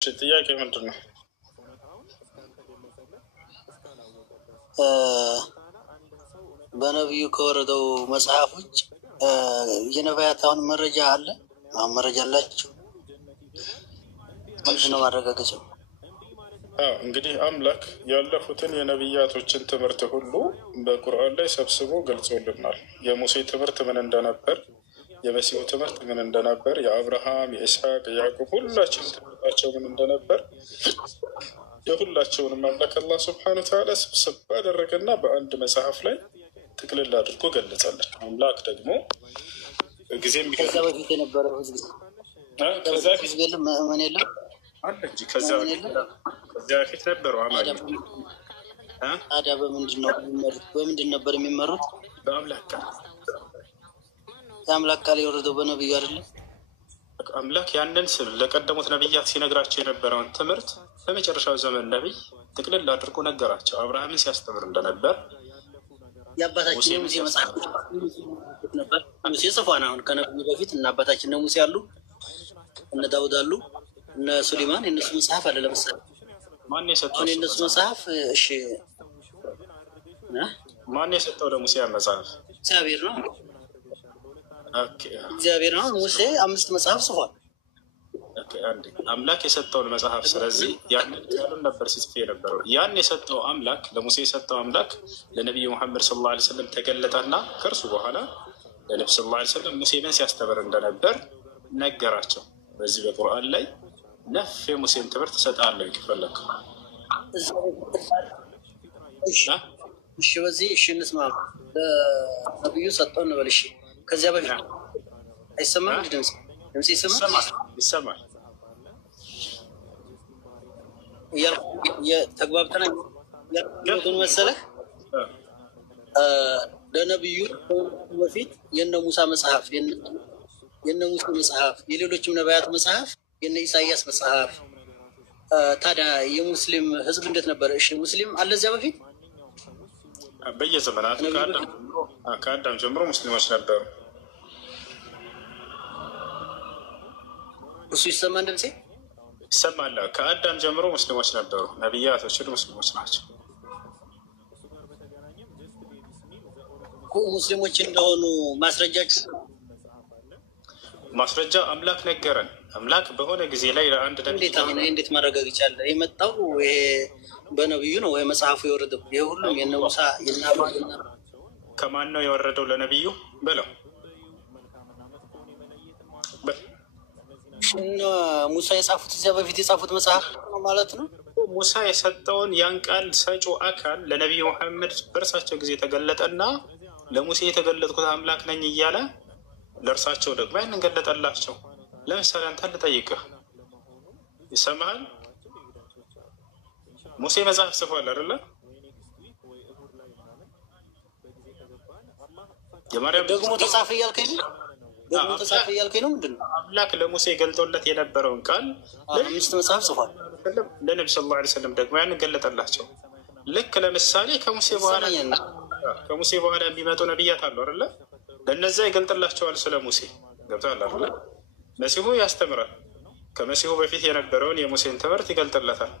ጥያቄ ምንድን ነው? በነብዩ ከወረደው መጽሐፍ ውጭ የነቢያት አሁን መረጃ አለ? አሁን መረጃ አላችሁ? ምንድን ነው ማረጋገጫው? እንግዲህ አምላክ ያለፉትን የነቢያቶችን ትምህርት ሁሉ በቁርአን ላይ ሰብስቦ ገልጾልናል። የሙሴ ትምህርት ምን እንደነበር፣ የመሲሁ ትምህርት ምን እንደነበር፣ የአብርሃም፣ የኢስሐቅ፣ የያዕቆብ ሁላችን ትምህርታቸው ምን እንደነበር የሁላቸውንም አምላክ አላህ ስብሐነ ወተዓላ ስብስብ አደረገና በአንድ መጽሐፍ ላይ ጥቅልል አድርጎ ገለጸልን። አምላክ ደግሞ ጊዜም ከዛ በፊት የነበረው ህዝብ የለም ምን የለም አለ እንጂ ከዚያ በፊት ነበሩ አማኞች። ታዲያ በምንድን ነው የሚመሩት? በምንድን ነበር የሚመሩት? በአምላክ ቃል። የአምላክ ቃል የወረደው በነብዩ አይደለም? አምላክ ያንን ለቀደሙት ነቢያት ሲነግራቸው የነበረውን ትምህርት በመጨረሻው ዘመን ነቢይ ጥቅልል አድርጎ ነገራቸው። አብርሃምን ሲያስተምር እንደነበር የአባታችን ሙሴ መጽሐፍ ነበር። ሙሴ ጽፏን። አሁን ከነብዩ በፊት እና አባታችን ሙሴ አሉ፣ እነ ዳውድ አሉ፣ እነ ሱሌማን። የእነሱ መጽሐፍ አለ። ለምሳሌ ማን የሰጠው? አሁን የእነሱ መጽሐፍ እሺ፣ ማን የሰጠው ለሙሴ መጽሐፍ? እግዚአብሔር ነው። ኦኬ፣ እግዚአብሔር ነው። ሙሴ 5 መጽሐፍ ጽፏል። አምላክ የሰጠውን መጽሐፍ። ስለዚህ ያንን ቃሉን ነበር ሲጽፍ የነበረው። ያን የሰጠው አምላክ ለሙሴ የሰጠው አምላክ ለነቢዩ ሙሐመድ ሰለላሁ ዐለይሂ ወሰለም ተገለጠና ከእርሱ በኋላ ለነቢ ሰለላሁ ዐለይሂ ወሰለም ሙሴ ምን ሲያስተምር እንደነበር ነገራቸው። በዚህ በቁርአን ላይ ነፍ የሙሴን ትምህርት እሰጥሃለሁ ከፈለክ። እሺ፣ በዚህ እሺ እንስማ። ለነብዩ ሰጠው እንበል። እሺ፣ ከዚያ በፊት አይሰማም? ድምፅ ይሰማል? ይሰማል። ተግባብተና መሰለህ። ለነብዩ በፊት የነ ሙሳ መጽሐፍ፣ የነ ሙሴ መጽሐፍ፣ የሌሎችም ነቢያት መጽሐፍ፣ የነ ኢሳያስ መጽሐፍ። ታዲያ የሙስሊም ህዝብ እንዴት ነበረ? እሺ፣ ሙስሊም አለ እዚያ በፊት? በየዘመናቱ ከአዳም ጀምሮ ሙስሊሞች ነበሩ። እሱ ይሰማ ድምፄ? ይሰማል። ከአዳም ጀምሮ ሙስሊሞች ነበሩ። ነቢያቶችን ሙስሊሞች ናቸው። ሙስሊሞች እንደሆኑ ማስረጃ አምላክ ነገረን። አምላክ በሆነ ጊዜ ላይ ለአንድ እንዴት ማረጋገጫ አለ? የመጣው ይሄ በነብዩ ነው ወይ መጽሐፉ የወረደው? ይሄ ሁሉም የነ ሙሳ ከማን ነው የወረደው? ለነብዩ በለው። ሙሳ የጻፉት እዚያ በፊት የጻፉት መጽሐፍ ነው ማለት ነው። ሙሳ የሰጠውን ያን ቃል ሰጪው አካል ለነቢዩ መሐመድ በእርሳቸው ጊዜ ተገለጠና ለሙሴ የተገለጥኩት አምላክ ነኝ እያለ ለእርሳቸው ደግሞ ያንን ገለጠላቸው። ለምሳሌ አንተ ልጠይቅህ፣ ይሰማሃል? ሙሴ መጽሐፍ ጽፏል አይደለ? የማርያም ደግሞ ተጻፈ እያልከኝ ነው? ደግሞ ተጻፈ እያልከኝ ነው? ምንድን ነው? አምላክ ለሙሴ ገልጦለት የነበረውን ቃል 5 መጽሐፍ ጽፏል። ለነቢ ሰለላሁ ዐለይሂ ወሰለም ደግሞ ያንን ገለጠላቸው። ልክ ለምሳሌ ከሙሴ በኋላ የሚመጡ ነቢያት አሉ አይደለ? ለእነዚያ ይገልጥላቸዋል ስለ ሙሴ። ገብቶሃል አይደለ? መሲሁ ያስተምራል። ከመሲሁ በፊት የነበረውን የሙሴን ትምህርት ይገልጥለታል።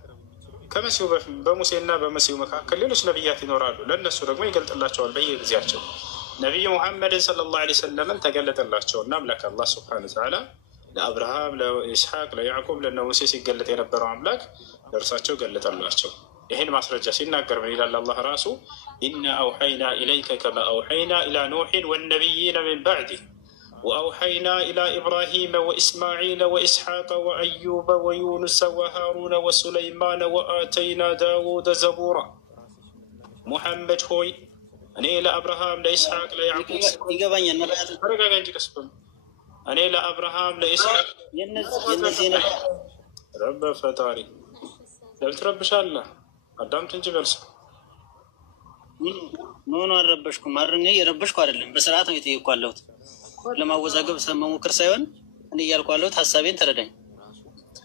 ከመሲሁ በሙሴና በመሲሁ መካከል ሌሎች ነቢያት ይኖራሉ። ለእነሱ ደግሞ ይገልጥላቸዋል በየጊዜያቸው። ነቢዩ ሙሐመድን ሰለላሁ ዐለይሂ ወሰለምን ተገለጠላቸው እና አምላክ አላህ ሱብሓነሁ ወተዓላ ለአብርሃም፣ ለኢስሐቅ፣ ለያዕቆብ፣ ለነ ሙሴ ሲገለጥ የነበረው አምላክ ለእርሳቸው ገለጠላቸው። ይህን ማስረጃ ሲናገር ምን ይላል አላህ ራሱ? ኢና አውሐይና ኢለይከ ከማ አውሐይና ኢላ ኑሕን ወነቢይነ ሚን ባዕዲህ ወአውሐይና ኢላ ኢብራሂመ ወኢስማዒለ ወኢስሐቀ ወአዩበ ወዩኑሰ ወሃሩነ ወሱለይማነ ወአተይና ዳውደ ዘቡራ። ሙሐመድ ሆይ እኔ ለአብርሃም፣ ለኢስሐቅ፣ ለያዕቆብ ይገባኛል። ተረጋጋ እንጂ ቀስ በል። እኔ ለአብርሃም፣ ለኢስሐቅ የነዚህ ረበ ፈጣሪ ለምን ትረብሻለህ? አዳምጥ እንጂ በልስ። ምን አልረበሽኩም። እኔ የረበሽኩ አይደለም። በስርዓት ነው የጠየቅኩ ያለሁት። ለማወዛገብ መሞክር ሳይሆን እኔ እያልኩ ያለሁት ሀሳቤን ተረዳኝ።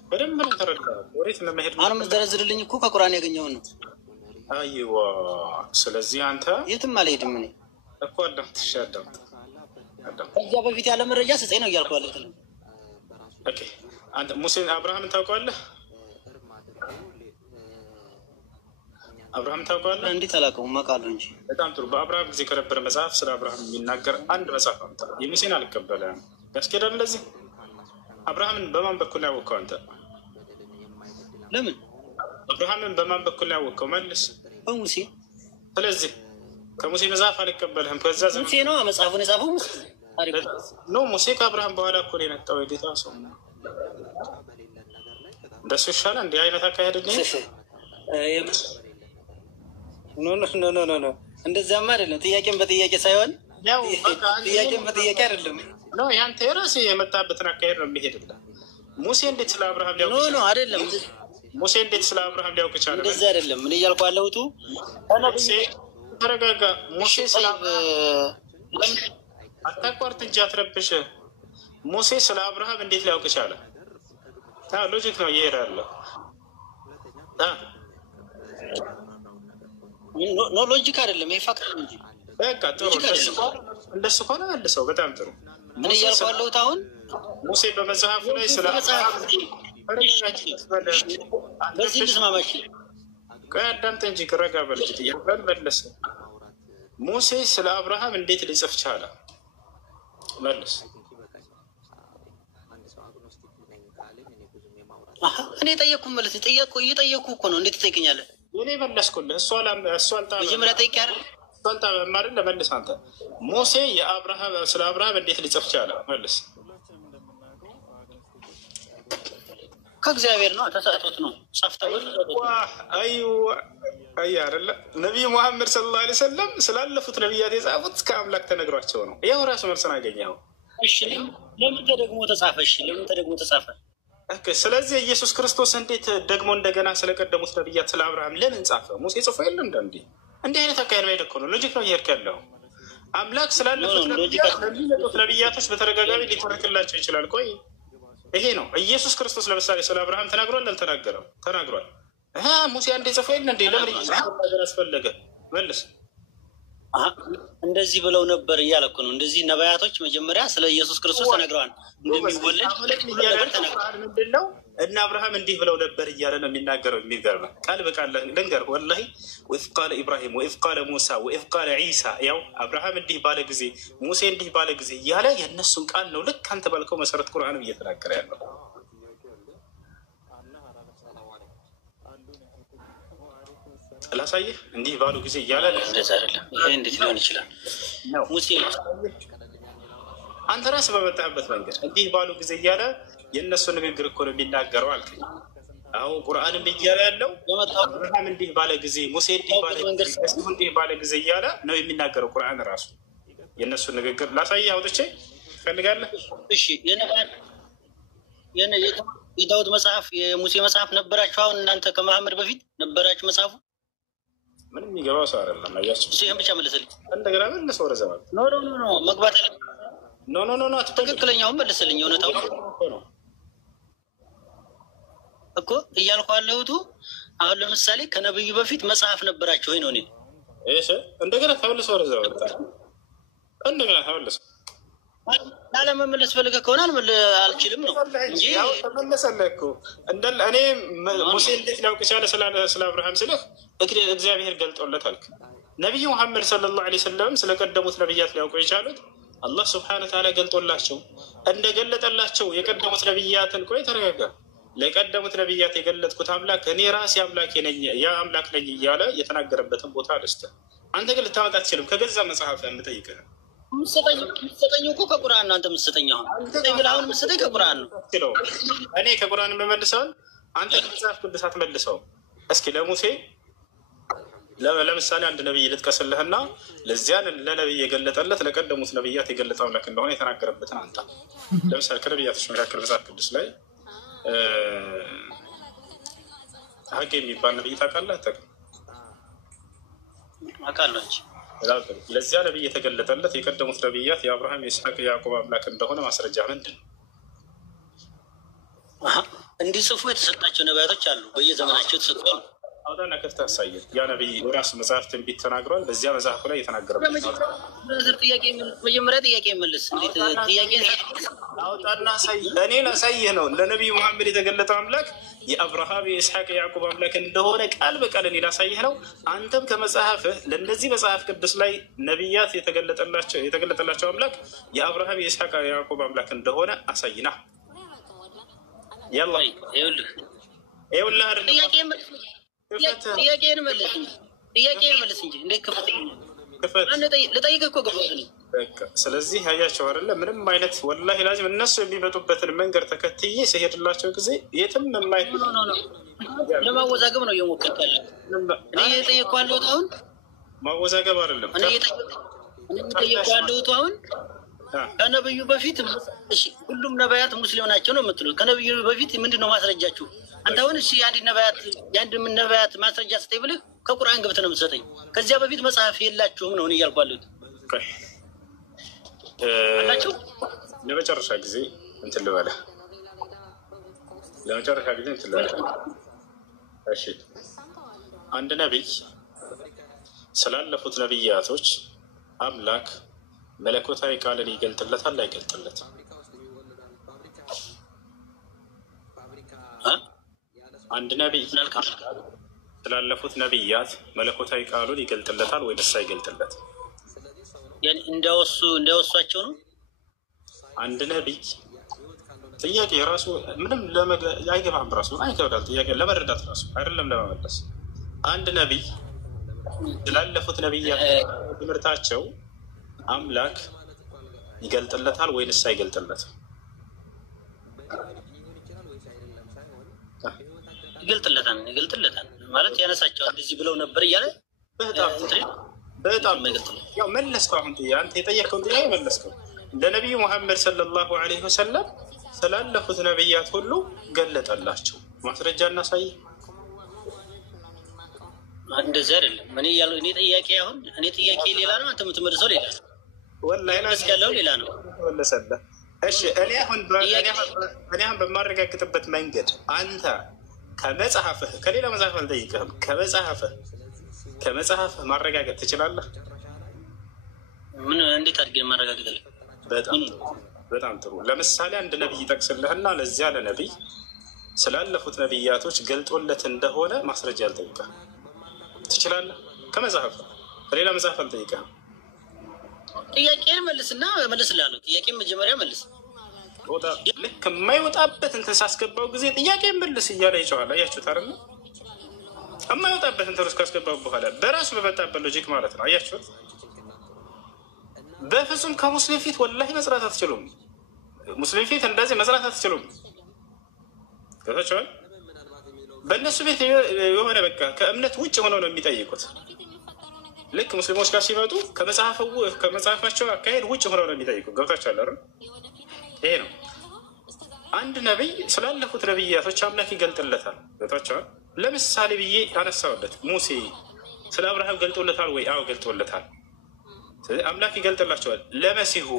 በደንብ ነው ተረዳ። ወዴት ለመሄድ አሁን የምትዘረዝርልኝ እኮ ከቁርአን ያገኘውን ነው። አይዋ፣ ስለዚህ አንተ የትም አልሄድም። እኔ እኮ አዳምጥ። እሺ አዳምጥ። ከዚያ በፊት ያለ መረጃ ስጠኝ ነው እያልኩ ያለሁት። አንተ ሙሴን አብርሃምን ታውቀዋለህ? አብርሃም ታውቀዋለህ? እንዴት አላውቀውም? አውቃለሁ እንጂ። በጣም ጥሩ። በአብርሃም ጊዜ ከነበረ መጽሐፍ ስለ አብርሃም የሚናገር አንድ መጽሐፍ አምጣ። የሙሴን አልቀበለም ያስኬዳል። እንደዚህ አብርሃምን በማን በኩል ያወቀው አንተ? ለምን አብርሃምን በማን በኩል ያወቀው? መልስ። በሙሴ። ስለዚህ ከሙሴ መጽሐፍ አልቀበልህም። ከዛ ዘመን ሙሴ ነው መጽሐፉን የጻፈው። ኖ ሙሴ ከአብርሃም በኋላ እኮ ነው የመጣው የጌታ ሰው። እንደሱ ይሻላል። እንዲህ አይነት አካሄድ ኖ እንደዚያማ አይደለም። ጥያቄን በጥያቄ ሳይሆን ጥያቄን በጥያቄ አይደለም። ነው ያንተ የራስህ የመጣበትን አካሄድ ነው የሚሄድልህ። ሙሴ እንዴት ስለ አብርሃም ሊያውቅ ይችላል? ኖ አይደለም። ሙሴ እንዴት ስለ አብርሃም ሊያውቅ ይችላል? እንደዚህ አይደለም። ምን እያልኩ ያለሁት ተረጋጋ። ሙሴ ስለ አታቋርጥ እንጂ አትረብሽ። ሙሴ ስለ አብርሃም እንዴት ሊያውቅ ይችላል? ሎጂክ ነው እየሄዳለሁ። ኖ ሎጂክ አይደለም፣ ይሄ ፋክት ነው እንጂ። በቃ ጥሩ። እንደሱ ከሆነ መልሰው። በጣም ጥሩ። ምን እያልኩ ያለሁት አሁን ሙሴ በመጽሐፉ ላይ ስለ አብርሃም በዚህ ልስማማሽ። ቆይ አዳምጠኝ እንጂ ረጋ በል። ጥያቄን መልስ። ሙሴ ስለ አብርሃም እንዴት ሊጽፍ ቻለ? መልስ። እኔ ጠየቅኩ ማለት እየጠየቅኩ እኮ ነው። እንዴት ትጠይቀኛለህ? እኔ መለስኩልህ። እሱ መጀመሪያ ጠይቄ አይደል? ማርን ለመልስ አንተ። ሙሴ ስለ አብርሃም እንዴት ሊጽፍ ቻለ? መልስ። ከእግዚአብሔር ነው፣ ተሰጥቶት ነው። ጸፍተውት አይ አይደለ? ነቢዩ ሙሐመድ ሰለላሁ ዐለይሂ ወሰለም ስላለፉት ነቢያት የጻፉት ከአምላክ ተነግሯቸው ነው። ያው ራሱ መልስን አገኘኸው። እሺ ለምን ተደግሞ ተጻፈ? እሺ ለምን ተደግሞ ተጻፈ? ስለዚህ ኢየሱስ ክርስቶስ እንዴት ደግሞ እንደገና ስለቀደሙት ነቢያት ስለ አብርሃም ለምን ጻፈ? ሙሴ ጽፎ የለም እንደ እንዲህ አይነት አካሄድ ላይ ደኮ ነው። ሎጂክ ነው እየሄድክ ያለው። አምላክ ስላለፉት ለሚመጡት ነቢያቶች በተደጋጋሚ ሊተረክላቸው ይችላል። ቆይ ይሄ ነው ኢየሱስ ክርስቶስ ለምሳሌ ስለ አብርሃም ተናግሯል አልተናገረም? ተናግሯል። ሙሴ አንዴ ጽፎ የለ እንዴ? ለምን ነገር አስፈለገ? መልስ። እንደዚህ ብለው ነበር እያለ እኮ ነው። እንደዚህ ነቢያቶች መጀመሪያ ስለ ኢየሱስ ክርስቶስ ተነግረዋል እንደሚወለድ ምንድን ነው እና አብርሃም እንዲህ ብለው ነበር እያለ ነው የሚናገረው። የሚገርመህ ቃል በቃል ልንገርህ ወላሂ። ወኢዝ ቃለ ኢብራሂም ወኢዝ ቃለ ሙሳ ወኢዝ ቃለ ዒሳ። ያው አብርሃም እንዲህ ባለ ጊዜ፣ ሙሴ እንዲህ ባለ ጊዜ እያለ የእነሱን ቃል ነው ልክ አንተ ባልከው መሰረት ቁርአንም እየተናገረ ያለው። ላሳየህ እንዲህ ባሉ ጊዜ እያለ እንደዛ አይደለም። ይሄ እንዴት ሊሆን ይችላል? ሙሴ አንተ ራስህ በመጣህበት መንገድ እንዲህ ባሉ ጊዜ እያለ የእነሱ ንግግር እኮ ነው የሚናገረው አልከኝ። አሁን ቁርአንም እያለ ያለው አብርሃም እንዲህ ባለ ጊዜ፣ ሙሴ እንዲህ ባለ ጊዜ እያለ ነው የሚናገረው ቁርአን ራሱ። የእነሱ ንግግር ላሳየህ አውጥቼ ትፈልጋለህ? እሺ የዳውድ መጽሐፍ የሙሴ መጽሐፍ ነበራችሁ? አሁን እናንተ ከመሐመድ በፊት ነበራችሁ መጽሐፉ? ምንም የሚገባው ሰው አይደለም። አያችሁ፣ ይህን ብቻ መልስልኝ። እንደገና መልስ ወደ ዘመን ኖ መግባት ኖ ትክክለኛውን መልስልኝ። እውነታው እኮ እያልኩ ያለሁት አሁን ለምሳሌ ከነብዩ በፊት መጽሐፍ ነበራችሁ ወይ ነው? እኔ እንደገና ተመልሶ ወደ ዘመን እንደገና ተመልሶ ላለመመለስ ፈልገህ ከሆነ አልችልም ነው እንጂ ተመለሰልህ እኮ። እኔ ሙሴ እንዴት ሊያውቅ ቻለ ስለ አብርሃም ስልህ እግዚአብሔር ገልጦለት አልክ። ነቢዩ ሙሐመድ ሰለላሁ ዐለይሂ ወሰለም ስለቀደሙት ነቢያት ሊያውቁ የቻሉት አላህ ስብሐነሁ ወተዓላ ገልጦላቸው እንደገለጠላቸው የቀደሙት ነቢያትን። ቆይ ተረጋጋ። ለቀደሙት ነቢያት የገለጥኩት አምላክ እኔ ራሴ አምላክ ነኝ፣ ያ አምላክ ነኝ እያለ የተናገረበትን ቦታ ልስጥህ። አንተ ግን ልታመጣ አትችልም። ከገዛ መጽሐፍ የምጠይቅህ የምትሰጠኝ እኮ ከቁርአን ነው። አንተ የምትሰጠኝ አሁን የምትሰጠኝ ከቁርአን ነው። እኔ ከቁርአን የምመልሰውን አንተ ከመጽሐፍ ቅዱስ አትመልሰውም። እስኪ ለሙሴ ለምሳሌ አንድ ነቢይ ልጥቀስልህና ለዚያን ለነቢይ የገለጠለት ለቀደሙት ነቢያት የገለጠ አምላክ እንደሆነ የተናገረበትን አንጣ። ለምሳሌ ከነቢያቶች መካከል መጽሐፍ ቅዱስ ላይ ሀጌ የሚባል ነቢይ ታውቃለህ? አውቃለሁ እንጂ ለዚያ ነቢይ የተገለጠለት የቀደሙት ነቢያት የአብርሃም የይስሐቅ የያዕቆብ አምላክ እንደሆነ ማስረጃ ምንድን ነው? እንዲጽፉ የተሰጣቸው ነቢያቶች አሉ፣ በየዘመናቸው የተሰጡ አውጣና ከፍተህ አሳየን። ያ ነቢይ የራሱ መጽሐፍ ትንቢት ተናግሯል። በዚያ መጽሐፉ ላይ የተናገረበት መጀመሪያ ጥያቄ መልስ። አውጣና አሳይ። እኔ ላሳይህ ነው። ለነቢዩ መሐመድ የተገለጠው አምላክ የአብርሃም የኢስሐቅ የያዕቁብ አምላክ እንደሆነ ቃል በቃል እኔ ላሳይህ ነው። አንተም ከመጽሐፍህ ለእነዚህ መጽሐፍ ቅዱስ ላይ ነቢያት የተገለጠላቸው አምላክ የአብርሃም የኢስሐቅ የያዕቁብ አምላክ እንደሆነ አሳይና። ያላ ይኸውልህ አይደል ጥያቄን መልስ እንጂ እንዴት ክፈት ልጠይቅህ እኮ ገባህ። ስለዚህ ያያቸው አይደለ ምንም አይነት ወላሂ ላዚም እነሱ የሚመጡበትን መንገድ ተከትዬ ሲሄድላቸው ጊዜ የትም የማይ ለማወዛገብ ነው እየሞከርክ ያለው። እኔ እየጠየቅኩህ ያለሁት አሁን ማወዛገብ አይደለም። እኔ እየጠየቅኩህ ያለሁት አሁን ከነብዩ በፊት ሁሉም ነቢያት ሙስሊም ናቸው ነው የምትሉት። ከነብዩ በፊት ምንድን ነው ማስረጃችሁ? አንተ አሁን እሺ የአንድ ነቢያት ማስረጃ ስጠኝ ብልህ ከቁርአን ገብተህ ነው የምትሰጠኝ። ከዚያ በፊት መጽሐፍ የላችሁም ነው እያልኩ ያለሁት። አላችሁ ለመጨረሻ ጊዜ እንትን ልበለህ፣ እሺ አንድ ነቢይ ስላለፉት ነቢያቶች አምላክ መለኮታዊ ቃልን ይገልጥለታል አይገልጥለትም? አንድ ነቢይ ስላለፉት ነቢያት መለኮታዊ ቃሉን ይገልጥለታል ወይስ አይገልጥለትም? እንደወሷቸው ነው። አንድ ነቢይ ጥያቄ ራሱ ምንም አይገባም። ራሱ አይከብዳል። ጥያቄ ለመረዳት ራሱ አይደለም ለመመለስ። አንድ ነቢይ ስላለፉት ነቢያት ትምህርታቸው አምላክ ይገልጥለታል ወይስ አይገልጥለትም? ይገልጥለታል ማለት ያነሳቸዋል። እንደዚህ ብለው ነበር እያለ በጣም ያው መለስከው። አሁን አንተ የጠየቀውን ጥያቄ መለስከው። ለነቢዩ ሙሐመድ ሰለላሁ ዐለይሂ ወሰለም ስላለፉት ነቢያት ሁሉ ገለጠላቸው። ማስረጃ እናሳይ። እንደዚህ አይደለም። እኔ ጥያቄ አሁን እኔ ጥያቄ ሌላ ነው፣ አንተ የምትመልሰው ሌላ ነው። ወላሂ ያለው ሌላ ነው። ወለሰለ እሺ እኔ አሁን በማረጋግጥበት መንገድ አንተ ከመጽሐፍህ ከሌላ መጽሐፍ አልጠይቅህም፣ ከመጽሐፍህ ማረጋገጥ ትችላለህ? ምን እንዴት አድርገህ ማረጋገጥ? በጣም ጥሩ። ለምሳሌ አንድ ነቢይ ይጠቅስልህና ለዚያ ለነቢይ ስላለፉት ነቢያቶች ገልጦለት እንደሆነ ማስረጃ አልጠይቅህም። ትችላለህ? ከመጽሐፍ ከሌላ መጽሐፍ አልጠይቅህም። ጥያቄን መልስና መልስልሃለሁ። ጥያቄን መጀመሪያ መልስ። ልክ የማይወጣበት እንትን ሳስገባው ጊዜ ጥያቄ መልስ እያለ ይጨዋል። አያችሁት አይደል? የማይወጣበት እንትን ውስጥ ካስገባው በኋላ በራሱ በመጣበት ሎጂክ ማለት ነው። አያችሁት? በፍጹም ከሙስሊም ፊት ወላሂ መስራት አትችሉም። ሙስሊም ፊት እንደዚህ መስራት አትችሉም። ገብታችኋል? በእነሱ ቤት የሆነ በቃ ከእምነት ውጭ ሆነው ነው የሚጠይቁት። ልክ ሙስሊሞች ጋር ሲመጡ ከመጽሐፋቸው አካሄድ ውጭ ሆነው ነው የሚጠይቁት። ገብታችኋል አይደል? ይሄ ነው። አንድ ነቢይ ስላለፉት ነቢያቶች አምላክ ይገልጥለታል። ገብታችኋል? ለምሳሌ ብዬ አነሳውለት ሙሴ ስለ አብርሃም ገልጦለታል ወይ? አዎ ገልጦለታል። አምላክ ይገልጥላቸዋል። ለመሲሁ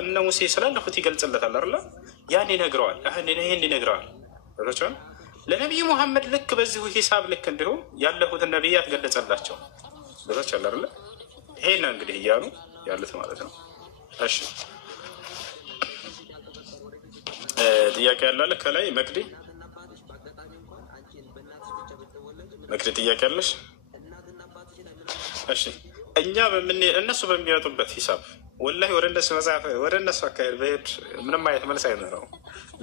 እነ ሙሴ ስላለፉት ይገልጽለታል አይደለ? ያን ይነግረዋል። ይህን ይነግረዋል። ገብታችኋል? ለነቢዩ ሙሐመድ ልክ በዚሁ ሂሳብ ልክ እንዲሁም ያለፉትን ነቢያት ገለጸላቸው። ገብታችኋል አይደለ? ይሄን እንግዲህ እያሉ ያሉት ማለት ነው። እሺ ጥያቄ ያላለ ከላይ መቅዲ ጥያቄ አለሽ? እሺ እኛ እነሱ በሚያወጡበት ሂሳብ ወላሂ ወደ እነሱ መጽሐፍ ወደ እነሱ አካሄድ በሄድ ምንም አይነት መልስ አይኖረውም።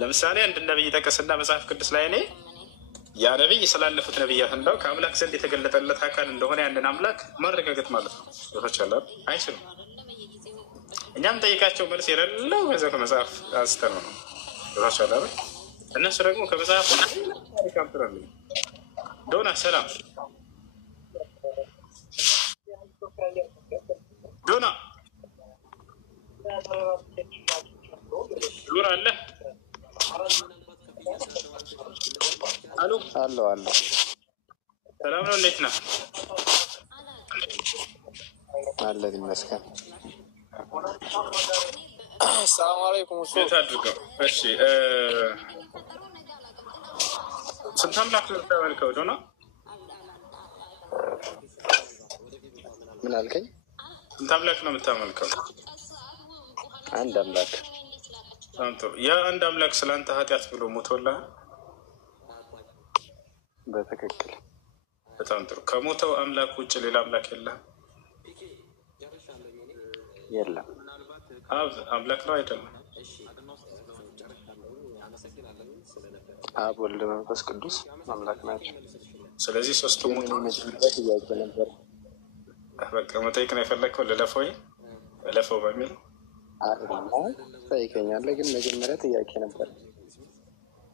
ለምሳሌ አንድ ነቢይ ጠቀስና መጽሐፍ ቅዱስ ላይ እኔ ያ ነቢይ ስላለፉት ነቢያት እንደው ከአምላክ ዘንድ የተገለጠለት አካል እንደሆነ ያንን አምላክ ማረጋገጥ ማለት ነው። ይቻላል? አይችልም። እኛም ጠይቃቸው መልስ የሌለው በዚያው ከመጽሐፍ አንስተን ነው ይቻላል። እነሱ ደግሞ ከመጽሐፍ ካምፕራል ዶና ሰላም ዶና ዶና አለ አሎ አሎ ሰላም ነው። እንዴት ነህ? አለን ይመስገን። ሰላም አለይኩም። ቤት አድርገው። እሺ ስንት አምላክ ነው የምታመልከው ዶና? ምን አልከኝ? ስንት አምላክ ነው የምታመልከው? አንድ አምላክ። በጣም ጥሩ። ያ አንድ አምላክ ስለአንተ ኃጢአት ብሎ ሞቶልሃል? በትክክል። በጣም ጥሩ። ከሞተው አምላክ ውጭ ሌላ አምላክ የለህም? የለም። አብ አምላክ ነው አይደለም? አብ፣ ወልድ፣ መንፈስ ቅዱስ አምላክ ናቸው። ስለዚህ ሶስቱ ሞቶ መጀመሪያ ጥያቄ ነበር። በቃ መጠየቅ ነው የፈለግከው? ልለፈው እለፈው በሚል ጠይቀኛለህ፣ ግን መጀመሪያ ጥያቄ ነበር።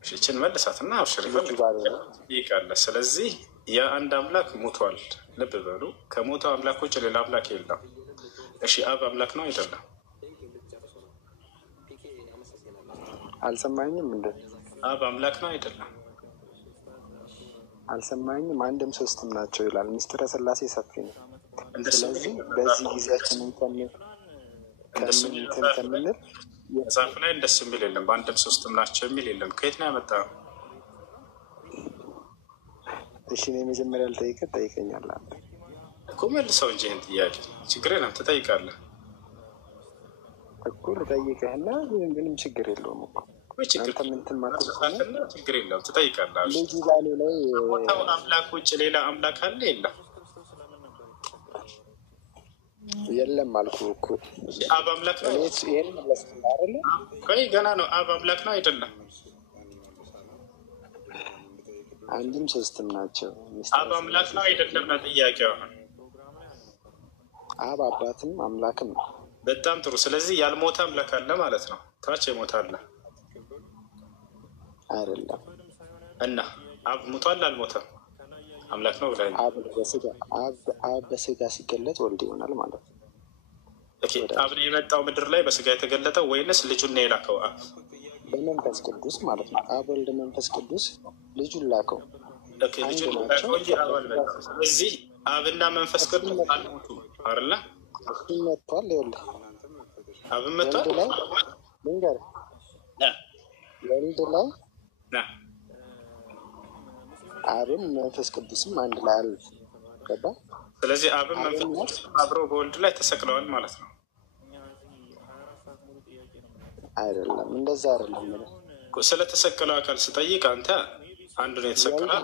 ይችን መልሳትና አብሽር ይቃለ። ስለዚህ የአንድ አምላክ ሞቷል። ልብ በሉ፣ ከሞተው አምላክ ውጭ ሌላ አምላክ የለም። እሺ አብ አምላክ ነው አይደለም? አልሰማኝም እንደ አብ አምላክ ነው አይደለም? አልሰማኝም። አንድም ሶስትም ናቸው ይላል። ምስጢረ ሥላሴ ሰፊ ነው። ስለዚህ በዚህ ጊዜያችንን ከምንል መጽሐፍ ላይ እንደሱ የሚል የለም። በአንድም ሶስትም ናቸው የሚል የለም። ከየት ነው ያመጣው? እሺ እኔ መጀመሪያ ልጠይቅህ፣ ጠይቀኛለህ እኮ መልሰው እንጂ ይህን ጥያቄ ችግር የለም ትጠይቃለህ እኮ። ልጠይቅህና ምንም ችግር የለውም እኮ አንተ ምንትን ማለት ችግር የለውም ትጠይቃለህ። ልጁ ባሌ ላይ አምላክ ውጭ ሌላ አምላክ አለ የለም? የለም አልኩህ እኮ። አብ አምላክ ነው አይደለ? ቆይ ገና ነው። አብ አምላክ ነው አይደለም? አንድም ሶስትም ናቸው። አብ አምላክ ነው አይደለም ነው ጥያቄው። አብ አባትም አምላክም ነው። በጣም ጥሩ። ስለዚህ ያልሞተ አምላክ አለ ማለት ነው። ታች የሞተ አለ አይደለም? እና አብ ሞቷል አልሞተም? አምላክ ነው ብለህ አብ በስጋ ሲገለጥ ወልድ ይሆናል ማለት ነው። አብ ነው የመጣው ምድር ላይ በስጋ የተገለጠው ወይንስ ልጁን ነው የላከው? አብ በመንፈስ ቅዱስ ማለት ነው። አብ ወልድ መንፈስ ቅዱስ ልጁን ላከው። ልጁን ላከው እንጂ አብ አልመጣም። ስለዚህ አብና መንፈስ ቅዱስ አልሞቱም አይደለ? መጥቷል። ይኸውልህ አብን መጥቷል። ልንገርህ ወልድ ላይ አብም መንፈስ ቅዱስም አንድ ላይ አለ። ገባ? ስለዚህ አብም መንፈስ ቅዱስም አብረው በወልድ ላይ ተሰቅለዋል ማለት ነው። አይደለም፣ እንደዛ አይደለም። ስለተሰቀለው አካል ስጠይቅ አንተ አንዱ ነው የተሰቀለው።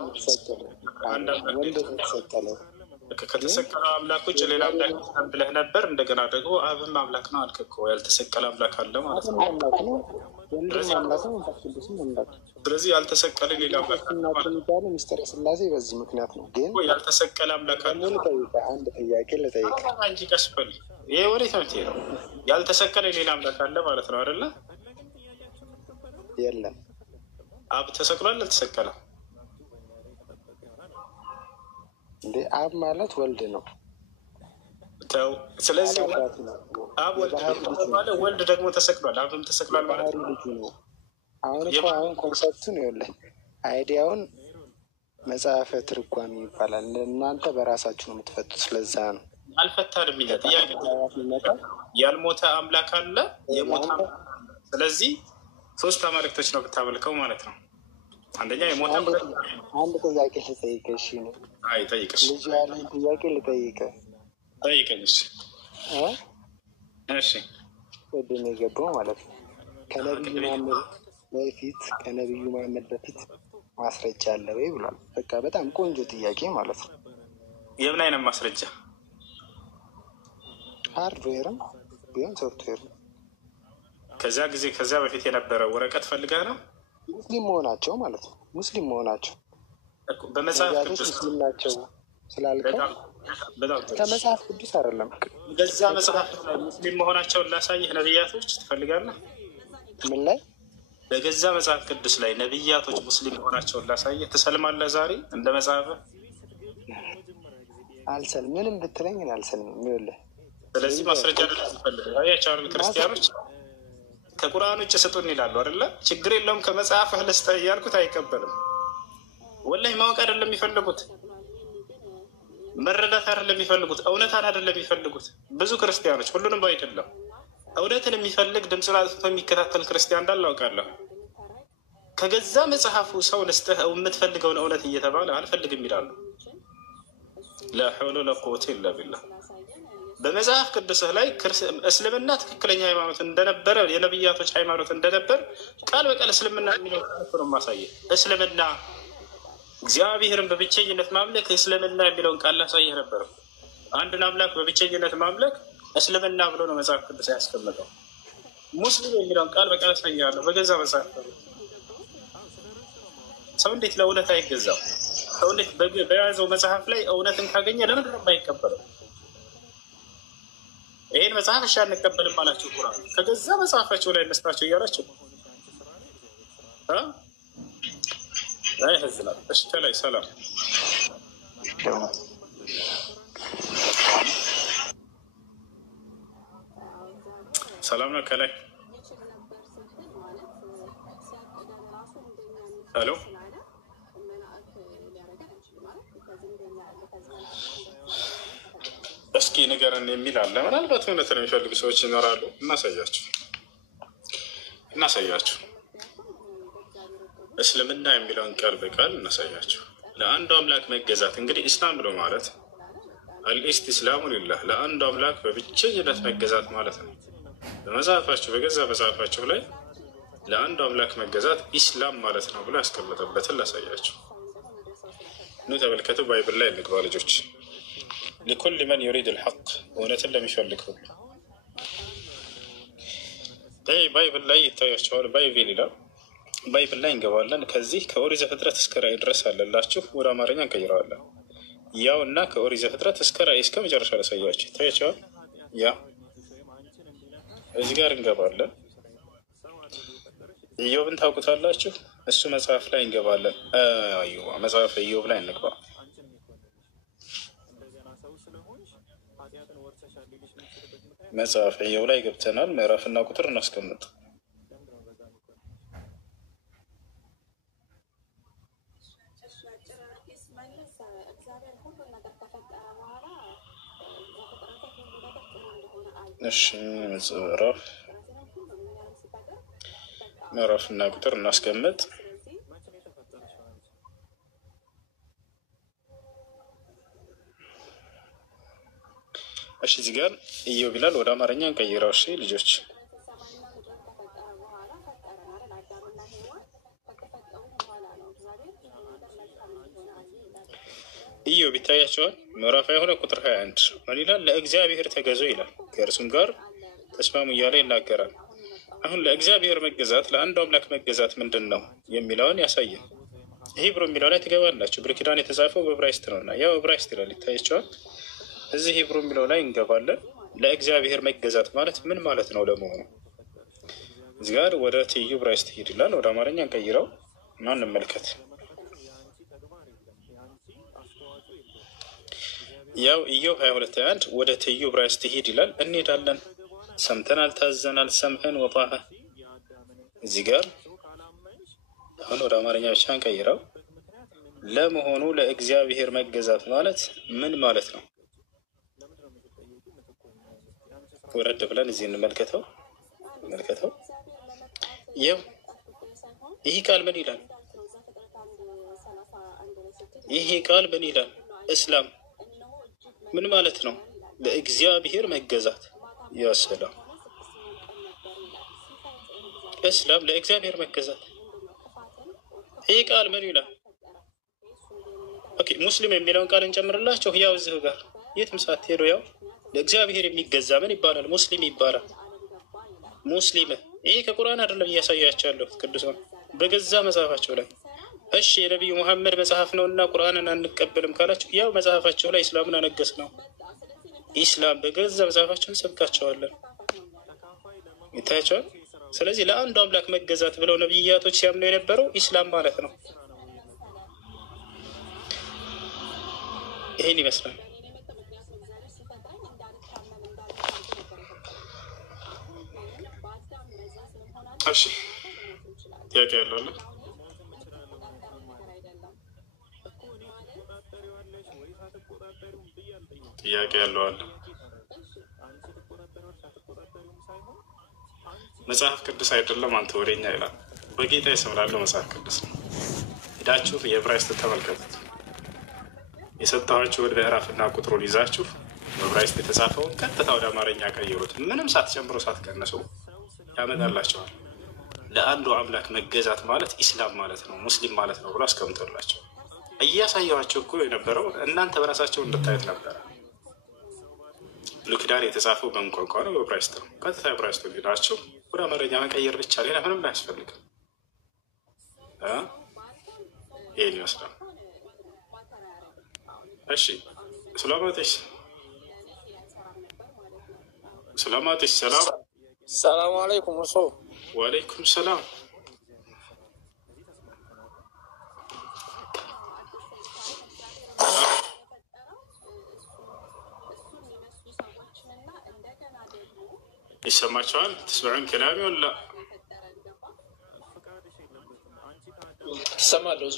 ወልድ የተሰቀለው ከተሰቀለው አምላክ ውጭ ሌላ አምላክ ብለህ ነበር። እንደገና ደግሞ አብም አምላክ ነው አልክ እኮ። ያልተሰቀለ አምላክ አለ ማለት ነው። ስለዚህ ያልተሰቀለ ሌላ አምላክ አለ ማለት ነው። ምስጢረ ሥላሴ በዚህ ምክንያት ነው። ግን ያልተሰቀለ አምላክ አለ። አንድ ጥያቄ ልጠይቅህ እንጂ ቀስ በል። ይሄ ወዴት ነው የምትሄደው? ያልተሰቀለ ሌላ አምላክ አለ ማለት ነው አይደለ? የለም። አብ ተሰቅሏል አልተሰቀለም? እንዴ አብ ማለት ወልድ ነው። ተው። ስለዚህ አብ ወልድ ደግሞ ተሰቅሏል፣ አብም ተሰቅሏል ማለት ነው። አሁን ኮንሰፕቱን ይኸውልህ፣ አይዲያውን መጽሐፈ ትርጓሜ ይባላል። እናንተ በራሳችሁ ነው የምትፈቱት። ስለዛ ነው አልፈታንም። ጥያቄ ያልሞተ አምላክ አለ፣ የሞተ አምላክ አለ። ስለዚህ ሶስት አማልክቶች ነው ብታመልከው ማለት ነው። አንደኛ የሞተ አንድ ጥያቄ ልጠይቅህ። እሺ ነው? አይ ጠይቅሽ። ልጅ ያለኝ ጥያቄ ልጠይቅህ። ጠይቀኝ። እሺ ቅድም የገባው ማለት ነው ከነቢዩ መሐመድ በፊት ማስረጃ አለ ወይ ብሏል። በቃ በጣም ቆንጆ ጥያቄ ማለት ነው። የምን አይነት ማስረጃ? ሃርድዌርም ቢሆን ሶፍትዌር። ከዚያ በፊት የነበረው ወረቀት ፈልገህ ነው? ሙስሊም መሆናቸው ማለት ነው። ሙስሊም መሆናቸው በመጽሐፍ ቅዱስ ሙስሊም ናቸው ስላልከው ከመጽሐፍ ቅዱስ አይደለም። ገዛ መጽሐፍ ላይ ሙስሊም መሆናቸውን ላሳይህ። ነቢያቶች ትፈልጋለህ? ምን ላይ? በገዛ መጽሐፍ ቅዱስ ላይ ነቢያቶች ሙስሊም መሆናቸውን ላሳይህ። ትሰልማለህ ዛሬ እንደ መጽሐፍ? አልሰልም። ምንም ብትለኝ አልሰልምም። ይኸውልህ ስለዚህ ማስረጃ ትፈልግ ያቻሉ ክርስቲያኖች ከቁርአን ውጭ ስጡን ይላሉ አይደለ? ችግር የለውም ከመጽሐፍህ ልስጥህ እያልኩት አይቀበልም። ወላሂ ማወቅ አይደለም የሚፈልጉት፣ መረዳት አይደለም የሚፈልጉት፣ እውነታን አይደለም የሚፈልጉት። ብዙ ክርስቲያኖች፣ ሁሉንም አይደለም፣ እውነትን የሚፈልግ ድምፁን አጥፍቶ የሚከታተል ክርስቲያን እንዳለ አውቃለሁ። ከገዛ መጽሐፉ ሰው ልስጥህ የምትፈልገውን እውነት እየተባለ አልፈልግም ይላሉ። ላ ሐውለ ወላ ቁወተ ኢላ ቢላህ። በመጽሐፍ ቅዱስህ ላይ እስልምና ትክክለኛ ሃይማኖት እንደነበረ የነቢያቶች ሃይማኖት እንደነበር ቃል በቃል እስልምና የሚለው ነው ማሳየ። እስልምና እግዚአብሔርን በብቸኝነት ማምለክ እስልምና የሚለውን ቃል ላሳየህ ነበር። አንድን አምላክ በብቸኝነት ማምለክ እስልምና ብሎ ነው መጽሐፍ ቅዱስ ያስቀመጠው። ሙስሊም የሚለውን ቃል በቃል ያሳያለሁ በገዛ መጽሐፍ። ሰው እንዴት ለእውነት አይገዛም? ሰው እንዴት በያዘው መጽሐፍ ላይ እውነትን ካገኘ ለምንድን ነው የማይቀበለው? ይህን መጽሐፍ እሺ አንቀበልም አላቸው። ቁርአን ከገዛ መጽሐፋቸው ላይ መስጣቸው እያላቸው ያሳዝናል። እሺ ከላይ ሰላም ሰላም ነው። ከላይ ሄሎ እስኪ ንገረን የሚል አለ። ምናልባት እውነት ነው የሚፈልጉ ሰዎች ይኖራሉ። እናሳያችሁ። እስልምና የሚለውን ቃል በቃል እናሳያችሁ። ለአንዱ አምላክ መገዛት እንግዲህ ኢስላም ብሎ ማለት አልኢስቲስላሙ ሊላህ ለአንዱ አምላክ በብቸኝነት መገዛት ማለት ነው። በመጽሐፋችሁ በገዛ መጽሐፋችሁ ላይ ለአንዱ አምላክ መገዛት ኢስላም ማለት ነው ብሎ ያስቀመጠበትን ላሳያችሁ። ኑ ተመልከቱ። ባይብል ላይ እንግባ ልጆች። لكل من يريد الحق እውነትን ለሚፈልግ ሁሉ ባይብል ላይ ይታያቸዋል። ባይብል ይላል። ባይብል ላይ እንገባለን። ከዚህ ከኦሪት ዘፍጥረት እስከ ራዕይ ድረስ አለላችሁ። ወደ አማርኛ እንቀይረዋለን። ያው እና ከኦሪት ዘፍጥረት እስከ ራዕይ እስከ መጨረሻ ላሳያችሁ። ይታያቸዋል። ያ እዚህ ጋር እንገባለን። ኢዮብን ታውቁታላችሁ። እሱ መጽሐፍ ላይ እንገባለን። መጽሐፍ ኢዮብ ላይ እንግባ። መጽሐፍ ኢዮብ ላይ ገብተናል። ምዕራፍና ቁጥር እናስቀምጥ። እሺ ምዕራፍና ቁጥር እናስቀምጥ። እሺ እዚህ ጋር ኢዮብ ይላል። ወደ አማርኛ እንቀይረው። እሺ ልጆች ኢዮብ ይታያቸዋል። ምዕራፍ 22 ቁጥር 21 ምን ይላል? ለእግዚአብሔር ተገዙ ይላል፣ ከእርሱም ጋር ተስማሙ እያለ ይናገራል። አሁን ለእግዚአብሔር መገዛት ለአንዱ አምላክ መገዛት ምንድን ነው የሚለውን ያሳየን። ሂብሩ የሚለው ላይ ትገባላችሁ። ብሉይ ኪዳን የተጻፈው በዕብራይስጥ ነው እና ያው ዕብራይስጥ ይላል። ይታያቸዋል። እዚህ ሂብሩ የሚለው ላይ እንገባለን። ለእግዚአብሔር መገዛት ማለት ምን ማለት ነው ለመሆኑ? እዚህ ጋር ወደ ትይዩ ዕብራይስጥ ሂድ ይላል። ወደ አማርኛ እንቀይረው እና እንመልከት። ያው ኢዮብ 22:21 ወደ ትይዩ ዕብራይስጥ ሂድ ይላል። እንሄዳለን። ሰምተናል፣ ታዘናል፣ ሰምዐን ወጣዐ። እዚህ ጋር አሁን ወደ አማርኛ ብቻ እንቀይረው። ለመሆኑ ለእግዚአብሔር መገዛት ማለት ምን ማለት ነው? ወረድ ብለን እዚህ እንመልከተው። ይኸው ይህ ቃል ምን ይላል? ይህ ቃል ምን ይላል? እስላም ምን ማለት ነው? ለእግዚአብሔር መገዛት። ያ ሰላም፣ እስላም ለእግዚአብሔር መገዛት። ይህ ቃል ምን ይላል? ኦኬ ሙስሊም የሚለውን ቃል እንጨምርላቸው። ያው እዚህ ጋር የትም ሳትሄዱ ያው ለእግዚአብሔር የሚገዛ ምን ይባላል? ሙስሊም ይባላል። ሙስሊም ይሄ ከቁርአን አይደለም እያሳያቸው ያለሁት ቅዱሳን በገዛ መጽሐፋቸው ላይ። እሺ የነቢዩ ሙሐመድ መጽሐፍ ነው እና ቁርአንን አንቀበልም ካላቸው ያው መጽሐፋቸው ላይ እስላምን አነገስ ነው። ኢስላም በገዛ መጽሐፋቸው እንሰብካቸዋለን። ይታያቸዋል። ስለዚህ ለአንዱ አምላክ መገዛት ብለው ነቢያቶች ሲያምኑ የነበረው ኢስላም ማለት ነው። ይሄን ይመስላል። እሺ ጥያቄ ያለው አለ? ጥያቄ ያለው አለ? መጽሐፍ ቅዱስ አይደለም አንተ ወሬኛ ይላል። በጌታ ይሰምራለሁ። መጽሐፍ ቅዱስ ነው። ሄዳችሁ የዕብራይስጥ ተመልከቱት። የሰጠኋችሁን ምዕራፍና ቁጥሩን ይዛችሁ በዕብራይስጥ የተጻፈውን ቀጥታ ወደ አማርኛ ቀይሩት። ምንም ሳትጨምሩ ሳትቀንሱ ያመጣላቸዋል። ለአንዱ አምላክ መገዛት ማለት ኢስላም ማለት ነው፣ ሙስሊም ማለት ነው ብሎ አስቀምጦላቸው እያሳየኋቸው እኮ የነበረው እናንተ በራሳቸው እንድታዩት ነበረ። ብሉይ ኪዳን የተጻፈው በምን ቋንቋ ነው? በዕብራይስጥ ነው። ቀጥታ ዕብራይስጥ ሄዳችሁ ወደ አማርኛ መቀየር ብቻ፣ ሌላ ምንም አያስፈልግም። ይህን ይመስላል። እሺ ሰላማቲስ ሰላም። ሰላሙ አለይኩም እርሶ። ወአለይኩም ሰላም። ይሰማችኋል? ትስማዑን ከላሚ ወላ ትሰማለሁ?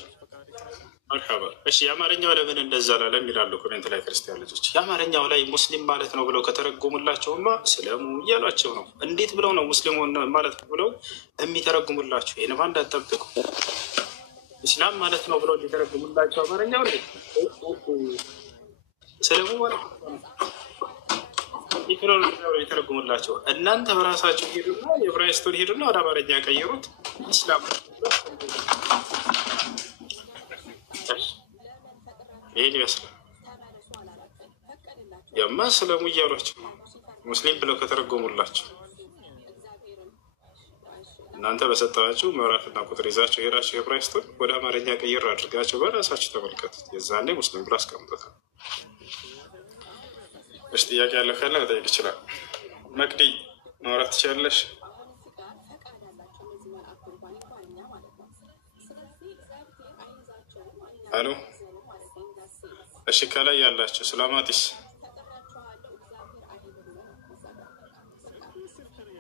መርሐባ። እሺ የአማርኛው ለምን እንደዛ ላለም ይላሉ ኮሜንት ላይ ክርስቲያን ልጆች። የአማርኛው ላይ ሙስሊም ማለት ነው ብለው ከተረጎሙላቸውማ ስለሙ እያሏቸው ነው። እንዴት ብለው ነው ሙስሊም ማለት ነው ብለው የሚተረጉሙላቸው? ይህን ባንድ አጠብቁ። እስላም ማለት ነው ብለው እንዲተረጉሙላቸው አማርኛው ላይ ስለሙ ማለት ነው የተረጉሙላቸው። እናንተ በራሳቸው ሄዱና የዕብራይስጡን ሄዱና ወደ አማርኛ ቀይሩት። እስላም ይህን ይመስላል። ያማ ስለሙ እያሏቸው ሙስሊም ብለው ከተረጎሙላቸው እናንተ በሰጠኋችሁ ምዕራፍና ቁጥር ይዛቸው ሄዳቸው የዕብራይስጡን ወደ አማርኛ ቀይር አድርጋቸው በራሳቸው ተመልከቱት። የዛኔ ሙስሊም ብሎ አስቀምጦታል። እሺ ጥያቄ ያለው ካለ መጠየቅ ይችላል። መቅዲ ማውራት ትችላለሽ? አሎ እሺ ከላይ ያላችሁ ሰላማቲስ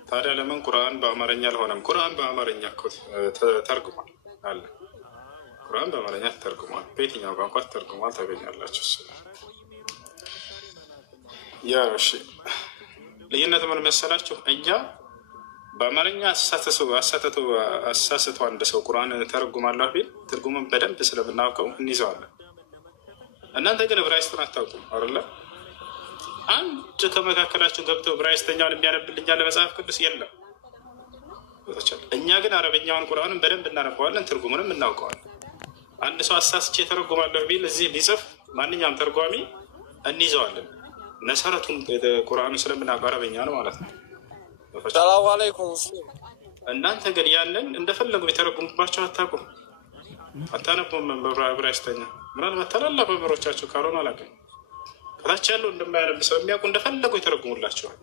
ታዲያ ለምን ቁርአን በአማርኛ አልሆነም? ቁርአን በአማርኛ እኮ ተርጉሟል አለ። ቁርአን በአማርኛ ተርጉሟል። በየትኛው ቋንቋ ተርጉሟል ታገኛላችሁ። ያ እሺ ልዩነት ምን መሰላችሁ? እኛ በአማርኛ አሳስቶ አንድ ሰው ቁርአን ተረጉማለሁ ቢል ትርጉሙን በደንብ ስለምናውቀው እንይዘዋለን። እናንተ ግን ዕብራይስጥን አታውቁም አይደለ? አንድ ከመካከላችሁ ገብቶ ዕብራይስጥኛውን የሚያነብልኛል ለመጽሐፍ ቅዱስ የለም። እኛ ግን አረበኛውን ቁርአንን በደንብ እናነባዋለን፣ ትርጉሙንም እናውቀዋለን። አንድ ሰው አሳስቼ ተረጉማለሁ ቢል እዚህ ሊጽፍ ማንኛውም ተርጓሚ እንይዘዋለን። መሰረቱን ቁርአኑ ስለምናውቀው አረበኛ ነው ማለት ነው። ሰላሙ አለይኩም። እናንተ ግን ያንን እንደፈለጉ የተረጉሙባቸው አታውቁም፣ አታነቡም። ዕብራይስጥኛ ምናልባት ታላላቅ መምህሮቻችሁ ካልሆነ አላውቅም። ከታች ያለው እንደማያነብ ሰው የሚያውቁ እንደፈለጉ የተረጉሙላቸዋል።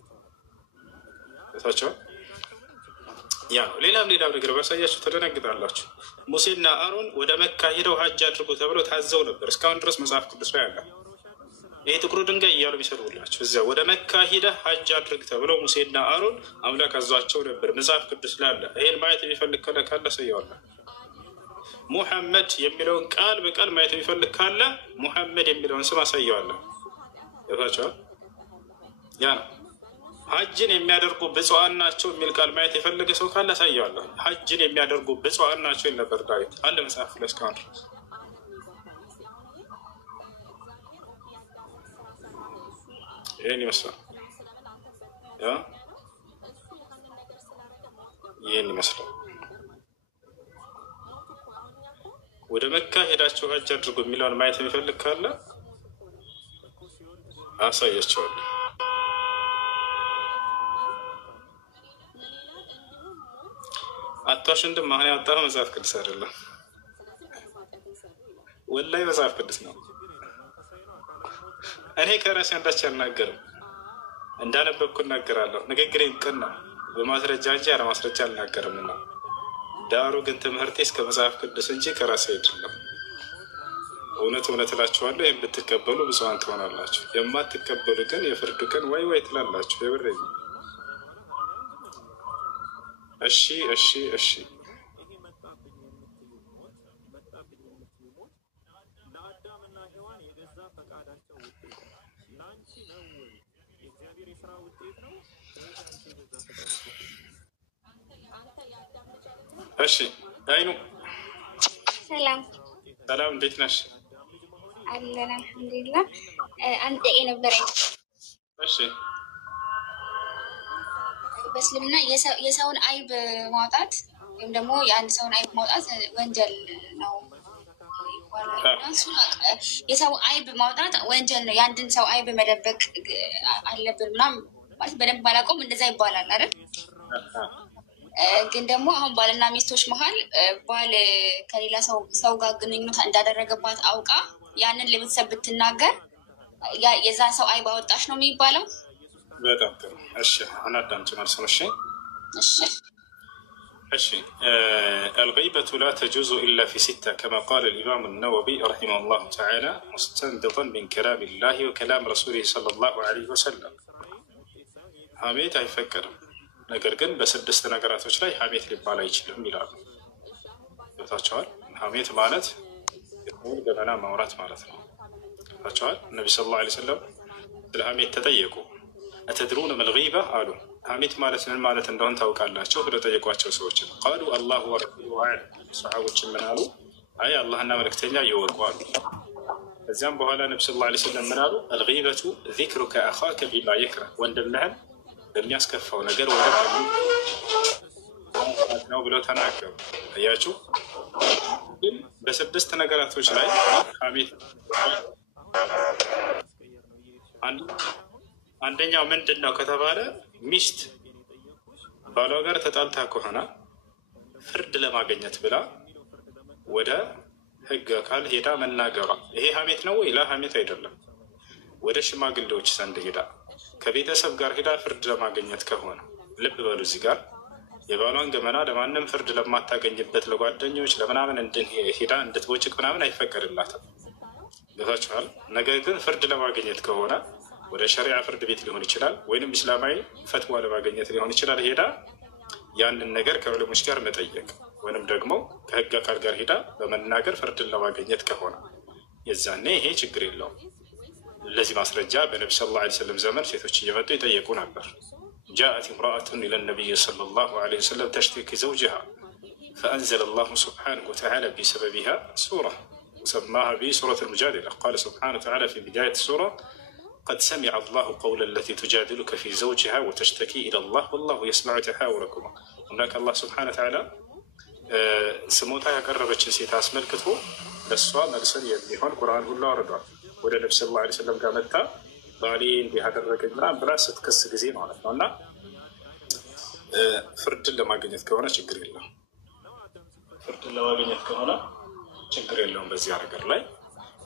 ታቸዋል ያ ነው። ሌላም ነገር ባሳያችሁ ተደነግጣላችሁ። ሙሴና አሮን ወደ መካ ሄደው ሀጅ አድርጉ ተብለው ታዘው ነበር። እስካሁን ድረስ መጽሐፍ ቅዱስ ላይ አለ። ይሄ ጥቁሩ ድንጋይ እያሉ ቢሰሩላቸው እዚያ ወደ መካ ሂደህ ሀጅ አድርግ ተብለው ሙሴና አሮን አምላክ አዟቸው ነበር። መጽሐፍ ቅዱስ ላይ አለ። ይሄን ማየት የሚፈልግ ካለ ሰየዋለ። ሙሐመድ የሚለውን ቃል በቃል ማየት የሚፈልግ ካለ ሙሐመድ የሚለውን ስም አሳየዋለሁ። ይታቸዋል። ያ ነው ሀጅን የሚያደርጉ ብፁዓን ናቸው የሚል ቃል ማየት የፈለገ ሰው ካለ አሳየዋለሁ። ሀጅን የሚያደርጉ ብፁዓን ናቸው ይል ነበር ዳዊት አንድ መጽሐፍ ላይ እስካሁን ድረስ። ይህን ይመስላል። ይህን ይመስላል። ወደ መካ ሄዳችሁ ሀጅ አድርጉ የሚለውን ማየት የሚፈልግ ካለ አሳያቸዋለሁ። አቷሽ እንድም አሁን ያወጣኸው መጽሐፍ ቅዱስ አይደለም፣ ወላሂ መጽሐፍ ቅዱስ ነው። እኔ ከራሴ አንዳች አልናገርም፣ እንዳነበብኩ እናገራለሁ። ንግግሬን ቅን ነው፣ በማስረጃ እንጂ ያለ ማስረጃ አልናገርም እና ዳሩ ግን ትምህርቴ እስከ መጽሐፍ ቅዱስ እንጂ ከራሴ አይደለም። እውነት እላችኋለሁ፣ ይህም ብትቀበሉ ብፁዓን ትሆናላችሁ። የማትቀበሉ ግን የፍርዱ ቀን ወይ ወይ ትላላችሁ። የብሬ እሺ እሺ እሺ እሺ አይኑ ሰላም ሰላም፣ እንዴት ነሽ? አለን አልሐምዱሊላህ። አንድ ጥያቄ ነበረኝ። እሺ በእስልምና የሰውን አይብ ማውጣት ወይም ደግሞ የአንድ ሰውን አይብ ማውጣት ወንጀል ነው ይባላል። የሰው አይብ ማውጣት ወንጀል ነው። የአንድን ሰው አይብ መደበቅ አለብን ምናምን ማለት በደንብ ባላውቀውም እንደዛ ይባላል አይደል? ግን ደግሞ አሁን ባልና ሚስቶች መሀል ባል ከሌላ ሰው ጋር ግንኙነት እንዳደረገባት አውቃ ያንን ለቤተሰብ ብትናገር የዛ ሰው አይብ አወጣሽ ነው የሚባለው? በጣም ጥሩ። እሺ አናዳምጭ መልሱን። እሺ الغيبة لا تجوز إلا في ستة كما قال الإمام النووي رحمه الله تعالى مستنبطا من كلام الله وكلام رسوله صلى الله عليه وسلم. ሐሜት አይፈቀድም፣ ነገር ግን በስድስት ነገራቶች ላይ ሐሜት ሊባል አይችልም ይላሉ። ታቸዋል ሐሜት ማለት የሆነ ገበና ማውራት ማለት ነው። ታቸዋል ነቢ ሰለላሁ ዐለይሂ ወሰለም ስለ ሐሜት ተጠየቁ። አተድሩነ መል ገይባ አሉ። ሐሜት ማለት ምን ማለት እንደሆነ ታውቃላችሁ ብለው ጠየቋቸው ሰዎች። ቃሉ አላሁ ወረሱሉሁ አዕለም። ሰሓቦች ምን አሉ? አይ አላህና መልእክተኛ ይወቁ አሉ። ከዚያም በኋላ ነቢ ሰለላሁ ዐለይሂ ወሰለም ምን አሉ? አልገይበቱ ዚክሩከ አኻከ ቢማ የክረህ፣ ወንድምህን በሚያስከፋው ነገር ወደ ነው ብለው ተናገሩ። አያችሁ፣ ግን በስድስት ነገራቶች ላይ ሐሜት አንደኛው ምንድን ነው ከተባለ ሚስት ባሏ ጋር ተጣልታ ከሆነ ፍርድ ለማግኘት ብላ ወደ ሕግ አካል ሄዳ መናገሯ ይሄ ሐሜት ነው ወይ? ላ ሐሜት አይደለም። ወደ ሽማግሌዎች ዘንድ ሄዳ ከቤተሰብ ጋር ሄዳ ፍርድ ለማግኘት ከሆነ ልብ በሉ፣ እዚህ ጋር የባሏን ገመና ለማንም ፍርድ ለማታገኝበት ለጓደኞች ለምናምን ሄዳ እንድትቦጭቅ ምናምን አይፈቀድላትም። ገብታችኋል? ነገር ግን ፍርድ ለማግኘት ከሆነ ወደ ሸሪዓ ፍርድ ቤት ሊሆን ይችላል፣ ወይንም እስላማዊ ፈትዋ ለማግኘት ሊሆን ይችላል። ሄዳ ያንን ነገር ከዑለሞች ጋር መጠየቅ ወይንም ደግሞ ከህግ አካል ጋር ሄዳ በመናገር ፍርድን ለማግኘት ከሆነ የዛኔ ይሄ ችግር የለውም። ለዚህ ማስረጃ በነቢ ሰለላሁ ዐለይሂ ወሰለም ዘመን ሴቶች እየመጡ ይጠየቁ ነበር። ጃአት እምራአቱን ኢለ ነቢይ ሰለላሁ ዐለይሂ ወሰለም ተሽተኪ ዘውጅሃ ፈአንዘለ ላሁ ስብሓነሁ ወተዓላ ቢሰበቢሃ ሱራ ወሰማሃ ቢሱረት ልሙጃዲላ ቃለ ስብሓነሁ ወተዓላ ፊ ቢዳየት ሱራ قد سمع الله قول التي تجادلك في زوجها وتشتكي إلى الله والله يسمع تحاوركما. هناك الله سبحانه وتعالى سموتها يقربت سيتا اسملكته لسوا ملسل يبنيهون قرآن الله رضا ወደ ነቢ ሰለላሁ ዐለይሂ ወሰለም ጋር መጣ ባሌ እንዲህ አደረገኝ ምናምን ብላ ስትከስ ጊዜ ማለት ነው። እና ፍርድን ለማግኘት ከሆነ ችግር የለውም። ፍርድን ለማግኘት ከሆነ ችግር የለውም። በዚህ ነገር ላይ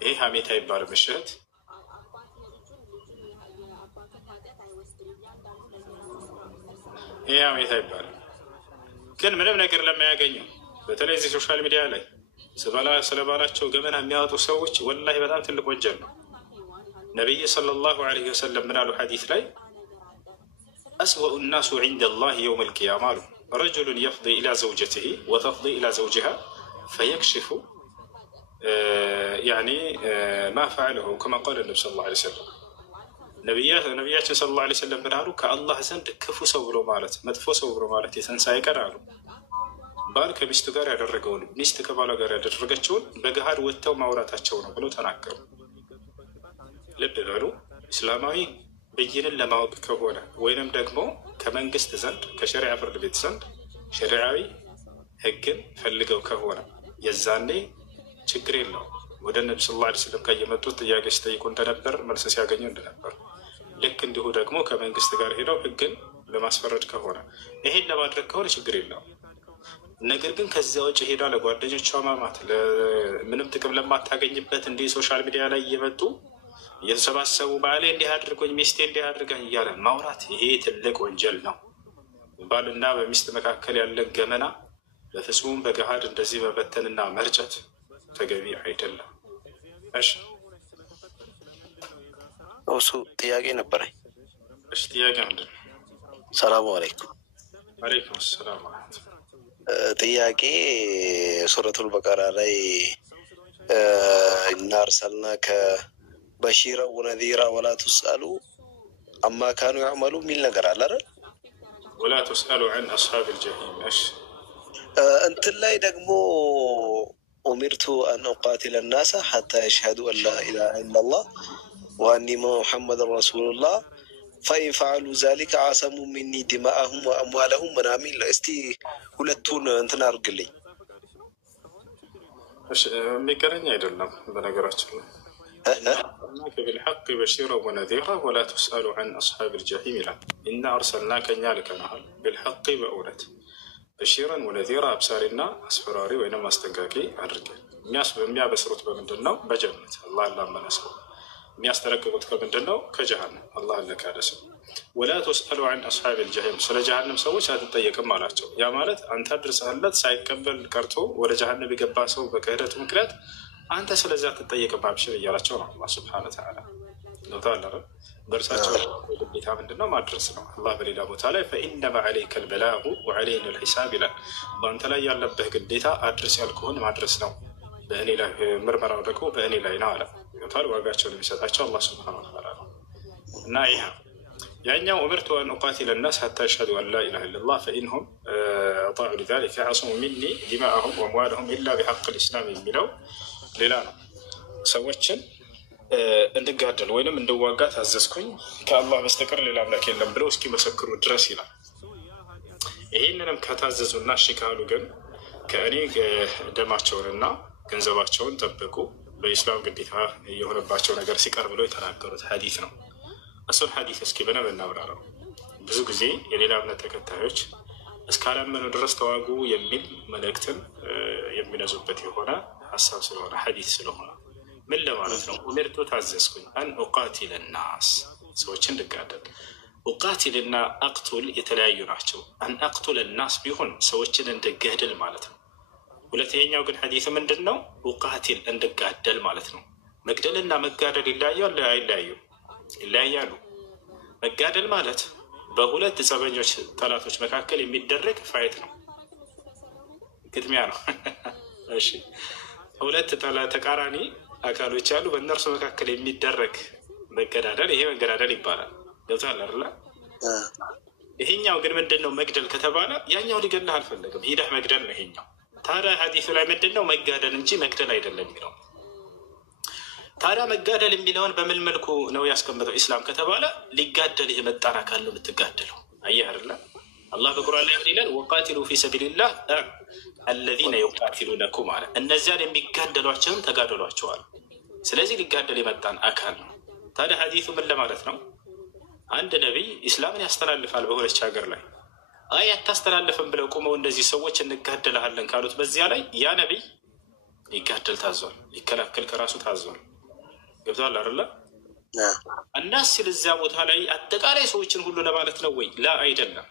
ይሄ ሐሜት አይባልም። እሽት ይሄ ሐሜት አይባልም። ግን ምንም ነገር ለማያገኙ በተለይ እዚህ ሶሻል ሚዲያ ላይ ስለባላቸው ገመና የሚያወጡ ሰዎች ወላሂ በጣም ትልቅ ወንጀል ነው። ነቢይ ሰለላሁ ዐለይሂ ወሰለም ምን አሉ ሐዲስ ላይ? አስወኡ ናሱ ዐንደ ላህ የውም ልቅያማ አሉ ረጁሉን የፍዲ ኢላ ዘውጀትህ ወተፍዲ ኢላ ዘውጅሃ ፈየክሽፉ ያኒ ማ ፈዐለሁ ከማ ቃለ ነቢ ሰለላሁ ዐለይሂ ወሰለም። ነቢያችን ሰለላሁ ዐለይሂ ወሰለም ምን አሉ? ከአላህ ዘንድ ክፉ ሰው ብሎ ማለት መጥፎ ሰው ብሎ ማለት የተንሳኤ ቀን አሉ ባል ከሚስቱ ጋር ያደረገውን ሚስት ከባሏ ጋር ያደረገችውን በገሃድ ወጥተው ማውራታቸው ነው ብለው ተናገሩ። ልብ በሉ፣ እስላማዊ ብይንን ለማወቅ ከሆነ ወይንም ደግሞ ከመንግስት ዘንድ ከሸሪዓ ፍርድ ቤት ዘንድ ሸሪዓዊ ህግን ፈልገው ከሆነ የዛኔ ችግር የለውም። ወደ ነቢ ሰለላሁ ዐለይሂ ወሰለም ጋር የመጡት ጥያቄ ሲጠይቁ እንደነበር መልስ ሲያገኙ እንደነበር ልክ እንዲሁ ደግሞ ከመንግስት ጋር ሄደው ህግን ለማስፈረድ ከሆነ ይሄን ለማድረግ ከሆነ ችግር የለውም። ነገር ግን ከዚያ ውጭ ሄዳ ለጓደኞቿ ማማት ምንም ጥቅም ለማታገኝበት እንዲህ ሶሻል ሚዲያ ላይ እየመጡ እየተሰባሰቡ ባሌ እንዲህ አድርጎኝ ሚስቴ እንዲህ አድርጋኝ እያለ ማውራት ይሄ ትልቅ ወንጀል ነው። ባልና በሚስት መካከል ያለን ገመና በፍጹም በገሃድ እንደዚህ መበተንና መርጨት ተገቢ አይደለም። እሺ እሱ ጥያቄ ነበረኝ። እሺ ጥያቄ ምንድን ነው? ሰላሙ አለይኩም። አለይኩም ሰላም። ጥያቄ ሱረቱል በቀራ ላይ እና አርሰልናከ በሺራ ወነዚራ ወላ ቱስአሉ አማ ካኑ ያዕመሉ የሚል ነገር አለ አይደል? ወላ ቱስአሉ ዐን አስሓቢል ጀሒም። እሺ እንትን ላይ ደግሞ أمرت أن أقاتل الناس حتى يشهدوا أن لا إله إلا الله وأني محمد رسول الله فإن فعلوا ذلك عصموا مني دماءهم وأموالهم منامين لأستي ሁለቱን እንትን አድርግልኝ። የሚገናኝ አይደለም በነገራችን ላይ أرسلناك بالحق بشيرا ونذيرا ولا تسأل عن أصحاب الجحيم لا إنا أرسلناك نالك نهل بالحق بأولت بشيرا ونذيرا أبصارنا أسفراري وإنما استنقاكي الرجال ميا بسرط بمندنا بجنة الله لما نسوا ميا استرقبت كمندنا كجهنم الله لك هذا سو ولا تسأل عن أصحاب الجحيم سلا جهنم سويش هتطيق مالاتو يا مالت أنت أدرس هلت سايكبل كرتو ولا جهنم بيقباسو بكهرة مكرات أنت سلا ذات الطيق بابشر يالاتو الله سبحانه وتعالى لو تعالى برساتو بيتها مندنا ما درسنا الله بليل أبو تعالى فإنما عليك البلاغ وعلينا الحساب له وأنت لا يالبه قديتا أدرس يالكون ما درسنا بأني لا مرمرة ودكو بأني لا ينالا يطال وقاتشو لمساتاتشو الله سبحانه وتعالى نايها يعني أمرت أن أقاتل الناس حتى يشهدوا أن لا إله إلا الله فإنهم أطاعوا لذلك عصموا مني دماءهم وأموالهم إلا بحق الإسلام الملو للانا سوتشن እንድጋደል ወይንም እንድዋጋ ታዘዝኩኝ ከአላህ በስተቀር ሌላ አምላክ የለም ብለው እስኪ መሰክሩ ድረስ ይላል። ይህንንም ከታዘዙና እሺ ካሉ ግን ከእኔ ደማቸውንና ገንዘባቸውን ጠብቁ በኢስላም ግዴታ የሆነባቸው ነገር ሲቀር ብለው የተናገሩት ሐዲስ ነው። እሱን ሐዲስ እስኪ በደንብ እናብራራው። ብዙ ጊዜ የሌላ እምነት ተከታዮች እስካላመኑ ድረስ ተዋጉ የሚል መልእክትን የሚነዙበት የሆነ ሀሳብ ስለሆነ ሐዲስ ስለሆነ ምን ለማለት ነው? ኡሚርቱ ታዘዝኩኝ አን ኡቃቲለ ናስ ሰዎችን ልጋደል። ኡቃቲልና አቅቱል የተለያዩ ናቸው። አን አቅቱለ ናስ ቢሆን ሰዎችን እንድገድል ማለት ነው። ሁለተኛው ግን ሐዲስ ምንድን ነው? ኡቃቲል እንድጋደል ማለት ነው። መግደልና መጋደል ይለያያሉ አይለያዩም? ይለያያሉ። መጋደል ማለት በሁለት ጸበኞች ጠላቶች መካከል የሚደረግ ፋይት ነው፣ ግጥሚያ ነው። እሺ ሁለት ተቃራኒ አካሎች አሉ፣ በእነርሱ መካከል የሚደረግ መገዳደል፣ ይሄ መገዳደል ይባላል። ገብቶሃል አይደል? ይሄኛው ግን ምንድነው? መግደል ከተባለ ያኛው ሊገድልህ አልፈለግም፣ ሂደህ መግደል ነው ይሄኛው። ታዲያ ሐዲሱ ላይ ምንድነው? መጋደል እንጂ መግደል አይደለም የሚለው። ታዲያ መጋደል የሚለውን በምን መልኩ ነው ያስቀመጠው ኢስላም ከተባለ ሊጋደል የመጣን አካል ነው የምትጋደለው። አየህ አይደል? አላህ በቁርአን ላይ ይላል ወቃቲሉ ፊ ሰቢልላህ አለዚነ ዩቃቲሉነኩም አለ። እነዚያን የሚጋደሏቸውን ተጋደሏቸዋል። ስለዚህ ሊጋደል የመጣን አካል ነው። ታዲያ ሐዲሱ ምን ለማለት ነው? አንድ ነቢይ ኢስላምን ያስተላልፋል በሆነች ሀገር ላይ አይ አታስተላልፍም ብለው ቆመው እንደዚህ ሰዎች እንጋደልሃለን ካሉት በዚያ ላይ ያ ነቢይ ሊጋደል ታዟል፣ ሊከላከል ከራሱ ታዟል። ገብቶሃል አይደለ? እናስ ሲል እዚያ ቦታ ላይ አጠቃላይ ሰዎችን ሁሉ ለማለት ነው ወይ? ላ አይደለም።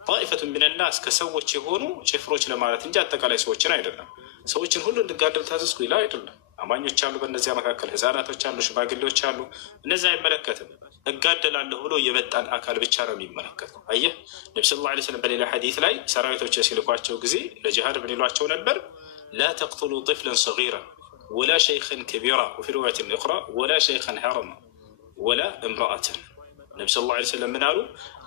ጣኢፈቱን ሚነናስ ከሰዎች የሆኑ ጭፍሮች ለማለት እንጂ አጠቃላይ ሰዎችን አይደለም። ሰዎችን ሁሉ እንድጋደል ታዘዝኩ ላ አይደለም። አማኞች አሉ፣ በእነዚያ መካከል ህፃናቶች አሉ፣ ሽማግሌዎች አሉ። እነዚያ አይመለከትም። እጋደላለሁ ብሎ የመጣን አካል ብቻ ነው የሚመለከተው። አየህ ነቢ ሰለላሁ ዐለይሂ ወሰለም በሌላ ሐዲስ ላይ ሰራዊቶች ሲልኳቸው ጊዜ ለጂሃድ ምን ይሏቸው ነበር? ላ ተቅቱሉ ጥፍለን ሰጊራን ወላ ሸይኸን ከቢራ ወፊ ሪዋየትን ኡኽራ ወላ ሸይኸን ሐረማ ወላ እምረአትን። ነቢ ሰለላሁ ዐለይሂ ወሰለም ምን አሉ?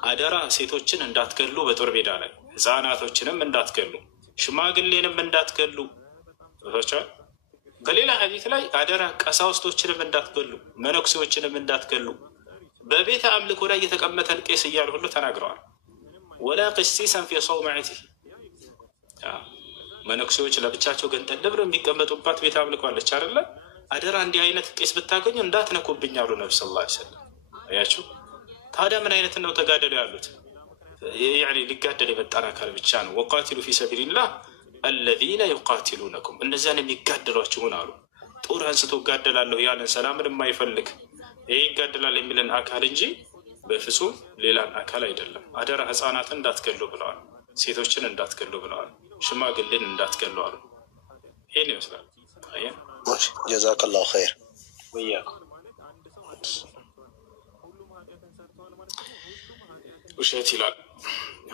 አደራ ሴቶችን እንዳትገሉ፣ በጦር ሜዳ ላይ ህፃናቶችንም እንዳትገሉ፣ ሽማግሌንም እንዳትገሉ። በሌላ ሐዲስ ላይ አደራ ቀሳውስቶችንም እንዳትገሉ፣ መነኩሴዎችንም እንዳትገሉ፣ በቤተ አምልኮ ላይ የተቀመጠን ቄስ እያሉ ሁሉ ተናግረዋል። ወላ ቅሲሰን ፊ ሰውመዕቲህ መነኩሴዎች ለብቻቸው ገንጠል ብለው የሚቀመጡባት ቤተ አምልኮ አለች አይደለ? አደራ እንዲህ አይነት ቄስ ብታገኙ እንዳትነኩብኝ አሉ ነቢ ሰለላሁ ዐለይሂ ወሰለም። አያችሁ? ታዲያ ምን አይነት ነው ተጋደሉ ያሉት? ያኔ ሊጋደል የመጣን አካል ብቻ ነው። ወቃቲሉ ፊ ሰቢልላህ አለዚነ ዩቃቲሉነኩም እነዚያን የሚጋደሏችሁን አሉ። ጦር አንስቶ እጋደላለሁ ያለን ሰላምን የማይፈልግ ይህ ይጋደላል የሚለን አካል እንጂ በፍጹም ሌላን አካል አይደለም። አደራ ህፃናትን እንዳትገሉ ብለዋል፣ ሴቶችን እንዳትገሉ ብለዋል፣ ሽማግሌን እንዳትገሉ አሉ። ይህን ይመስላል። ጀዛከላሁ ኸይር። ውሸት ይላል።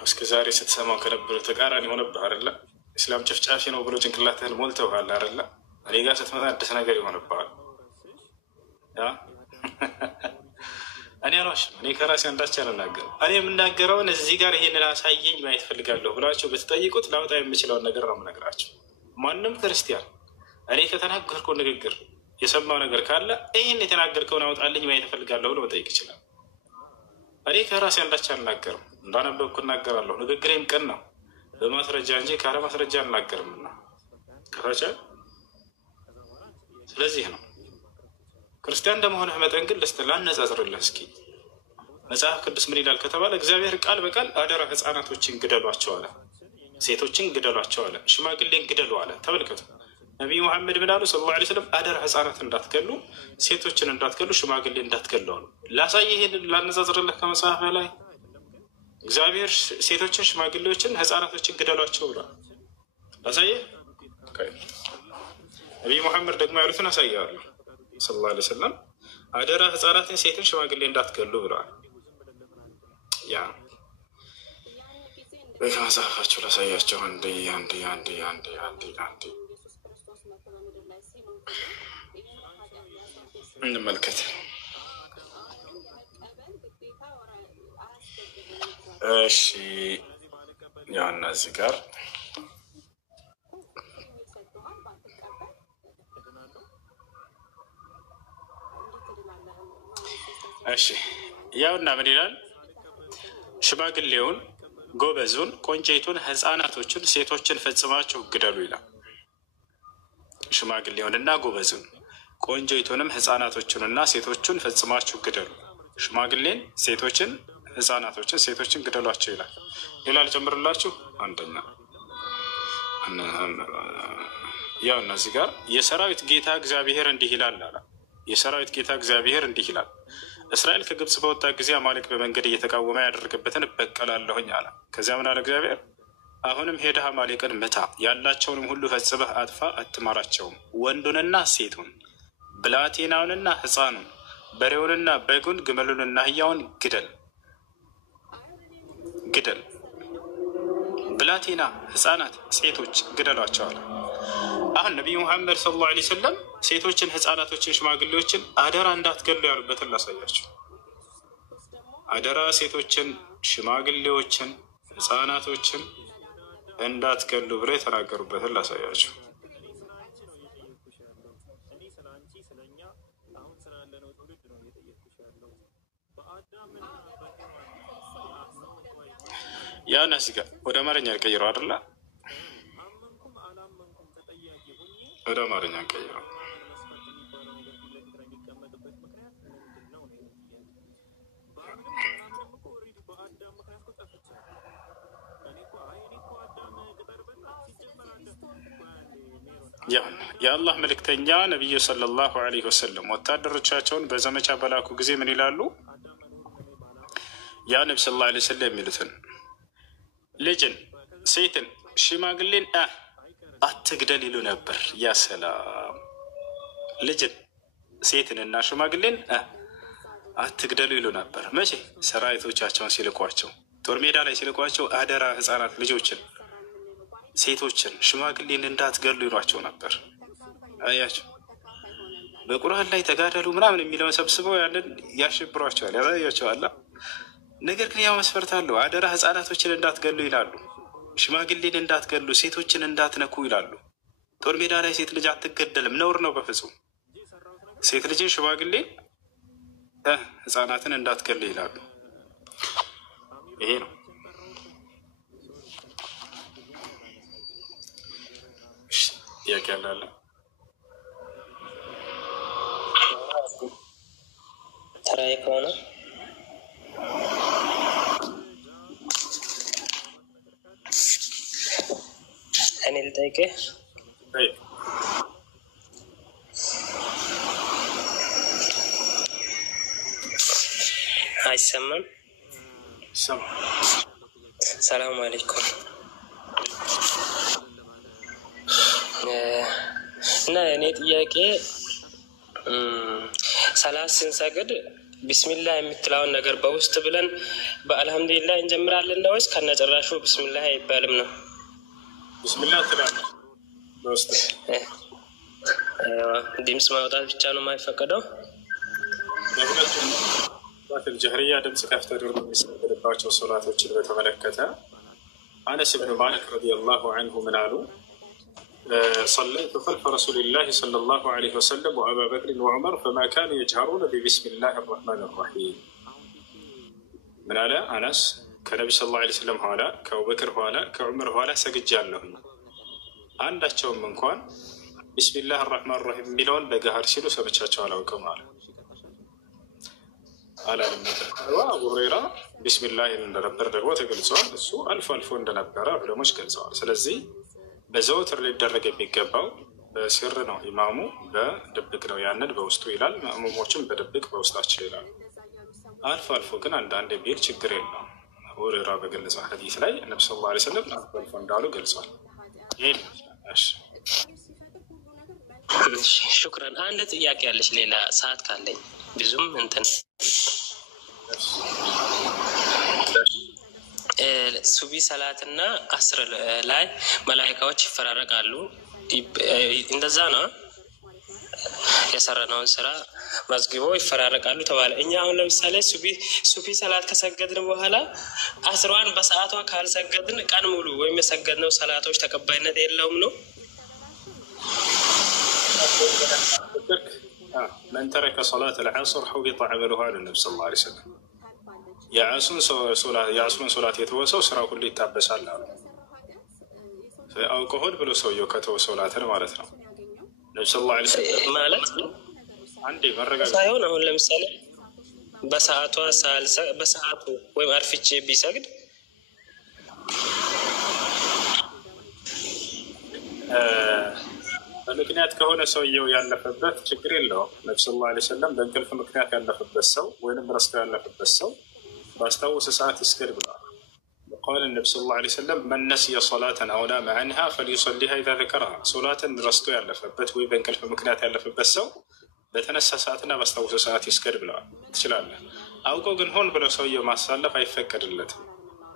እስከ ዛሬ ስትሰማው ከነበረ ተቃራኒ ሆነብህ አይደለ? ኢስላም ጨፍጫፊ ነው ብሎ ጭንቅላትህን ሞልተውሃል አይደለ? እኔ ጋር ስትመጣ አዲስ ነገር ይሆንብሃል። እኔ አልዋሽም። እኔ ከራሴ አንዳች አልናገርም። እኔ የምናገረውን እዚህ ጋር ይሄንን አሳየኝ ማየት ፈልጋለሁ ብላቸው ብትጠይቁት ላውጣ የምችለውን ነገር ነው የምነግራቸው። ማንም ክርስቲያን እኔ ከተናገርኩ ንግግር የሰማው ነገር ካለ ይህን የተናገርከውን አውጣልኝ ማየት እፈልጋለሁ ብሎ መጠየቅ ይችላል። እኔ ከራሴ አንዳች አልናገርም፣ እንዳነበብኩ እናገራለሁ። ንግግሬም ቅን ነው፣ በማስረጃ እንጂ ካለ ማስረጃ አልናገርምና ከፈቻል። ስለዚህ ነው ክርስቲያን እንደመሆንህ መጠን ግን ላነጻጽርልህ እስኪ መጽሐፍ ቅዱስ ምን ይላል ከተባለ እግዚአብሔር ቃል በቃል አደራ ህፃናቶችን ግደሏቸው አለ፣ ሴቶችን ግደሏቸው አለ፣ ሽማግሌን ግደሉ አለ። ተመልከቱ ነቢዩ መሐመድ ምን አሉ ሰለላሁ ዐለይሂ ወሰለም? አደራ ህፃናት እንዳትገሉ፣ ሴቶችን እንዳትገሉ፣ ሽማግሌ እንዳትገሉ አሉ። ላሳይህ፣ ይሄንን ላነጻጽርልህ ከመጽሐፍ ላይ እግዚአብሔር ሴቶችን፣ ሽማግሌዎችን፣ ህፃናቶችን ግደሏቸው ብሏል። ላሳይህ። ነቢዩ መሐመድ ደግሞ ያሉትን አሳያለሁ ሰለላሁ ዐለይሂ ወሰለም አደራ ህፃናትን፣ ሴትን፣ ሽማግሌ እንዳትገሉ ብለዋል። ያ በመጽሐፋቸው ላሳያቸው። አንዴ እንመልከት። እሺ ያው እነዚህ ጋር እሺ ያውና ምን ይላል? ሽማግሌውን፣ ጎበዙን፣ ቆንጆይቱን፣ ህፃናቶችን፣ ሴቶችን ፈጽማችሁ ግደሉ ይላል። ሽማግሌውንና ጎበዙን፣ ቆንጆይቱንም፣ ህፃናቶችንና ሴቶችን ፈጽማችሁ ግደሉ። ሽማግሌን፣ ሴቶችን፣ ህፃናቶችን፣ ሴቶችን ግደሏቸው ይላል። ሌላ ልጨምርላችሁ። አንደኛ ያው እነዚህ ጋር የሰራዊት ጌታ እግዚአብሔር እንዲህ ይላል አለ። የሰራዊት ጌታ እግዚአብሔር እንዲህ ይላል፣ እስራኤል ከግብፅ በወጣ ጊዜ አማሌቅ በመንገድ እየተቃወመ ያደረገበትን እበቀላለሁኝ አለ። ከዚያ ምን አለ እግዚአብሔር? አሁንም ሄደህ አማሌቅን ምታ፣ ያላቸውንም ሁሉ ፈጽመህ አጥፋ፣ አትማራቸውም። ወንዱንና ሴቱን፣ ብላቴናውንና ህፃኑን፣ በሬውንና በጉን፣ ግመሉንና አህያውን ግደል። ብላቴና፣ ህፃናት፣ ሴቶች ግደሏቸዋል። አሁን ነቢዩ ሙሐመድ ሰለላሁ ዐለይሂ ወሰለም ሴቶችን፣ ህፃናቶችን፣ ሽማግሌዎችን አደራ እንዳትገሉ ያሉበትን ላሳያቸው። አደራ ሴቶችን፣ ሽማግሌዎችን፣ ህፃናቶችን እንዳትገሉ ብለው የተናገሩበትን ላሳያቸው። ያ ነስ ጋር ወደ አማርኛ ቀይረው አይደለ? ወደ አማርኛ ቀይረው። የአላህ መልእክተኛ ነቢዩ ሰለላሁ ዐለይሂ ወሰለም ወታደሮቻቸውን በዘመቻ በላኩ ጊዜ ምን ይላሉ? ያ ነቢ ሰለላሁ ዐለይሂ ወሰለም የሚሉትን ልጅን፣ ሴትን፣ ሽማግሌን አትግደል ይሉ ነበር። ያ ሰላም! ልጅን፣ ሴትን እና ሽማግሌን አትግደሉ ይሉ ነበር። መቼ? ሰራዊቶቻቸውን ሲልኳቸው፣ ጦር ሜዳ ላይ ሲልኳቸው አደራ ህፃናት፣ ልጆችን፣ ሴቶችን፣ ሽማግሌን እንዳትገሉ ይሏቸው ነበር። አያቸው። በቁርአን ላይ ተጋደሉ ምናምን የሚለውን ሰብስበው ያንን ያሸብሯቸዋል፣ ያሳያቸዋል። ነገር ግን ያው መስፈርት አለው። አደራ ህፃናቶችን እንዳትገሉ ይላሉ። ሽማግሌን እንዳትገሉ፣ ሴቶችን እንዳትነኩ ይላሉ። ጦር ሜዳ ላይ ሴት ልጅ አትገደልም፣ ነውር ነው በፍጹም። ሴት ልጅን፣ ሽማግሌን፣ ህፃናትን እንዳትገሉ ይላሉ። ይሄ ነው። ጥያቄ ያለ ተራዬ ከሆነ እኔ ልጠይቅህ። አይሰማም? ሰላም አለይኩም። እና እኔ ጥያቄ ሰላት ስንሰግድ ቢስሚላህ የምትለውን ነገር በውስጥ ብለን በአልሐምዱሊላህ እንጀምራለን ነው ወይስ ከነጭራሹ ቢስሚላህ አይባልም ነው? ቢስሚላህ ትላለህ በውስጥ ድምፅ ማውጣት ብቻ ነው የማይፈቀደው? ጀህርያ ድምፅ ከፍ ተደርጎ የሚሰገድባቸው ሶላቶችን በተመለከተ አነስ ብን ማሊክ ረዲየላሁ ዐንሁ ምን አሉ? صليت خلف رسول الله صلى الله عليه وسلم وأبا بكر وعمر فما كانوا يجهرون ببسم الله الرحمن الرحيم. من على أنس كنبي صلى الله عليه وسلم هؤلاء كأبو بكر هؤلاء كعمر هؤلاء سجل لهم عندهم من كون بسم الله الرحمن الرحيم بلون بجهر سيلو سبتشاتشو على وكمال على أبو هريرة بسم الله إن ربنا دعوة قلصان السوء ألف ندبره ولا مشكلة صار سلزي بزوتر للدرجة بيجباو بسرنا إمامه بدبك نو يعني بوستو إلال مأمو موجم بدبك بوستاتش إلال ألف كنا عند بير شجرينا أبو هريرة بقلص حديث لي النبي صلى الله عليه وسلم ألف دارو قلصان إيه إيش شكرا. أنا تياك على ليلة ساعات كالي بزوم انتن ሱቢ ሰላትና አስር ላይ መላኢካዎች ይፈራረቃሉ። እንደዛ ነው የሰራነውን ስራ መዝግቦ ይፈራረቃሉ ተባለ። እኛ አሁን ለምሳሌ ሱቢ ሰላት ከሰገድን በኋላ አስሯን በሰዓቷ ካልሰገድን ቀን ሙሉ ወይም የሰገድነው ሰላቶች ተቀባይነት የለውም ነው። من ترك صلاة العصر حبط عمله على النبي صلى الله عليه وسلم. يعصون صلاة يتوسو سرا كل يتابس على أو كهود بلو سويو كتو صلاة مالتنا النبي صلى الله عليه وسلم مالت عندي مرة سايون أقول لمثال بساعته وين عرفت شيء بيسجد ምክንያት ከሆነ ሰውየው ያለፈበት ችግር የለውም። ነብዩ ሰለላሁ ዐለይሂ ወሰለም በእንቅልፍ ምክንያት ያለፈበት ሰው ወይንም ረስቶ ያለፈበት ሰው ባስታወሰ ሰዓት ይስገድ ብለዋል። قال النبي صلى الله عليه وسلم من نسي صلاة أو نام عنها فليصليها إذا ذكرها. صلاة رستو ያለፈበት ወይ በእንቅልፍ ምክንያት ያለፈበት ሰው በተነሳ ሰዓትና ባስታወሰ ሰዓት ይስገድ ብለዋል። ትችላለህ። አውቆ ግን ሆን ብሎ ሰውየው ማሳለፍ አይፈቀድለትም።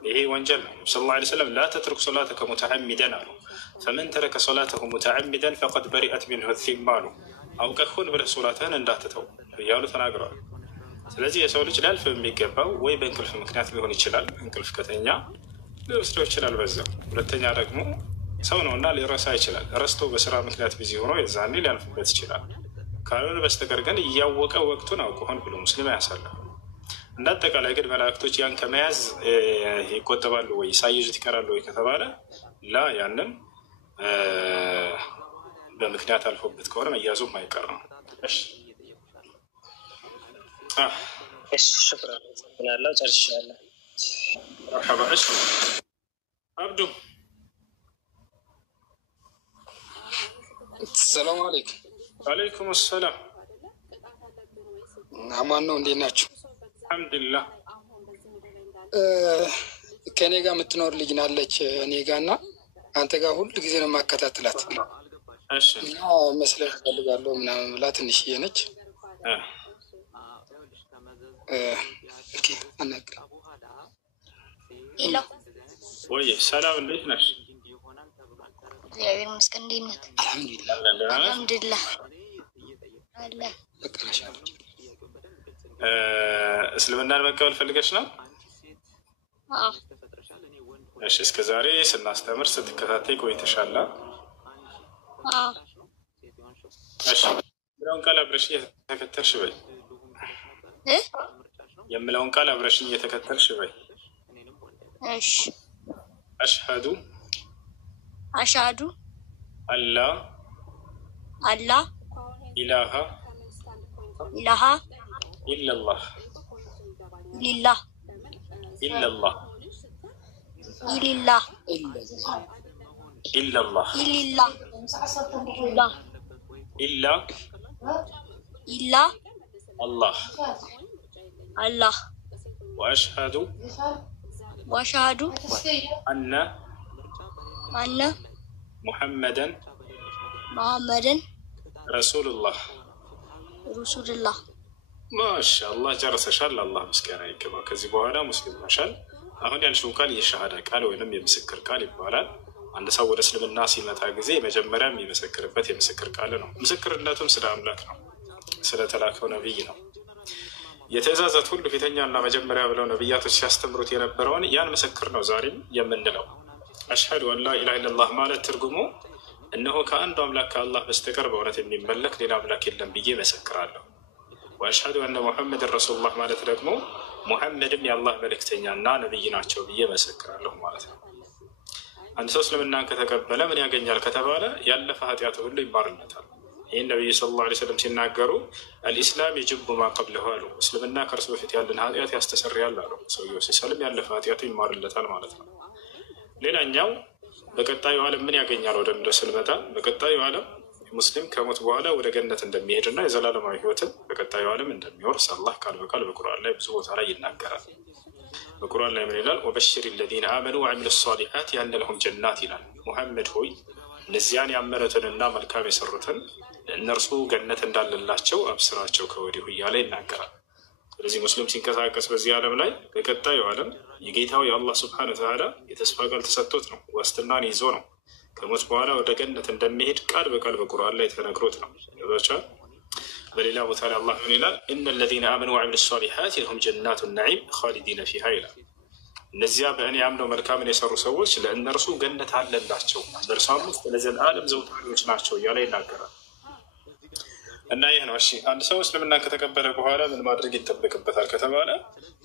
ይሄ ወንጀል ነው። ነብዩ ሰለላሁ ዐለይሂ ወሰለም لا تترك صلاتك متعمدا አሉ። فمن ترك صلاته متعمدا فقد برئت منه الذمة አሉ። አውቀህ ሆን ብለህ ሶላትህን እንዳትተው እያሉ ተናግረዋል። ስለዚህ የሰው ልጅ ሊያልፍ የሚገባው ወይ በእንቅልፍ ምክንያት ሊሆን ይችላል። እንቅልፍ ከተኛ ሊወስደው ይችላል በዛው። ሁለተኛ ደግሞ ሰው ነውና ሊረሳ ይችላል። ረስቶ በስራ ምክንያት ቢዚ ሆኖ የዛኔ ሊያልፍበት ይችላል። ካልሆነ በስተቀር ግን እያወቀ ወቅቱን አውቆ ሆን ብሎ ሙስሊም ያሳልፍ። እንደ አጠቃላይ ግን መላእክቶች ያን ከመያዝ ይቆጠባሉ ወይ ሳይዙት ይቀራሉ ወይ ከተባለ ላ ያንን በምክንያት አልፎበት ከሆነ መያዙም አይቀር ነው። እሺ ሽክራን እናላው ጨርሻለሁ። مرحبا. ايش عبدو السلام عليكم. وعليكم السلام. አማን ነው እንዴት ናችሁ? አልሐምዱሊላህ። ከኔ ጋር የምትኖር ልጅ ናለች እኔ ጋርና አንተ ጋር ሁሉ ጊዜ ነው ማከታተላት። እሺ እና መስለህ ፈልጋለሁ ምናምን ብላ ትንሽዬ ነች። ኦኬ አናግራ ሄሎ ወይ ሰላም እንዴት ነሽ? እግዚአብሔር ይመስገን። እንዴት ነህ? አልሐምዱሊላህ አለ በቃሽ። እስልምናን መቀበል ፈልገሽ ነው? አዎ። እሺ እስከ ዛሬ ስናስተምር ስትከታተይ ቆይተሻል? አዎ። እሺ የምለውን ቃል አብረሽኝ እየተከተልሽ በይ። የምለውን ቃል አብረሽኝ እየተከተልሽ በይ። እሺ አሽሀዱ አላ ኢላሃ ኢለላህ ኢለላህ ኢላ አላህ ወአሽሀዱ አነ ሙሐመደን ረሱሉላህ። ማሻአላህ ጨርሰሻል። አላህ ምስጋና ይገባው። ከዚህ በኋላ ሙስሊም ሆነሻል። አሁን ያልሽው ቃል የሸሃዳ ቃል ወይንም የምስክር ቃል ይባላል። አንድ ሰው ወደ እስልምና ሲመጣ ጊዜ መጀመሪያ የሚመሰክርበት የምስክር ቃል ነው። ምስክርነቱም ስለ አምላክ ነው፣ ስለተላከው ነቢይ ነው። የትእዛዛት ሁሉ ፊተኛና መጀመሪያ ብለው ነቢያቶች ሲያስተምሩት የነበረውን ያን ምስክር ነው ዛሬም የምንለው። አሽሀዱ አን ላ ኢላሀ ኢለላህ ማለት ትርጉሙ እነሆ ከአንዱ አምላክ ከአላህ በስተቀር በእውነት የሚመለክ ሌላ አምላክ የለም ብዬ መሰክራለሁ። ወአሽሀዱ አነ ሙሐመድን ረሱሉላህ ማለት ደግሞ ሙሐመድም የአላህ መልእክተኛና ነብይ ናቸው ብዬ መሰክራለሁ ማለት ነው። አንድ ሰው እስልምናን ከተቀበለ ምን ያገኛል ከተባለ ያለፈ ኃጢአቱ ሁሉ ይማርለታል። ይህን ነቢዩ ሰለላሁ ዐለይሂ ወሰለም ሲናገሩ አልኢስላም የጅቡ ማ ቀብለሁ አሉ። እስልምና ከእርሱ በፊት ያለን ኃጢአት ያስተሰርያል አሉ። ሰውየው ሲሰልም ያለፈ ኃጢአቱ ይማርለታል ማለት ነው። ሌላኛው በቀጣዩ ዓለም ምን ያገኛል ወደሚለው ስንመጣ በቀጣዩ ዓለም ሙስሊም ከሞት በኋላ ወደ ገነት እንደሚሄድና የዘላለማዊ ሕይወትን በቀጣዩ ዓለም እንደሚወርስ አላህ ቃል በቃል በቁርአን ላይ ብዙ ቦታ ላይ ይናገራል። በቁርአን ላይ ምን ይላል? ወበሽር ለዚነ አመኑ ወዐሚሉ ሷሊሓት ያነ ለሁም ጀናት ይላል። ሙሐመድ ሆይ እነዚያን ያመኑትንና መልካም የሰሩትን እነርሱ ገነት እንዳለላቸው አብስራቸው ከወዲሁ እያለ ይናገራል። ስለዚህ ሙስሊም ሲንቀሳቀስ በዚህ ዓለም ላይ በቀጣዩ ዓለም የጌታው የአላህ ስብሐነ ወተዓላ የተስፋ ቃል ተሰጥቶት ነው፣ ዋስትናን ይዞ ነው ከሞት በኋላ ወደ ገነት እንደሚሄድ ቃል በቃል በቁርአን ላይ ተነግሮት ነው። ይዛቻል። በሌላ ቦታ ላይ አላህ ምን ይላል? ኢነ ለዚነ አመኑ ወዐሚሉ ሷሊሓት ለሁም ጀናቱ ነዒም ኻሊዲነ ፊሃ ይላል። እነዚያ በእኔ አምነው መልካምን የሰሩ ሰዎች ለእነርሱ ገነት አለላቸው፣ በእርሷም ውስጥ ለዘላለም ዘውታሪዎች ናቸው እያለ ይናገራል። እና ይህ ነው። እሺ አንድ ሰው እስልምናን ከተቀበለ በኋላ ምን ማድረግ ይጠበቅበታል ከተባለ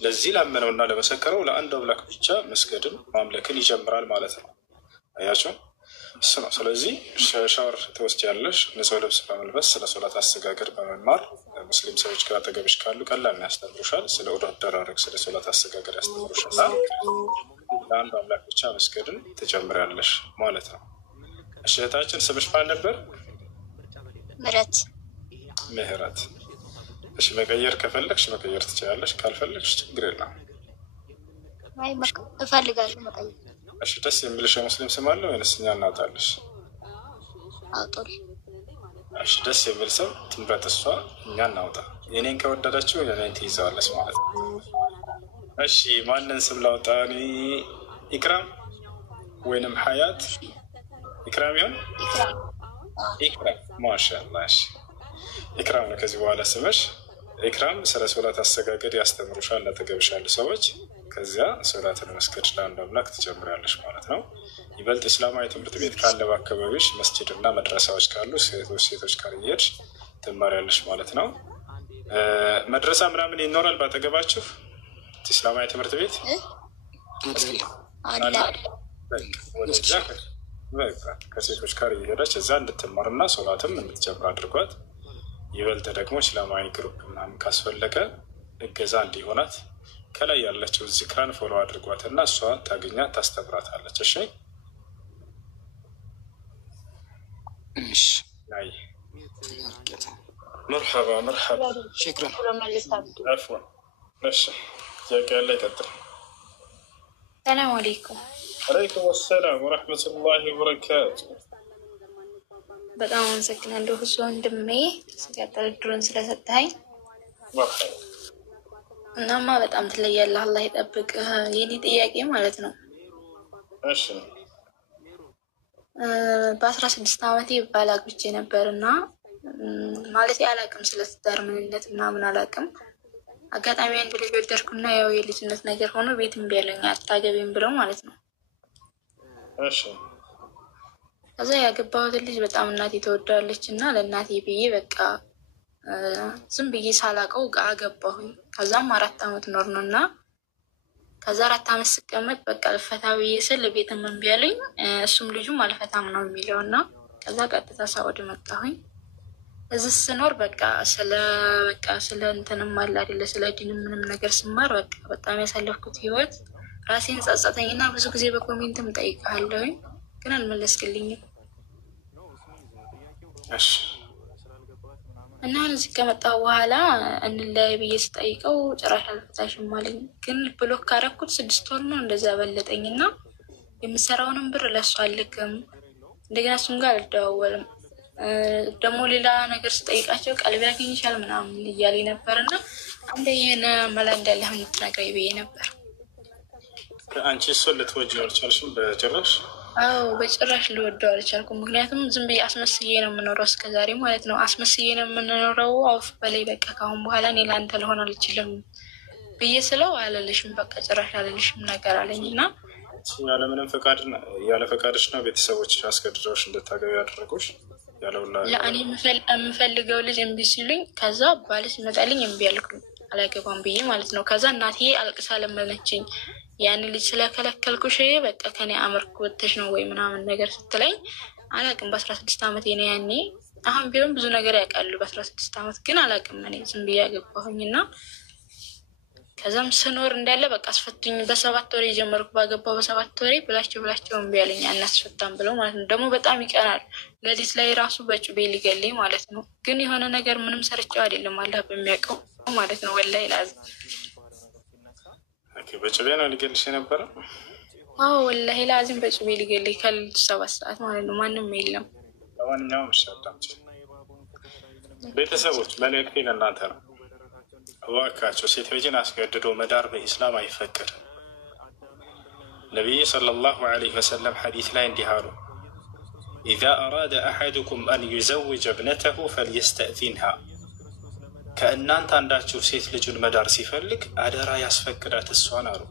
ለዚህ ላመነውና ለመሰከረው ለአንድ አምላክ ብቻ መስገድን ማምለክን ይጀምራል ማለት ነው። አያቸው እሱ ነው። ስለዚህ ሻወር ትወስጃለሽ፣ ንጹህ ልብስ በመልበስ ስለ ሶላት አሰጋገድ በመማር ሙስሊም ሰዎች ጋር አጠገብሽ ካሉ ቀላል ያስተምሩሻል። ስለ ዑዱ አደራረግ፣ ስለ ሶላት አሰጋገድ ያስተምሩሻል። ለአንድ አምላክ ብቻ መስገድን ትጀምሪያለሽ ማለት ነው። እሺ እህታችን ስምሽ ማን ነበር? ምህረት ምህረት። እሺ መቀየር ከፈለግሽ መቀየር ትችላለሽ፣ ካልፈለግሽ ችግር የለም። አይ እፈልጋለሁ መቀየር። እሺ ደስ የሚልሽ የሙስሊም ስም አለ ወይንስ እኛ እናውጣልሽ? አውጡል። እሺ ደስ የሚል ስም ትምረጥ እሷ፣ እኛ እናውጣ። የኔን ከወደዳችሁ የኔን ትይዘዋለች ማለት ነው። እሺ ማንን ስም ላውጣ? እኔ ኢክራም ወይንም ሀያት? ኢክራም ይሁን? ኢክራም ማሻአላህ። እሺ ኢክራም ነው ከዚህ በኋላ ስምሽ። ኢክራም ስለ ሶላት አሰጋገድ ያስተምሩሻል አጠገብሻሉ ሰዎች። ከዚያ ሶላትን መስገድ ለአንድ አምላክ ትጀምሪያለሽ ማለት ነው። ይበልጥ እስላማዊ ትምህርት ቤት ካለ በአካባቢዎች መስጂድ እና መድረሳዎች ካሉ ሴቶች ጋር እየሄድሽ ትማሪያለሽ ማለት ነው። መድረሳ ምናምን ይኖራል ባጠገባችሁ? እስላማዊ ትምህርት ቤት ወደዚያ ከሴቶች ጋር እየሄደች እዛ እንድትማርና ሶላትም እንድትጀምር አድርጓት። ይበልጥ ደግሞ እስላማዊ ግሩፕ ምናምን ካስፈለገ እገዛ እንዲሆናት ከላይ ያለችው ዚክራን ፎሎ አድርጓት እና እሷ ታገኛት ታስተምራታለች። እሺ ናይ መርሐባ መርሐባ ሽክራን አፍዋን። እሺ ጥያቄ ያለ ይቀጥል። ሰላም አለይኩም። አለይኩም ሰላም ወረሕመቱላሂ ወበረካቱ። በጣም አመሰግናለሁ እሱ ወንድሜ ሲቀጥል ድሮን ስለሰጠኸኝ። መርሐባ። እናማ በጣም ትለያለህ፣ አላህ ይጠብቅህ። የኔ ጥያቄ ማለት ነው እሺ በ16 ዓመቴ ባል አግብቼ ነበር እና ማለት አላውቅም፣ ስለ ትዳር ምንነት ምናምን አላውቅም። አጋጣሚ አንድ ልጅ ወደድኩና ያው የልጅነት ነገር ሆኖ ቤት እምቢ አለኝ፣ አታገቢም ብለው ማለት ነው። እሺ ከዛ ያገባሁትን ልጅ በጣም እናቴ ተወዳለች እና ለእናቴ ብዬ በቃ ዝም ብዬ ሳላውቀው አገባሁኝ። ከዛም 4 ዓመት ኖር ነው እና ከዛ 4 ዓመት ስቀመጥ በቃ ልፈታ ብዬ ስል ቤትም እምቢ አለኝ፣ እሱም ልጁም አልፈታም ነው የሚለው እና ከዛ ቀጥታ ሳውዲ መጣሁኝ። እዚህ ስኖር በቃ ስለ እንትንም አለ አይደለ ስለ ዲንም ምንም ነገር ስማር በቃ በጣም ያሳለፍኩት ህይወት ራሴን ጸጸተኝ እና ብዙ ጊዜ በኮሜንትም ጠይቃለሁኝ ግን አልመለስክልኝም። እሺ እና እዚህ ከመጣሁ በኋላ እንለያይ ብዬ ስጠይቀው ጭራሽ አልፈታሽም አለኝ። ግን ብሎክ ካረኩት 6 ወር ነው እንደዛ በለጠኝ እና የምሰራውንም ብር ለሱ አልልክም፣ እንደገና እሱም ጋር አልደዋወልም። ደግሞ ሌላ ነገር ስጠይቃቸው ቀልብ ያገኝሻል ምናምን እያለኝ ነበር እና አንደ ይህን መላ እንዳለህ የምትነግረኝ ብዬ ነበር። አንቺ እሱን ልትወጂው አልቻልሽም በጭራሽ? አዎ በጭራሽ ልወደው አልቻልኩም። ምክንያቱም ዝም ብዬ አስመስዬ ነው የምኖረው እስከዛሬ ማለት ነው። አስመስዬ ነው የምንኖረው። አውፍ በላይ በቃ ካሁን በኋላ እኔ ለአንተ ልሆን አልችልም ብዬ ስለው አልልሽም፣ በቃ ጭራሽ አልልሽም ነገር አለኝ እና ያለምንም ፈቃድ ያለ ፈቃድሽ ነው ቤተሰቦች አስገድደውሽ እንድታገቢ ያደረጉሽ? ለእኔ የምፈልገው ልጅ እምቢ ሲሉኝ ከዛ ባል ሲመጣልኝ እምቢ አልኩኝ፣ አላገባም ብዬ ማለት ነው። ከዛ እናቴ አልቅሳ ለመነችኝ። ያን ልጅ ስለከለከልኩሽ በቃ ከኔ አመርክ ወጥተሽ ነው ወይ ምናምን ነገር ስትለኝ አላቅም። በ16 ዓመቴ ነው ያኔ። አሁን ቢሆን ብዙ ነገር ያውቃሉ። በ16 ዓመት ግን አላቅም። እኔ ዝም ብዬ ያገባሁኝና ከዛም ስኖር እንዳለ በቃ አስፈቱኝ። በ7 ወሬ ጀመርኩ። ባገባው በ7 ወሬ ብላቸው እምቢ አለኝ። አናስፈታም ብለው ማለት ነው። ደግሞ በጣም ይቀናል። ሌሊት ላይ ራሱ በጩቤ ሊገለኝ ማለት ነው። ግን የሆነ ነገር ምንም ሰርቼው አይደለም፣ አላህ በሚያውቀው ማለት ነው። ወላሂ ላዝ በጩቤ ነው ሊገልሽ የነበረ? አዎ ወላሂ ላዚም በጩቤ ሊገለኝ ከሌሊቱ 7 ሰዓት ማለት ነው። ማንም የለም። ለማንኛውም ይሻላል። ቤተሰቦች መልእክቴ ለእናንተ ነው። እባካቸው ሴት ልጅን አስገድዶ መዳር በኢስላም አይፈቀድም። ነቢይ ሰለላሁ ዐለይሂ ወሰለም ሐዲስ ላይ እንዲህ አሉ፣ ኢዛ አራደ አሐዱኩም አን ዩዘውጀ እብነተሁ ፈልየስተእዚንሃ። ከእናንተ አንዳችሁ ሴት ልጁን መዳር ሲፈልግ አደራ ያስፈቅዳት እሷን አሉ።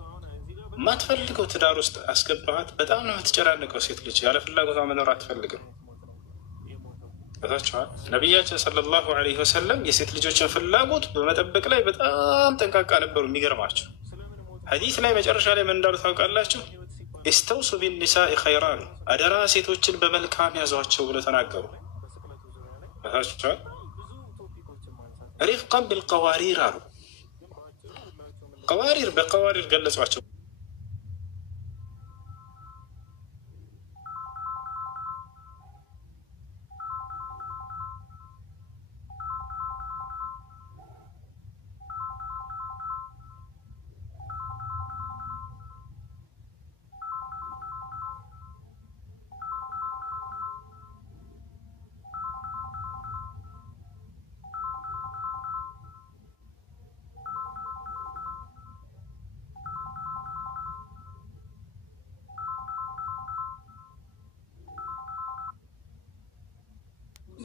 የማትፈልገው ትዳር ውስጥ አስገባሃት። በጣም ነው የምትጨናነቀው። ሴት ልጅ ያለ ፍላጎቷ መኖር አትፈልግም። ታችኋል። ነቢያችን ሰለላሁ ዐለይሂ ወሰለም የሴት ልጆችን ፍላጎት በመጠበቅ ላይ በጣም ጠንቃቃ ነበሩ። የሚገርማቸው ሐዲስ ላይ መጨረሻ ላይ ምን እንዳሉ ታውቃላችሁ? ኢስተውሱ ቢኒሳኢ ኸይራ ነው፣ አደራ ሴቶችን በመልካም ያዟቸው ብለው ተናገሩ። ታችኋል። ሪፍቀን ቢልቀዋሪር አሉ። ቀዋሪር በቀዋሪር ገለጿቸው።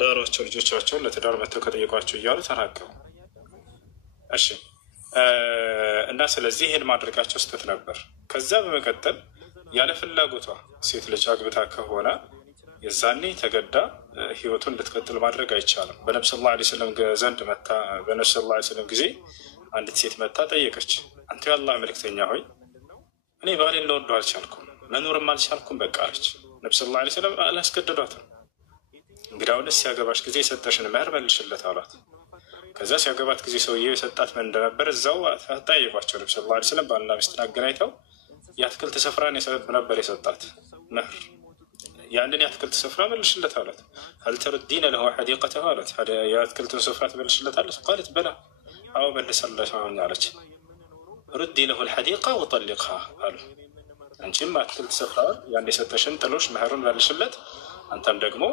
ዳሯቸው ልጆቻቸውን ለትዳር መጥተው ከጠየቋቸው እያሉ ተናገሩ። እሺ እና ስለዚህ ይህን ማድረጋቸው ስህተት ነበር። ከዛ በመቀጠል ያለ ፍላጎቷ ሴት ልጅ አግብታ ከሆነ የዛኔ ተገዳ ህይወቱን እንድትቀጥል ማድረግ አይቻልም። በነብዩ ሰለላሁ ዐለይሂ ወሰለም ዘንድ መታ በነብዩ ሰለላሁ ዐለይሂ ወሰለም ጊዜ አንዲት ሴት መታ ጠየቀች። አንተ የአላህ መልእክተኛ ሆይ እኔ ባሌን ልወደው አልቻልኩም፣ መኖርም አልቻልኩም በቃ አለች። ነብዩ ሰለላሁ ዐለይሂ ወሰለም አላስገደዷትም። እንግዲያውንስ ሲያገባሽ ጊዜ የሰጠሽን መህር መልሽለት አሏት። ከዛ ሲያገባት ጊዜ ሰውዬው የሰጣት ምን እንደነበር እዛው ጠየቋቸው። ነብዩ ሰለላሁ ዐለይሂ ወሰለም ባልና ሚስትን አገናኝተው የአትክልት ስፍራን ነበር የሰጣት መህር። ያንን የአትክልት ስፍራ መልሽለት አሏት። ሀል ተሩዲነ ለሁ ሐዲቀተሁ አሏት። የአትክልቱን ስፍራ ትመልሽለታለች? ቃለት በላ፣ አዎ መልሳለሁ አለች። ሩዲ ለሁ ልሐዲቃ ወጠሊቅሃ አሉ። አንቺም አትክልት ስፍራውን ያን የሰጠሽን ጥሎሽ መህሩን መልሽለት፣ አንተም ደግሞ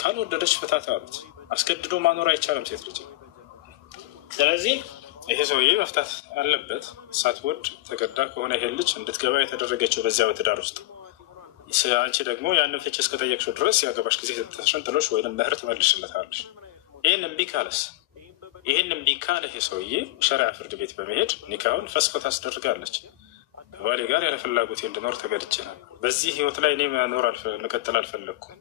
ካልወደደች ፍታት አሉት። አስገድዶ ማኖር አይቻልም ሴት ልጅ። ስለዚህ ይሄ ሰውዬ መፍታት አለበት። ሳትወድ ተገዳ ከሆነ ይሄ ልጅ እንድትገባ የተደረገችው በዚያ በትዳር ውስጥ፣ አንቺ ደግሞ ያንን ፍቺ እስከጠየቅሽው ድረስ ያገባሽ ጊዜ የተሰጠሽን ጥሎሽ ወይም መህር ትመልሽለታለች። ይህን እምቢ ካለስ? ይህን እምቢ ካለ ይሄ ሰውዬ ሸሪዓ ፍርድ ቤት በመሄድ ኒካሁን ፈስኮ ታስደርጋለች። ከባሌ ጋር ያለ ፍላጎቴ እንድኖር ተገድጄ ነው፣ በዚህ ህይወት ላይ እኔ መቀጠል አልፈለግኩም፣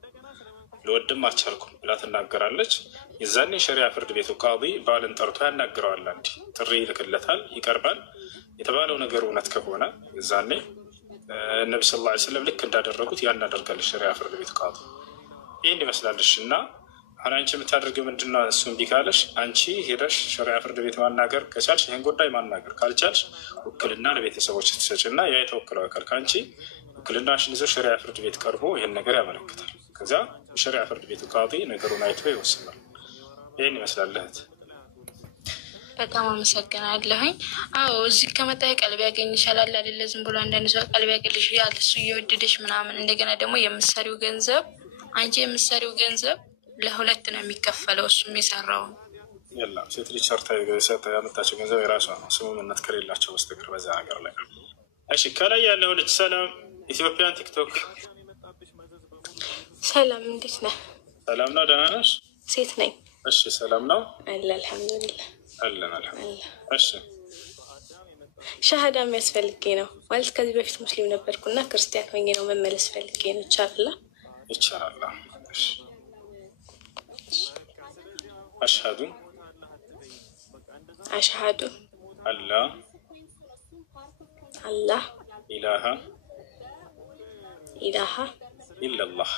ልወድም አልቻልኩም ብላ ትናገራለች። የዛኔ ሸሪዓ ፍርድ ቤቱ ቃዲ ባልን ጠርቶ ያናግረዋል። አንዲ ጥሪ ይልክለታል፣ ይቀርባል። የተባለው ነገር እውነት ከሆነ የዛኔ ነቢ ስ ላ ስለም ልክ እንዳደረጉት ያን እናደርጋለች ሸሪዓ ፍርድ ቤት ቃዲ። ይህን ይመስላለች። እና አሁን አንቺ የምታደርገው ምንድነው? እሱ እምቢ ካለሽ አንቺ ሄደሽ ሸሪዓ ፍርድ ቤት ማናገር ከቻልሽ፣ ይህን ጉዳይ ማናገር ካልቻልሽ ውክልና ለቤተሰቦች ትሰጭና ያ የተወክለው አካል ከአንቺ ውክልናሽን ይዘው ሸሪዓ ፍርድ ቤት ቀርቦ ይህን ነገር ያመለክታል። ከዚያ የሸሪዓ ፍርድ ቤቱ ቃዲ ነገሩን አይቶ ይወስናል። ይህን ይመስላለህት። በጣም አመሰግናለሁኝ። አዎ እዚህ ከመጣ ቀልብ ያገኝ ይሻላል አይደለ? ዝም ብሎ አንዳንድ ሰው ቀልብ ያገልሽ ያለ እሱ እየወደደሽ ምናምን። እንደገና ደግሞ የምትሰሪው ገንዘብ አንቺ የምትሰሪው ገንዘብ ለሁለት ነው የሚከፈለው። እሱም የሰራውን የለም። ሴት ልጅ ሰርታ ያመጣቸው ገንዘብ የራሷ ነው፣ ስምምነት ከሌላቸው በስተቀር በዛ ሀገር ላይ። እሺ ከላይ ያለው ልጅ ሰላም፣ ኢትዮጵያን ቲክቶክ። ሰላም እንዴት ነህ? ሰላም ነው። ደህና ነሽ? ሴት ነኝ። እሺ ሰላም ነው አለ አልሐምዱሊላህ። አለን አልሐምዱሊላህ። እሺ ሻሃዳ የሚያስፈልጌ ነው ማለት ከዚህ በፊት ሙስሊም ነበርኩና ክርስቲያን ሆኜ ነው መመለስ ፈልጌ ነው። ይቻላል ይቻላል። አሽሀዱ አላህ ኢላሃ ኢለላህ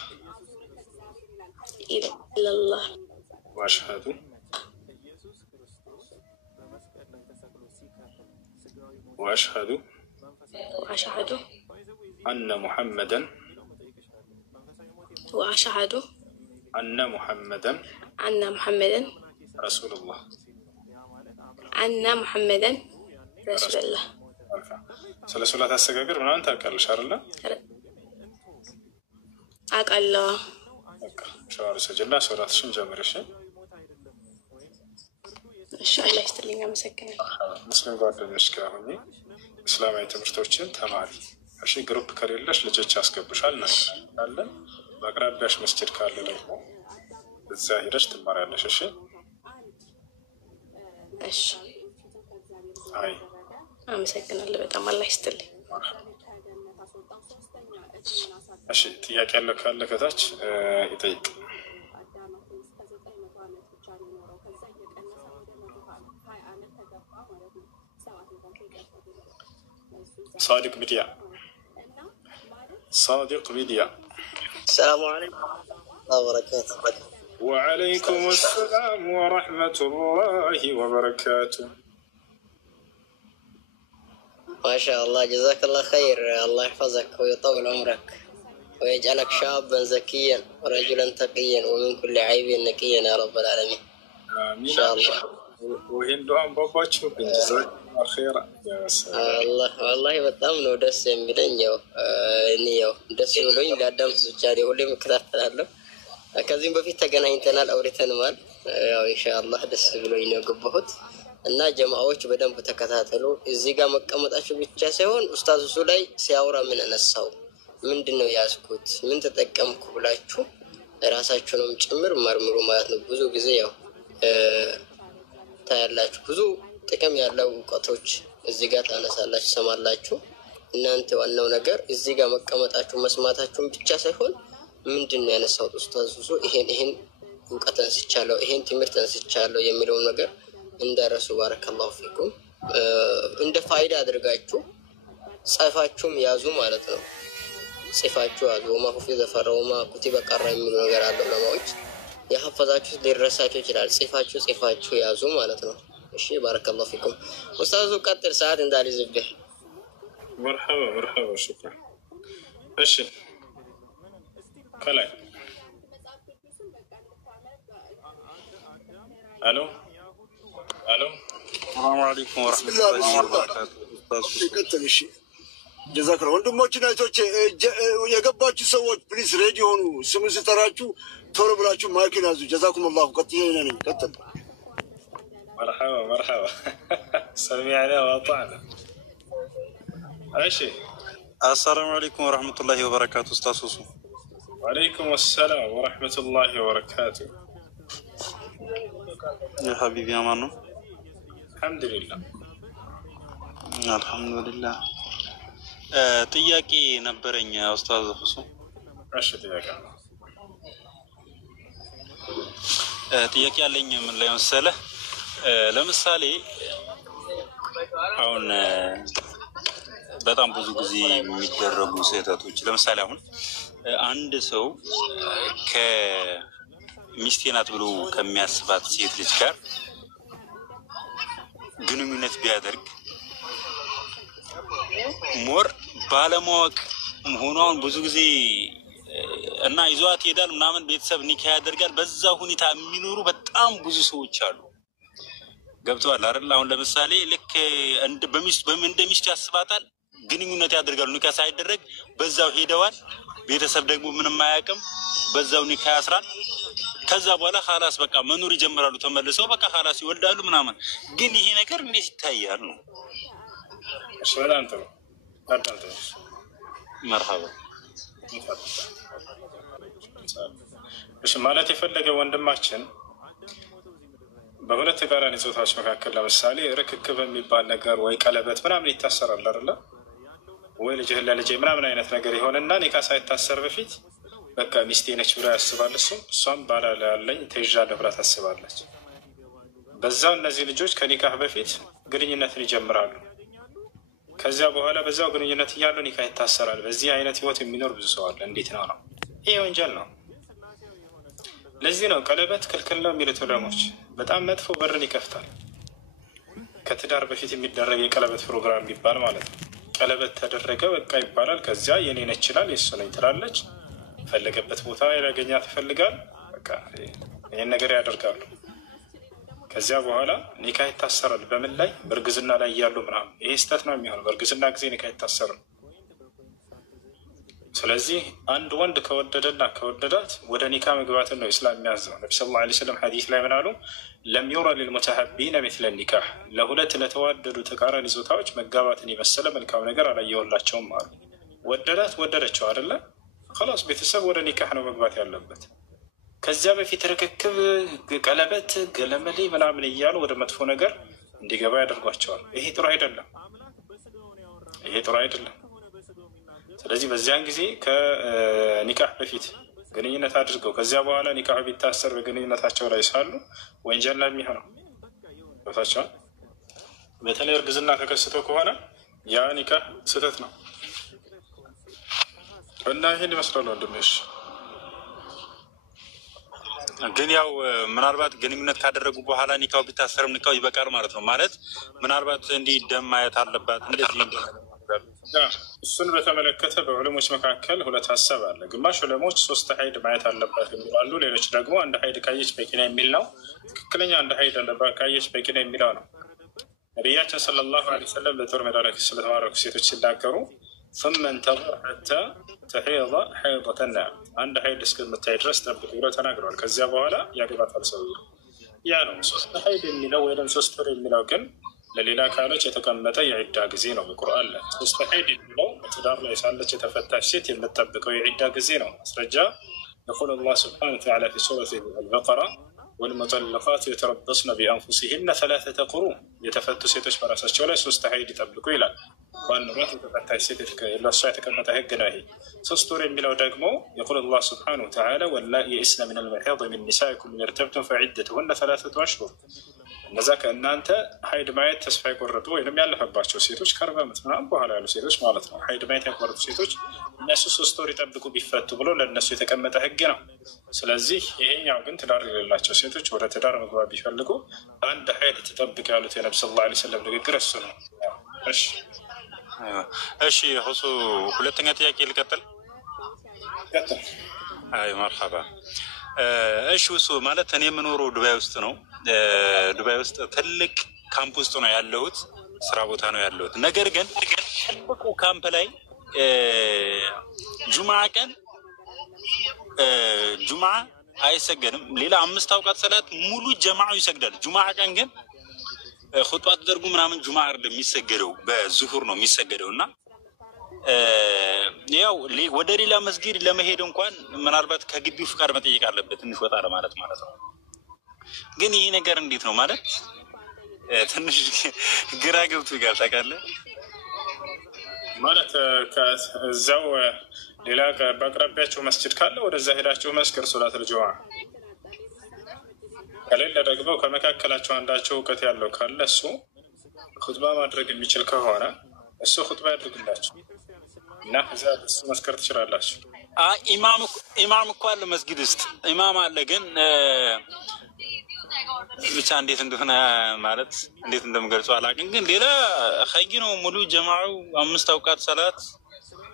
ወአሽሀዱ አነ ሙሐመደን ረሱሉላህ ስለ ሶላት አሰጋገር ምናምን ታውቃለሽ አይደለ? አውቃለሁ። ሸዋር ሰጅና ሶላትሽን ጀምረሽ ኢንሻአላህ ይስጥልኝ። አመሰግናለሁ። ሙስሊም ጓደኞች ጋር ሆኜ እስላማዊ ትምህርቶችን ተማሪ። እሺ ግሩፕ ከሌለሽ ልጆች ያስገቡሻል እናለን። በአቅራቢያሽ መስጂድ ካለ ደግሞ እዛ ሄደሽ ትማሪያለሽ። እሺ እሺ። አይ አመሰግናለሁ በጣም አላህ ይስጥልኝ። እሺ ጥያቄ ያለ ካለ ከታች ይጠይቅ። صادق بديع السلام عليكم وبركاته. وعليكم السلام ورحمة الله وبركاته. ما شاء الله جزاك الله خير. الله يحفظك ويطول عمرك ويجعلك شابا زكيا ورجلا تقيا ومن كل عيب نقيا يا رب العالمين. آمين إن شاء الله. وهند أم باباتشو جزاك الله خيرا. والله በጣም ነው ደስ የሚለኝ። ያው ደስ ብሎኝ ለአዳም ተጫሪ ሁሌም እከታተላለሁ። ከዚህም በፊት ተገናኝተናል፣ አውርተናል። ያው ኢንሻአላህ ደስ ብሎኝ ነው የገባሁት እና ጀማዓዎች በደንብ ተከታተሉ። እዚህ ጋር መቀመጣችሁ ብቻ ሳይሆን ኡስታዝ እሱ ላይ ሲያወራ ምን አነሳው፣ ምንድነው ያዝኩት፣ ምን ተጠቀምኩ ብላችሁ ራሳችሁንም ጭምር መርምሩ ማለት ነው። ብዙ ጊዜ ያው ታያላችሁ ብዙ ጥቅም ያለው እውቀቶች እዚህ ጋር ታነሳላችሁ፣ ሰማላችሁ። እናንተ ዋናው ነገር እዚህ ጋር መቀመጣችሁ መስማታችሁን ብቻ ሳይሆን ምንድነው ያነሳው ኡስታዝ እሱ ይሄን እውቀት አንስቻለሁ፣ ይሄን ትምህርት አንስቻለሁ የሚለውን ነገር እንደረሱ ባረከላሁ ፊኩም እንደ ፋይዳ አድርጋችሁ ጽፋችሁም ያዙ ማለት ነው። ጽፋችሁ ያዙ። ወማ ሁፊዘ ፈረውማ ኩቲበ ቀራ የሚሉ ነገር አለ። ለማዎች የሐፈዛችሁ ሊረሳችሁ ይችላል። ጽፋችሁ ያዙ ማለት ነው። እሺ ባረከላሁ ፊኩም። ኡስታዙ ቀጥል፣ ሰዓት እንዳልይዝብህ። مرحبا شكرا. እሺ ከላይ الو السلام عليكم ورحمة الله وبركاته. ይቀጥል። እሺ ጀዛከላ ወንድሞችና እህቶቼ የገባችሁ ሰዎች ፕሊስ ሬዲ ሆኑ። ስም ስጠራችሁ ቶሎ ብላችሁ ማይክን ያዙ። ጀዛኩም አላሁ ቀጥዬ ነኝ። ቀጥል። مرحبا سمعنا وأطعنا. ماشي. السلام عليكم ورحمة الله وبركاته. أستاذ سوسو. وعليكم السلام ورحمة الله وبركاته. يا حبيبي أمانو. الحمد لله. الحمد لله. ጥያቄ ነበረኝ ኡስታዝ ሁሱ። እሺ ጥያቄ ያለኝ ምን ላይ መሰለህ፣ ለምሳሌ አሁን በጣም ብዙ ጊዜ የሚደረጉ ስህተቶች፣ ለምሳሌ አሁን አንድ ሰው ከሚስቴ ናት ብሎ ከሚያስባት ሴት ልጅ ጋር ግንኙነት ቢያደርግ ሞር ባለማወቅ መሆኑን ብዙ ጊዜ እና ይዟት ይሄዳል ምናምን ቤተሰብ ኒካ ያደርጋል። በዛ ሁኔታ የሚኖሩ በጣም ብዙ ሰዎች አሉ። ገብተዋል አይደል? አሁን ለምሳሌ ልክ እንደ ሚስቱ ያስባታል፣ ግንኙነት ያደርጋሉ። ኒካ ሳይደረግ በዛው ሄደዋል። ቤተሰብ ደግሞ ምንም አያውቅም፣ በዛው ኒካ ያስራል። ከዛ በኋላ ኻላስ በቃ መኖር ይጀምራሉ። ተመልሰው በቃ ኻላስ ይወልዳሉ ምናምን። ግን ይሄ ነገር እንዴት ይታያል ነው? مرحبا. እሺ ማለት የፈለገ ወንድማችን በሁለት ተቃራኒ ጾታዎች መካከል ለምሳሌ ርክክብ የሚባል ነገር ወይ ቀለበት ምናምን ይታሰራል አይደለ? ወይ ልጅህ ለልጄ ምናምን አይነት ነገር ይሆንና ኒካ ሳይታሰር በፊት በቃ ሚስቴ ነች ብላ ያስባል እሷም ባላ ያለኝ ተይዣለሁ ብላ ታስባለች። በዛው እነዚህ ልጆች ከኒካህ በፊት ግንኙነትን ይጀምራሉ። ከዚያ በኋላ በዛው ግንኙነት እያሉ ኒካ ይታሰራል። በዚህ አይነት ህይወት የሚኖር ብዙ ሰው አለ። እንዴት ነው? ይሄ ወንጀል ነው። ለዚህ ነው ቀለበት ክልክል ነው የሚሉት ዑለሞች። በጣም መጥፎ በርን ይከፍታል። ከትዳር በፊት የሚደረግ የቀለበት ፕሮግራም ቢባል ማለት ነው። ቀለበት ተደረገ በቃ ይባላል። ከዚያ የኔ ነች ይላል፣ የእሱ ነኝ ትላለች። ፈለገበት ቦታ ያገኛት ይፈልጋል። በቃ ይህን ነገር ያደርጋሉ። ከዚያ በኋላ ኒካ ይታሰራል። በምን ላይ? በእርግዝና ላይ እያሉ ምናምን። ይሄ ስህተት ነው የሚሆነው። በእርግዝና ጊዜ ኒካ ይታሰራል። ስለዚህ አንድ ወንድ ከወደደና ከወደዳት ወደ ኒካ መግባትን ነው ኢስላም የሚያዘው። ነቢ ሰለላሁ ዐለይሂ ወሰለም ሐዲስ ላይ ምን አሉ? ለም ዩረ ሊልሙተሐቢነ ሚስለ ኒካህ፣ ለሁለት ለተዋደዱ ተቃራኒ ጾታዎች መጋባትን የመሰለ መልካም ነገር አላየሁላቸውም አሉ። ወደዳት ወደደችው አይደለ? خلاص ቤተሰብ ወደ ኒካህ ነው መግባት ያለበት። ከዚያ በፊት ርክክብ፣ ቀለበት፣ ገለመሌ ምናምን እያሉ ወደ መጥፎ ነገር እንዲገባ ያደርጓቸዋል። ይሄ ጥሩ አይደለም። ይሄ ጥሩ አይደለም። ስለዚህ በዚያን ጊዜ ከኒካህ በፊት ግንኙነት አድርገው ከዚያ በኋላ ኒካህ ቢታሰር በግንኙነታቸው ላይ ሳሉ ወንጀል ነው የሚሆነው። ቦታቸውን በተለይ እርግዝና ተከስቶ ከሆነ ያ ኒካህ ስህተት ነው እና ይህን ይመስላል ወንድሜሽ። ግን ያው ምናልባት ግንኙነት ካደረጉ በኋላ ኒካው ቢታሰርም ኒካው ይበቃል ማለት ነው። ማለት ምናልባት እንዲህ ደም ማየት አለባት እንደዚህ። እሱን በተመለከተ በዑለሞች መካከል ሁለት ሀሳብ አለ። ግማሽ ዑለሞች 3 ሀይድ ማየት አለባት የሚላሉ፣ ሌሎች ደግሞ አንድ ሀይድ ካየች በቂ ነው የሚል ነው። ትክክለኛ አንድ ሀይድ ካየች በቂ ነው የሚለው ነው። ነቢያችን ሰለላሁ ዐለይሂ ወሰለም በጦር ሜዳ ላይ ስለተማረኩ ሴቶች ሲናገሩ ثم انتظر حتى تحيض حيضة አንድ ሀይድ እስከምታይ ድረስ ጠብቅ ብሎ ተናግረዋል። ከዚያ በኋላ ያገባታል ሰውዬው። ያ ነው 3 ሀይድ የሚለው ወይም 3 ወር የሚለው ግን ለሌላ አካሎች የተቀመጠ የዒዳ ጊዜ ነው። በቁርአን ላይ 3 ሀይድ የሚለው ትዳር ላይ ሳለች የተፈታች ሴት የምትጠብቀው የዒዳ ጊዜ ነው። ማስረጃ يقول الله سبحانه وتعالى في سورة البقرة والمطلقات يتربصن بأنفسهن 3 قروء የተፈቱ ሴቶች በራሳቸው ላይ 3 ሀይድ ይጠብቁ ይላል። ዋናው የተፈታች ሴት ለሷ የተቀመጠ ህግ ነው። ይሄ 3 ወር የሚለው ደግሞ يقول الله سبحانه وتعالى واللائي يئسن من المحيض من نسائكم إن ارتبتم فعدتهن 3 أشهر እነዛ ከእናንተ ሀይድ ማየት ተስፋ የቆረጡ ወይም ያለፈባቸው ሴቶች ከ40 ዓመት ምናምን በኋላ ያሉ ሴቶች ማለት ነው። ሀይድ ማየት ያቆረጡ ሴቶች እነሱ 3 ወር ይጠብቁ ቢፈቱ ብሎ ለእነሱ የተቀመጠ ህግ ነው። ስለዚህ ይሄኛው ግን ትዳር የሌላቸው ሴቶች ወደ ትዳር መግባት ቢፈልጉ አንድ ሀይድ ተጠብቅ ያሉት የነቢ ሰለላሁ ዐለይሂ ወሰለም ንግግር እሱ ነው። እሺ ሁሱ ሁለተኛ ጥያቄ ልቀጥል። አይ መርሐባ። እሺ ሁሱ ማለት እኔ የምኖረው ዱባይ ውስጥ ነው። ዱባይ ውስጥ ትልቅ ካምፕ ውስጥ ነው ያለሁት፣ ስራ ቦታ ነው ያለሁት። ነገር ግን ትልቁ ካምፕ ላይ ጁምዓ ቀን ጁምዓ አይሰገድም። ሌላ 5 አውቃት ሰላት ሙሉ ጀማዓው ይሰግዳል። ጁምዓ ቀን ግን ኹጥባ ተደርጉ ምናምን ጁምዓ አይደለም የሚሰገደው፣ በዙሁር ነው የሚሰገደው። እና ያው ወደ ሌላ መስጊድ ለመሄድ እንኳን ምናልባት ከግቢው ፍቃድ መጠየቅ አለበት፣ ትንሽ ወጣ ለማለት ማለት ነው። ግን ይሄ ነገር እንዴት ነው ማለት ትንሽ ግራ ገብቶኛል። ታውቃለህ ማለት ከዛው ሌላ በአቅራቢያቸው መስጂድ ካለ ወደዛ ሄዳችሁ መስገድ ሶላት ልጅዋ ከሌለ ደግሞ ከመካከላቸው አንዳቸው እውቀት ያለው ካለ እሱ ኹጥባ ማድረግ የሚችል ከሆነ እሱ ኹጥባ ያድርግላችሁ እና ከዛ እሱ መስከር ትችላላችሁ። ኢማም እኮ አለ መስጊድ ውስጥ ኢማም አለ። ግን ብቻ እንዴት እንደሆነ ማለት እንዴት እንደምገልጸው አላውቅም። ግን ሌላ ኸይ ነው ሙሉ ጀማዓው 5 አውቃት ሰላት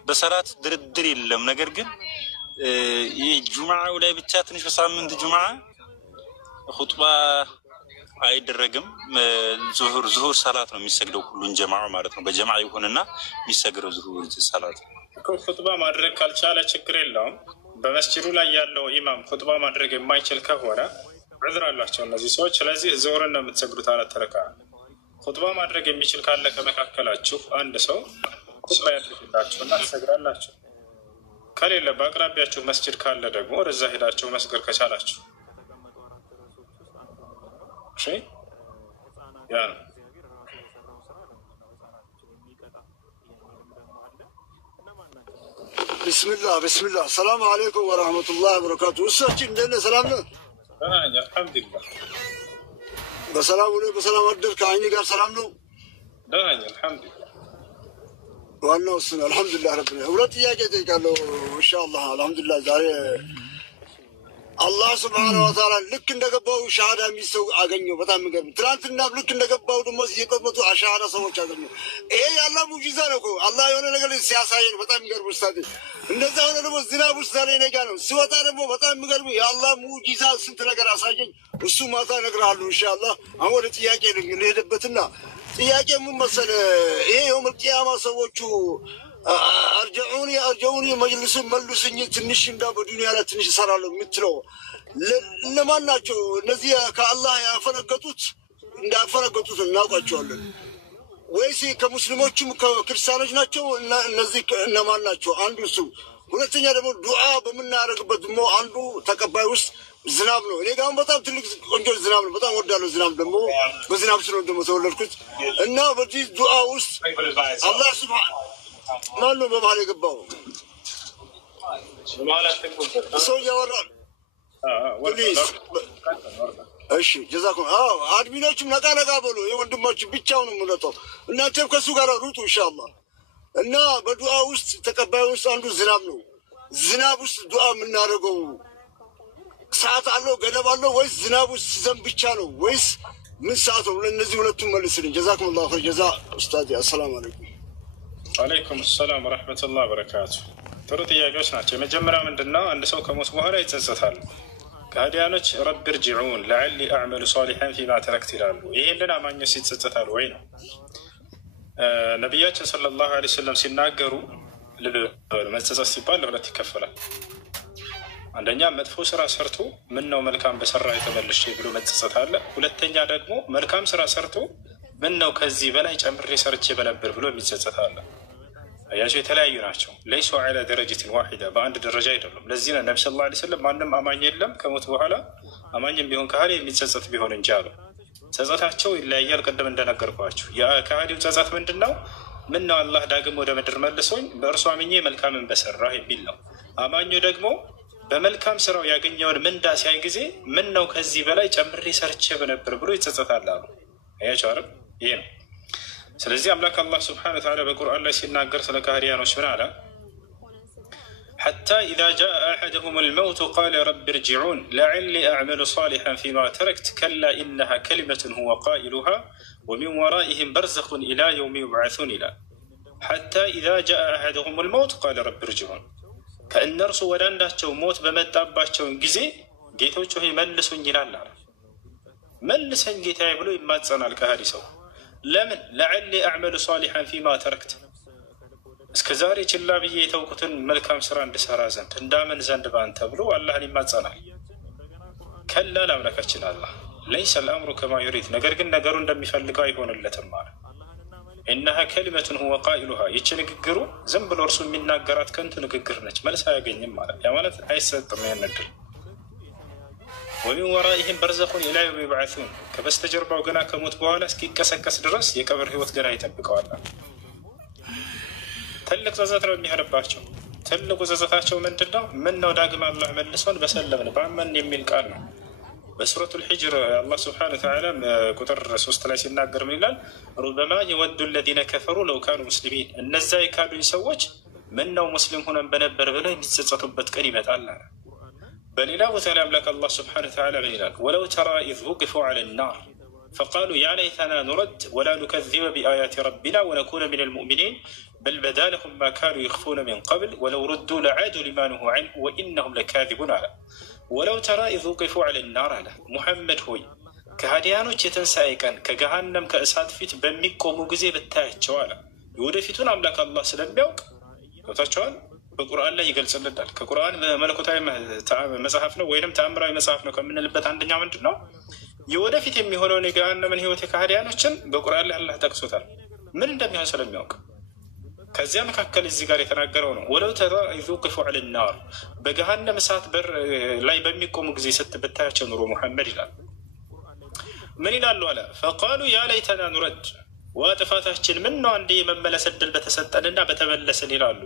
በሰላት ድርድር የለም። ነገር ግን የጁምዓው ላይ ብቻ ትንሽ በሳምንት ጁምዓ ኹጥባ አይደረግም። ዙሁር ሰላት ነው የሚሰግደው ሁሉን ጀማዓው ማለት ነው። በጀማዓ ይሁንና የሚሰግደው ዙሁር ሰላት። ኹጥባ ማድረግ ካልቻለ ችግር የለውም። በመስጂዱ ላይ ያለው ኢማም ኹጥባ ማድረግ የማይችል ከሆነ ዑዝር አላቸው እነዚህ ሰዎች። ስለዚህ ዙሁርን ነው የምትሰግዱት 4 ረካ። ኹጥባ ማድረግ የሚችል ካለ ከመካከላችሁ አንድ ሰው ኹጥባ ያድርግላችሁ እና ትሰግዳላችሁ። ከሌለ በአቅራቢያችሁ መስጂድ ካለ ደግሞ ወደዛ ሄዳችሁ መስገድ ከቻላችሁ شيء يعني بسم الله السلام عليكم ورحمة الله وبركاته. أستاذ عندنا سلامنا. الحمد لله. بسلام أدرك عيني قال سلامنا. الحمد لله. وأنا وصلنا الحمد لله رب العالمين. ولاتي يا جدي قالوا إن شاء الله الحمد لله زاري الله سبحانه وتعالى لك إنك باو شهادة ميسو أغنيو بتاع مقرب ترانتنا لك إنك باو دموس يقول متو شهادة سووا أغنيو إيه الله موجزا لكو الله يقول لك السياسة بتاع مقرب أستاذ الناس هنا دموس زنا بستاني نجانو سوى تارمو بتاع مقرب يا الله موجزا سنت لك أساجين وسو ما تنقرأ له إن شاء الله أول تياجي اللي بتنا تياجي مو مثلا إيه يوم القيامة سووا شو أرجعوني مجلس تنشين دا بدنيا لا تنش سرالو متلو لما ناچو نزيا كالله يا فرقتوت እንዳ ፈረገጡት እናውቃቸዋለን ወይስ ከሙስሊሞችም ከክርስቲያኖች ናቸው እነዚህ እነማን ናቸው? አንዱ እሱ። ሁለተኛ ደግሞ ዱዓ በመናረግበት ደግሞ አንዱ ተቀባይ ውስጥ ዝናብ ነው። እኔ ጋር በጣም ትልቅ ቆንጆ ዝናብ ነው። በጣም ወዳለው ዝናብ ደግሞ በዝናብ ስለሆነ ደግሞ ተወለድኩት እና በዚህ ዱዓ ውስጥ አላህ ሱብሃነሁ ማን ነው በመሃል የገባው? ሰው ያወራል። እሺ ጀዛኩም አድሚኖችም ነቃ በሉ። የወንድማችን ብቻውን ምንጠው እናንተም ከሱ ጋር ሩጡ ኢንሻአላህ። እና በዱዓ ውስጥ ተቀባይ ውስጥ አንዱ ዝናብ ነው። ዝናብ ውስጥ ዱዓ የምናደርገው ሰዓት አለው ገደብ አለው ወይስ ዝናብ ውስጥ ሲዘንብ ብቻ ነው ወይስ ምን ሰዓት ነው? ለእነዚህ ሁለቱም መልስልኝ። ጀዛኩም ላሁ ኸይር ጀዛ ኡስታዝ። አሰላሙ አለይኩም። ወአለይኩም ሰላም ወረሕመቱላህ ወበረካቱ። ጥሩ ጥያቄዎች ናቸው። የመጀመሪያ ምንድነው? አንድ ሰው ከሞት በኋላ ይጸጸታል። ከሃዲያኖች ረቢ እርጅዑን ለዐሊ አዕመሉ ሷሊሐን ፊማ ተረክት ይላሉ። ይሄንን አማኞች ይጸጸታሉ ወይ ነው። ነቢያችን ሰለላሁ ዐለይሂ ወሰለም ሲናገሩ መጸጸት ሲባል ለሁለት ይከፈላል። አንደኛ መጥፎ ስራ ሰርቶ ምን ነው መልካም በሰራ የተመለሽ ብሎ መጸጸት አለ። ሁለተኛ ደግሞ መልካም ስራ ሰርቶ ምን ነው ከዚህ በላይ ጨምሬ ሰርቼ በነበር ብሎ የሚጸጸት አለ። አያቸው የተለያዩ ናቸው። ለይሱ ዐላ ደረጀትን ዋሂዳ በአንድ ደረጃ አይደሉም። ለዚህ ነው ነብዩ ሰለላሁ ዐለይሂ ወሰለም ማንም አማኝ የለም ከሞት በኋላ አማኝም ቢሆን ከሃዲ የሚጸጸት ቢሆን እንጂ አሉ። ጸጸታቸው ይለያያል። ቀደም እንደነገርኳችሁ የከሃዲው ጸጸት ምንድነው? ምን ነው አላህ ዳግም ወደ ምድር መልሶኝ በእርሱ አምኜ መልካምን በሰራ የሚል ነው። አማኙ ደግሞ በመልካም ስራው ያገኘውን ምንዳ ሲያይ ጊዜ ምን ነው ከዚህ በላይ ጨምሬ ሰርቼ በነበር ብሎ ይጸጸታል አሉ። አያቸው አይደል? ይሄ ነው። ስለዚህ አምላክ አላህ ስብሐነሁ ወተዓላ በቁርአን ላይ ሲናገር ስለ ከሃዲያኖች ምን አለ? حتى إذا جاء أحدهم الموت قال رب ارجعون لعلي أعمل صالحا فيما تركت كلا إنها كلمة هو قائلها ومن ورائهم برزخ إلى يوم يبعثون إلى حتى إذا جاء أحدهم الموت قال رب ارجعون ከእነርሱ ወደ አንዳቸው ሞት በመጣባቸውን ጊዜ ጌቶቹ መልሱኝ ይላል። መልሰኝ ጌታዬ ብሎ ይማጸናል ከሃዲ ሰው። ለምን? ለዐሊ አዕመሉ ሷሊሐን ፊማ ተረክት እስከ ዛሬ ችላ ብዬ የተውኩትን መልካም ስራ እንድሰራ ዘንድ እንዳመን ዘንድ ባንተ ብሎ አላህን ይማጸናል። ከላ ለአምላካችን አላህ ለይሰ አልአምሩ ከማ ዩሪድ ነገር ግን ነገሩ እንደሚፈልገው አይሆንለትም ማለት إنها كلمة هو قائلها يتشنققروا زنب الورسو من ناقرات كنت نققرنج ملسا يقيني مالا يا مالت عيسى طمين ندر ومن ورائهم برزخ إلى يوم يبعثون كبستجربوا قنا كموت بوالا سكي كسكس درس يكبر هوت قنا يتبقوا الله تلك زازات ربي هرباتشو تلك زازاتاتشو من تدو منو داقم الله ملسون بسلمنا بعمن يمين قالنا بسورة الحجر الله سبحانه وتعالى كتر سوست لا يناقر من الله ربما يود الذين كفروا لو كانوا مسلمين النزاي كانوا يسوج منه مسلم هنا بنبر بلا يتسطبت كلمة الله بل إله وتعالى أملاك الله سبحانه وتعالى من الله ولو ترى إذ وقفوا على النار فقالوا يا ليتنا نرد ولا نكذب بآيات ربنا ونكون من المؤمنين بل بدا لهم ما كانوا يخفون من قبل ولو ردوا لعادوا لما نهوا عنه وإنهم لكاذبون على ولو ترى إذ وقفوا على النار على محمد هوي كهديانوች የተንሳኤ ቀን ከገሃነም ከእሳት ፊት በሚቆሙ ጊዜ ብታያቸው አለ። የወደፊቱን አምላክ አላህ ስለሚያውቅ ወታቸዋል በቁርአን ላይ ይገልጽልናል። ከቁርአን መለኮታዊ መጽሐፍ ነው ወይንም ተአምራዊ መጽሐፍ ነው ከምንልበት አንደኛው ምንድነው? የወደፊት የሚሆነውን የገሃነምን ህይወት ከሃዲያኖችን በቁርአን ላይ አላህ ጠቅሶታል። ምን እንደሚሆን ስለሚያውቅ ከዚያ መካከል እዚህ ጋር የተናገረው ነው። ወለው ተራ ኢዝ ወቂፉ ዐለ ናር በገሃነም እሳት በር ላይ በሚቆሙ ጊዜ ስትብታያቸው ኑሮ ሙሐመድ ይላል። ምን ይላሉ አለ ፈቃሉ ያ ለይተና ኑረድ ወጥፋታችን ምን ነው አንዴ መመለስ እድል በተሰጠንና በተመለስን ይላሉ።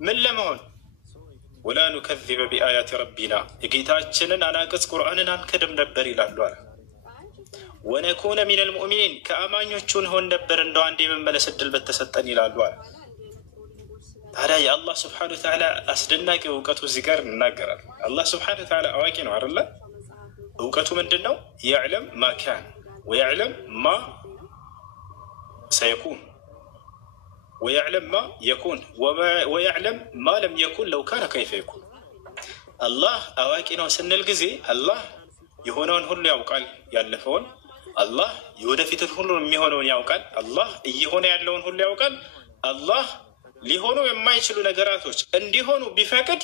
ምን ለመሆን ወላ ኑከዚበ ቢአያት ረቢና የጌታችንን አናቅጽ ቁርአንን አንክድም ነበር ይላሉ አለ። ወነኩነ ሚነል ሙእሚኒን ከአማኞቹ እንሆን ነበር እንደው አንዴ መመለስ እድል በተሰጠን ይላሉ አለ። ታዲያ የአላህ ስብሓነሁ ወተዓላ አስደናቂ እውቀቱ እዚህ ጋር ይናገራል። አላህ ስብሓነሁ ወተዓላ አዋቂ ነው አይደለ? እውቀቱ ምንድን ነው? የዕለም ማ ካን ወየዕለም ማ ሰየኩን ወየዕለም ማ የኩን ወየዕለም ማ ለም የኩን ለው ካነ ከይፈ የኩን። አላህ አዋቂ ነው ስንል ጊዜ አላህ የሆነውን ሁሉ ያውቃል፣ ያለፈውን አላህ የወደፊትን ሁሉ የሚሆነውን ያውቃል። አላህ እየሆነ ያለውን ሁሉ ያውቃል። አላህ ሊሆኑ የማይችሉ ነገራቶች እንዲሆኑ ቢፈቅድ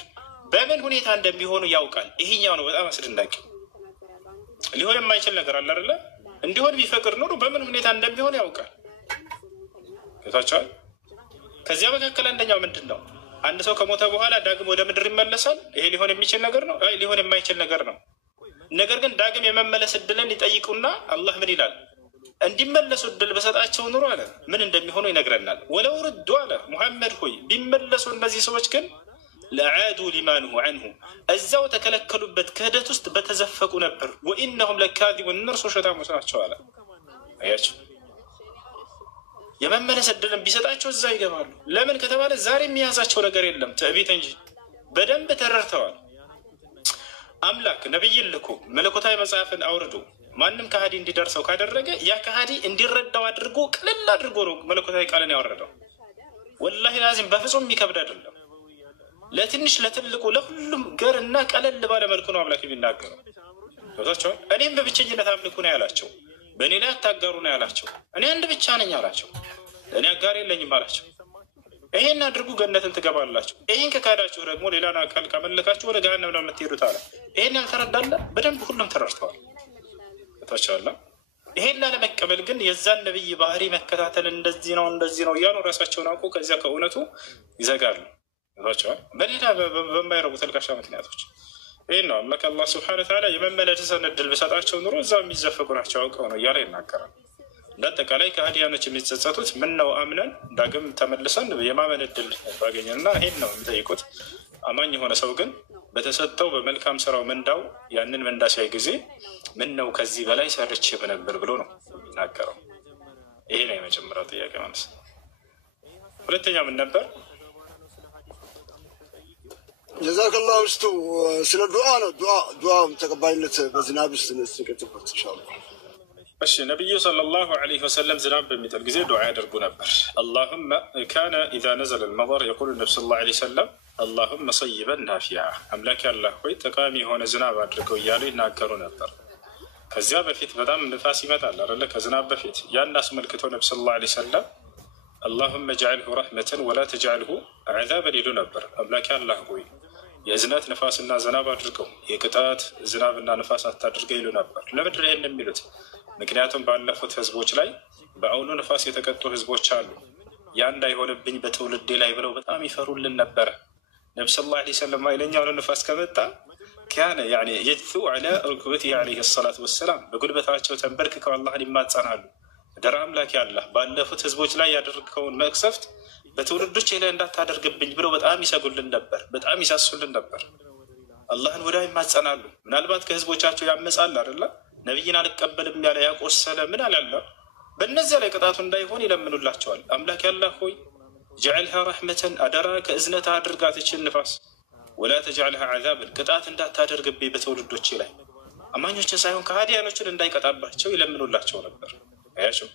በምን ሁኔታ እንደሚሆኑ ያውቃል። ይሄኛው ነው በጣም አስደናቂ። ሊሆን የማይችል ነገር አለ አይደለ? እንዲሆን ቢፈቅድ ኖሮ በምን ሁኔታ እንደሚሆን ያውቃል። ከታቻል ከዚያ መካከል አንደኛው ምንድን ነው? አንድ ሰው ከሞተ በኋላ ዳግም ወደ ምድር ይመለሳል። ይሄ ሊሆን የሚችል ነገር ነው? አይ ሊሆን የማይችል ነገር ነው። ነገር ግን ዳግም የመመለስ እድልን ይጠይቁና አላህ ምን ይላል? እንዲመለሱ እድል በሰጣቸው ኑሮ አለ ምን እንደሚሆኑ ይነግረናል። ወለው ርዱ አለ ሙሐመድ ሆይ ቢመለሱ እነዚህ ሰዎች ግን ለዓዱ ሊማንሁ አንሁ እዛው ተከለከሉበት ክህደት ውስጥ በተዘፈቁ ነበር። ወኢነሁም ለካዚቡን እነርሱ ውሸታሞች ናቸው አለ። አያቸው የመመለስ እድልን ቢሰጣቸው እዛ ይገባሉ። ለምን ከተባለ ዛሬ የሚያዛቸው ነገር የለም ትዕቢት እንጂ። በደንብ ተረድተዋል። አምላክ ነቢይን ልኮ መለኮታዊ መጽሐፍን አውርዶ ማንም ከሃዲ እንዲደርሰው ካደረገ ያ ከሃዲ እንዲረዳው አድርጎ ቅልል አድርጎ ነው መለኮታዊ ቃልን ያወረደው። ወላሂ ላዚም በፍጹም የሚከብድ አይደለም። ለትንሽ ለትልቁ ለሁሉም ገርና ቀለል ባለ መልኩ ነው አምላክ የሚናገረው። ገብቷቸዋል። እኔም በብቸኝነት አምልኩ ነው ያላቸው። በእኔ ላይ አታጋሩ ነው ያላቸው። እኔ አንድ ብቻ ነኝ አላቸው። ለእኔ አጋር የለኝም አላቸው። ይሄን አድርጉ ገነትን ትገባላችሁ፣ ይሄን ከካዳችሁ ደግሞ ሌላን አካል ካመለካችሁ ወደ ገሃነም ነው የምትሄዱት አለ። ይሄን ያልተረዳለ በደንብ ሁሉም ተረድተዋል። ገብቷቸዋል። ይሄን ላለመቀበል ግን የዛን ነብይ ባህሪ መከታተል እንደዚህ ነው እንደዚህ ነው እያሉ ራሳቸውን አውቁ ከዚያ ከእውነቱ ይዘጋሉ። ገብቷቸዋል። በሌላ በማይረቡ ተልካሻ ምክንያቶች ይህን ነው አምላክ አላህ ስብሐነሁ ወተዓላ የመመለስን እድል በሰጣቸው ኑሮ እዛው የሚዘፈቁ ናቸው አውቀው ነው እያለ ይናገራል። እንዳጠቃላይ ከሃዲያኖች የሚጸጸቱት ምን ነው አምነን ዳግም ተመልሰን የማመን እድል ባገኘን እና ይሄን ነው የሚጠይቁት። አማኝ የሆነ ሰው ግን በተሰጠው በመልካም ስራው ምንዳው ያንን ምንዳ ሲያይ ጊዜ ምን ነው ከዚህ በላይ ሰርቼ በነበር ብሎ ነው የሚናገረው። ይሄ ነው የመጀመሪያው ጥያቄ ማለት ነው። ሁለተኛ ምን ነበር? ጀዛከላሁ ውስጡ ስለ ዱዓ ነው። ዱዓ ተቀባይነት በዝናብ ውስጥ ስንቀጥበት ኢንሻአላህ። እሺ ነብዩ ሰለላሁ ዐለይሂ ወሰለም ዝናብ በሚጥል ጊዜ ዱዓ ያደርጉ ነበር። አላሁመ ካነ ኢዛ ነዘለ አልመጠር የቁሉ ነብዩ ሰለላሁ ዐለይሂ ወሰለም አላሁመ ሰይበን ናፊዓ አምላክ ያላህ ሆይ ጠቃሚ የሆነ ዝናብ አድርገው እያሉ ይናገሩ ነበር። ከዚያ በፊት በጣም ንፋስ ይመጣል አይደለ? ከዝናብ በፊት ያን አስመልክቶ ነብዩ ሰለላሁ ዐለይሂ ወሰለም አላሁመ ጀዐልሁ ረሕመተን ወላ ተጀዐልሁ ዐዛበን ይሉ ነበር። አምላክ ያላህ ሆይ የእዝነት ንፋስና ዝናብ አድርገው የቅጣት ዝናብና ንፋስ አታድርገው ይሉ ነበር። ለምንድን ነው ይህን የሚሉት? ምክንያቱም ባለፉት ህዝቦች ላይ በአውሎ ንፋስ የተቀጡ ህዝቦች አሉ። ያ እንዳይሆንብኝ በትውልዴ ላይ ብለው በጣም ይፈሩልን ነበረ። ነቢ ሰለላሁ ዐለይሂ ወሰለም ኃይለኛው ንፋስ ከመጣ ካነ የጅፉ ዐላ ሩክበቲሂ ዐለይሂ ሰላቱ ወሰላም በጉልበታቸው ተንበርክከው አላህን ይማጸናሉ። ደር አምላክ ያላህ ባለፉት ህዝቦች ላይ ያደረግከውን መቅሰፍት በትውልዶች ላይ እንዳታደርግብኝ ብለው በጣም ይሰጉልን ነበር፣ በጣም ይሳሱልን ነበር። አላህን ወዲያው ይማጸናሉ። ምናልባት ከህዝቦቻቸው ያመጻል አይደለ? ነቢይን አልቀበልም ያለ ያቆሰለ ምን አላለ? በእነዚያ ላይ ቅጣቱ እንዳይሆን ይለምኑላቸዋል። አምላክ ያላህ ሆይ ጀዐልሃ ረሕመተን አደራ ከእዝነት አድርጋት ይችን ንፋስ፣ ወላ ተጀዐልሃ ዐዛብን ቅጣት እንዳታደርግብኝ በትውልዶች ላይ አማኞችን ሳይሆን ከሃዲያኖችን እንዳይቀጣባቸው ይለምኑላቸው ነበር። አያቸው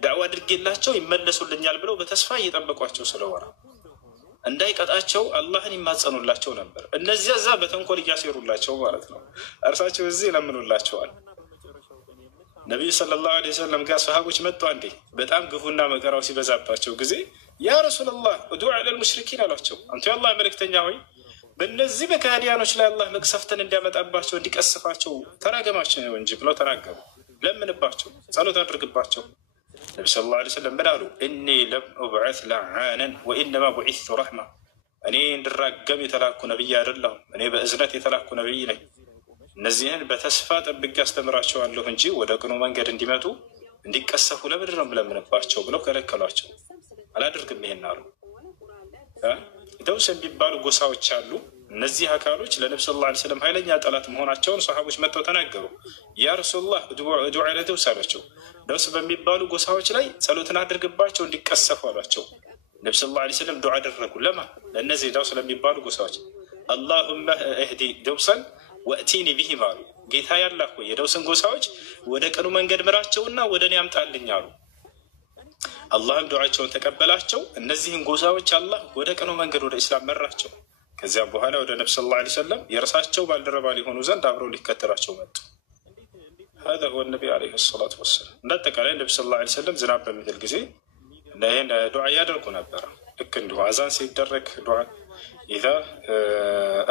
ዳዕዋ አድርጌላቸው ይመለሱልኛል ብለው በተስፋ እየጠበቋቸው ስለሆነ እንዳይቀጣቸው አላህን ይማጸኑላቸው ነበር። እነዚያ እዛ በተንኮል እያሴሩላቸው ማለት ነው። እርሳቸው እዚህ ይለምኑላቸዋል። ነቢዩ ሰለላሁ ዐለይሂ ወሰለም ጋር ሰሃቦች መጡ። አንዴ በጣም ግፉና መከራው ሲበዛባቸው ጊዜ ያ ረሱላላህ ኡዱዕ ዐለል ሙሽሪኪን አሏቸው። አንተ የአላህ መልእክተኛ ሆይ በእነዚህ በካዲያኖች ላይ አላህ መቅሰፍትን እንዲያመጣባቸው እንዲቀስፋቸው ተራገማቸው እንጂ ብለው ተናገሩ። ለምንባቸው፣ ጸሎት አድርግባቸው። ነቢ ሰለላሁ ዐለይሂ ወሰለም ምን አሉ? እኒ ለም ኡብዐስ ለዓነን ወኢነማ ቡዒስቱ ረሕማ እኔ እንድራገም የተላኩ ነቢይ አይደለሁም፣ እኔ በእዝነት የተላኩ ነቢይ ነኝ። እነዚህን በተስፋ ጠብቄ አስተምራቸዋለሁ እንጂ ወደ ቅኑ መንገድ እንዲመጡ እንዲቀሰፉ ለምንድን ነው የምለምንባቸው ብለው ከለከሏቸው። አላደርግም ይሄን አሉ። ደውስ የሚባሉ ጎሳዎች አሉ። እነዚህ አካሎች ለነብዩ ሰለላሁ ዐለይሂ ወሰለም ኃይለኛ ጠላት መሆናቸውን ሰሃቦች መጥተው ተናገሩ። ያ ረሱላህ ዱዓ ለደውስ አሏቸው። ደውስ በሚባሉ ጎሳዎች ላይ ጸሎትን አድርግባቸው እንዲቀሰፉ አሏቸው። ነብዩ ሰለላሁ ዐለይሂ ወሰለም ዱዓ አደረጉ። ለማን? ለእነዚህ ደውስ ለሚባሉ ጎሳዎች። አላሁመ እህዲ ደውሰን ወእቲኒ ቢሂም አሉ። ጌታ ያላህ ሆይ የደውስን ጎሳዎች ወደ ቅኑ መንገድ ምራቸውና ወደ እኔ አምጣልኝ አሉ። አላህም ዱዓቸውን ተቀበላቸው። እነዚህን ጎሳዎች አላህ ወደ ቅኑ መንገድ ወደ ኢስላም መራቸው። ከዚያም በኋላ ወደ ነብዩ ሰለላሁ ዐለይሂ ወሰለም የራሳቸው ባልደረባ ሊሆኑ ዘንድ አብረው ሊከተላቸው መጡ። هذا هو النبي عليه الصلاة والسلام። እንደተቃለ ነብዩ ሰለላሁ ዐለይሂ ወሰለም ዝናብ በሚጥል ጊዜ ይህን ዱዓ ያደርጉ ነበር። ልክ እንዲሁ አዛን ሲደረግ ዱዓ إذا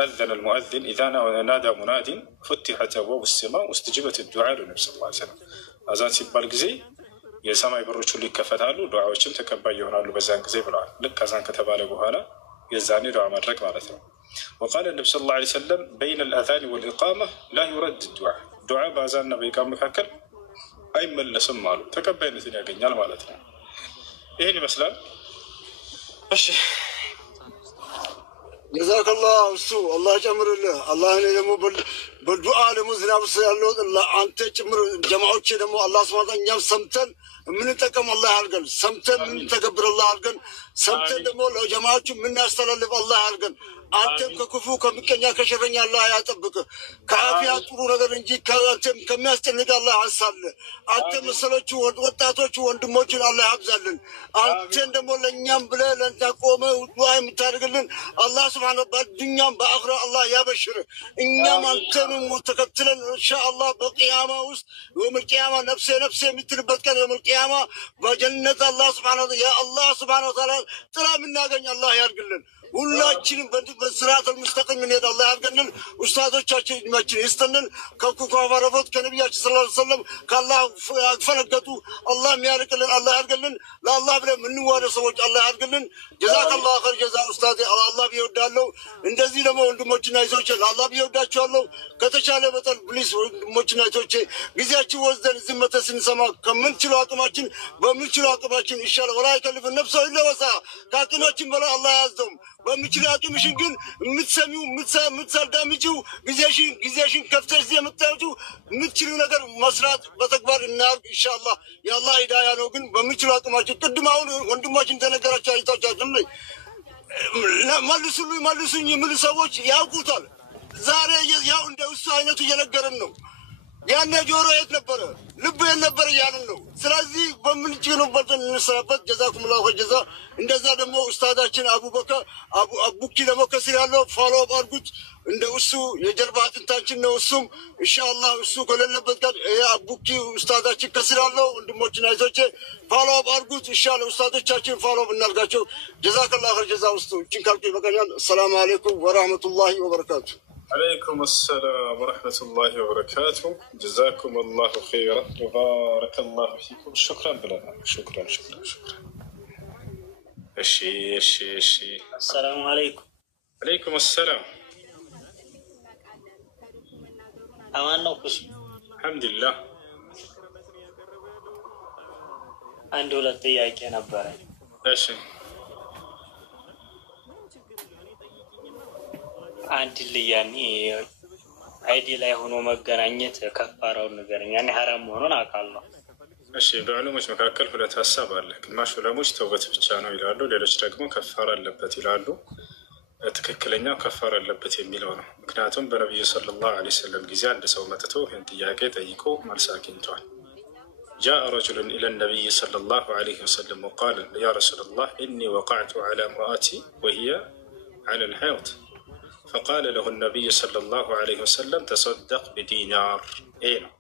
أذن المؤذن إذا نادى مناد فتحت أبواب السماء واستجيبت الدعاء للنبي صلى الله عليه وسلم። አዛን ሲባል ጊዜ የሰማይ በሮች ሁሉ ይከፈታሉ፣ ዱዓዎችም ተቀባይ ይሆናሉ በዛን ጊዜ ብለዋል። ልክ አዛን ከተባለ በኋላ የዛኔ ዱዓ ማድረግ ማለት ነው። وقال النبي صلى الله عليه وسلم بين الأذان والإقامة لا يرد الدعاء ዱዓ በአዛንና በኢቃማ መካከል አይመለስም አሉ። ተቀባይነትን ያገኛል ማለት ነው። ይሄን ይመስላል። እሺ ጀዛከላህ እሱ አላህ ጨምርልህ። አላህ እኔ ደግሞ በዱዓ ደግሞ ዝናብ ያለው አንተ ጭምር ጀማዎቼ ደግሞ አላህ ስብሐ እኛም ሰምተን የምንጠቀም አላህ ያድርገን። ሰምተን የምንተገብር አላህ ያድርገን። ሰምተን ደግሞ ለጀማዎቹ የምናስተላልፍ አላህ ያድርገን። አንተም ከክፉ ከምቀኛ ከሸረኛ አላህ ያጠብቅህ። ከአፊያ ጥሩ ነገር እንጂ ከአንተም ከሚያስጨንቅ አላህ ያንሳልህ። አንተ መሰሎቹ ወጣቶቹ ወንድሞችን አላህ ያብዛልን። አንተን ደግሞ ለእኛም ብለህ ለእንታ ቆመ ዱዓ የምታደርግልን አላህ ስብሐነ በዱኛም በአኽራ አላህ ያበሽርህ። እኛም አንተንም ተከትለን ኢንሻአላህ በቂያማ ውስጥ የውመል ቂያማ ነፍሴ ነፍሴ የምትልበት ቀን የውመል ቂያማ በጀነት አላህ ስብሐነ ያ አላህ ስብሐነ ወተዓላ ጥላ የምናገኝ አላህ ያድርግልን። ሁላችንም በስርዓት ሙስተቂም እንሄድ አላህ ያድርገን። ኡስታዞቻችን እድሜያችን ይስጥልን። ከኩፋሮች ከነቢያችን ሰለላሁ ዐለይሂ ወሰለም ከአላህ ፈነገጡ አላህ የሚያርቅልን አላህ ያድርገን። ለአላህ ብለን የምንዋደ ሰዎች አላህ ያድርገን። ጀዛከላሁ ኸይር ጀዛ ኡስታዝ አላህ ቢወዳለው። እንደዚህ ደግሞ ወንድሞችና እህቶቼ አላህ ቢወዳቸዋለሁ። ከተቻለ መጠን ፕሊስ ወንድሞችና እህቶቼ ጊዜያችን ወስደን እዚህ መተን ስንሰማ ከምንችለው አቅማችን በምንችለው አቅማችን ይሻላል። ወላ ይከልፍ ነፍሰ ኢላ ወስዐሃ ከአቅማችን በላይ አላህ ያዘውም በምችለው አቅምሽን ግን የምትሰሚው የምታዳምጪው ጊዜሽን ከፍተሽ እዚህ የምታዩት የምትችለው ነገር መስራት በተግባር እናድርግ ኢንሻአላህ። የአላህ ሂዳያ ነው። ግን በምችለው አቅማችን ቅድም አሁን ወንድማችን ተነገራቸው አይታቻችሁ መልሱኝ የሚሉ ሰዎች ያውቁታል። ዛሬ ያው እንደ እሱ አይነቱ እየነገረን ነው። ያኔ ጆሮ የት ነበረ ልብ የት ነበረ እያልን ነው። ስለዚህ በምንችልበት እንሰራበት። ጀዛኩሙላሁ ኸይር። እንደዛ ደግሞ ኡስታዳችን አቡበከር አቡኪ ደግሞ ከስር ያለው ፎሎ አድርጉት። እንደ እሱ የጀርባ አጥንታችን ነው። እሱም ኢንሻአላህ እሱ ከሌለበት ጋር አቡኪ ኡስታዳችን ከስር ያለው ወንድሞችና እህቶቼ ፎሎ አድርጉት። ኢንሻአላህ ኡስታዶቻችን ፎሎ ብናርጋቸው ጀዛከላሁ ኸይር። ጀዛ ውስጥ እቺን ካልኩ ይበቃኛል። ሰላም አለይኩም ወራህመቱላሂ ወበረካቱ። عليكم السلام ورحمة الله وبركاته. جزاكم الله خيرا وبارك الله فيكم. شكرا بلنا. شكرا. الشي السلام عليكم. عليكم السلام. أمان نوكس. الحمد لله. عندي ولا تياك أنا برا. إيش؟ አንድ ልያኔ አይዲ ላይ ሆኖ መገናኘት ከፋራውን ነገር ያኔ ሐራም መሆኑን አውቃለሁ። እሺ በዕለሞች መካከል ሁለት ሀሳብ አለ። ግማሽ ዕለሞች ተውበት ብቻ ነው ይላሉ፣ ሌሎች ደግሞ ከፋራ አለበት ይላሉ። ትክክለኛው ከፋራ አለበት የሚለው ነው። ምክንያቱም በነቢዩ ሰለላሁ ዐለይሂ ወሰለም ጊዜ አንድ ሰው መጥቶ ይህን ጥያቄ ጠይቆ መልስ አግኝቷል። جاء رجل إلى النبي صلى الله عليه وسلم وقال يا رسول الله إني وقعت على امرأتي وهي على الحيض فقال له النبي صلى الله عليه وسلم تصدق بدينار. ايه ነው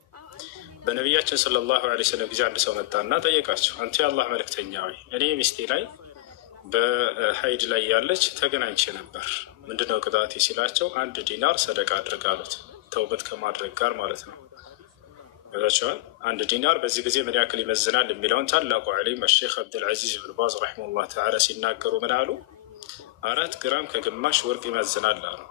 በነቢያችን ሰለላሁ ዐለይሂ ወሰለም ጊዜ አንድ ሰው መጣና ጠየቃቸው፣ አንተ የአላህ መልእክተኛ ሆይ እኔ ሚስቴ ላይ በሀይድ ላይ ያለች ተገናኝቼ ነበር፣ ምንድነው ቅጣቴ ሲላቸው 1 ዲናር ሰደቃ አድርግ አሉት። ተውበት ከማድረግ ጋር ማለት ነው። ገዛቸዋል። 1 ዲናር በዚህ ጊዜ ምን ያክል ይመዝናል የሚለውን ታላቁ ዓሊም ሼክ አብዱልዓዚዝ ብን ባዝ ረሒመሁላህ ተዓላ ሲናገሩ ምን አሉ? 4 ግራም ከግማሽ ወርቅ ይመዝናል አሉ።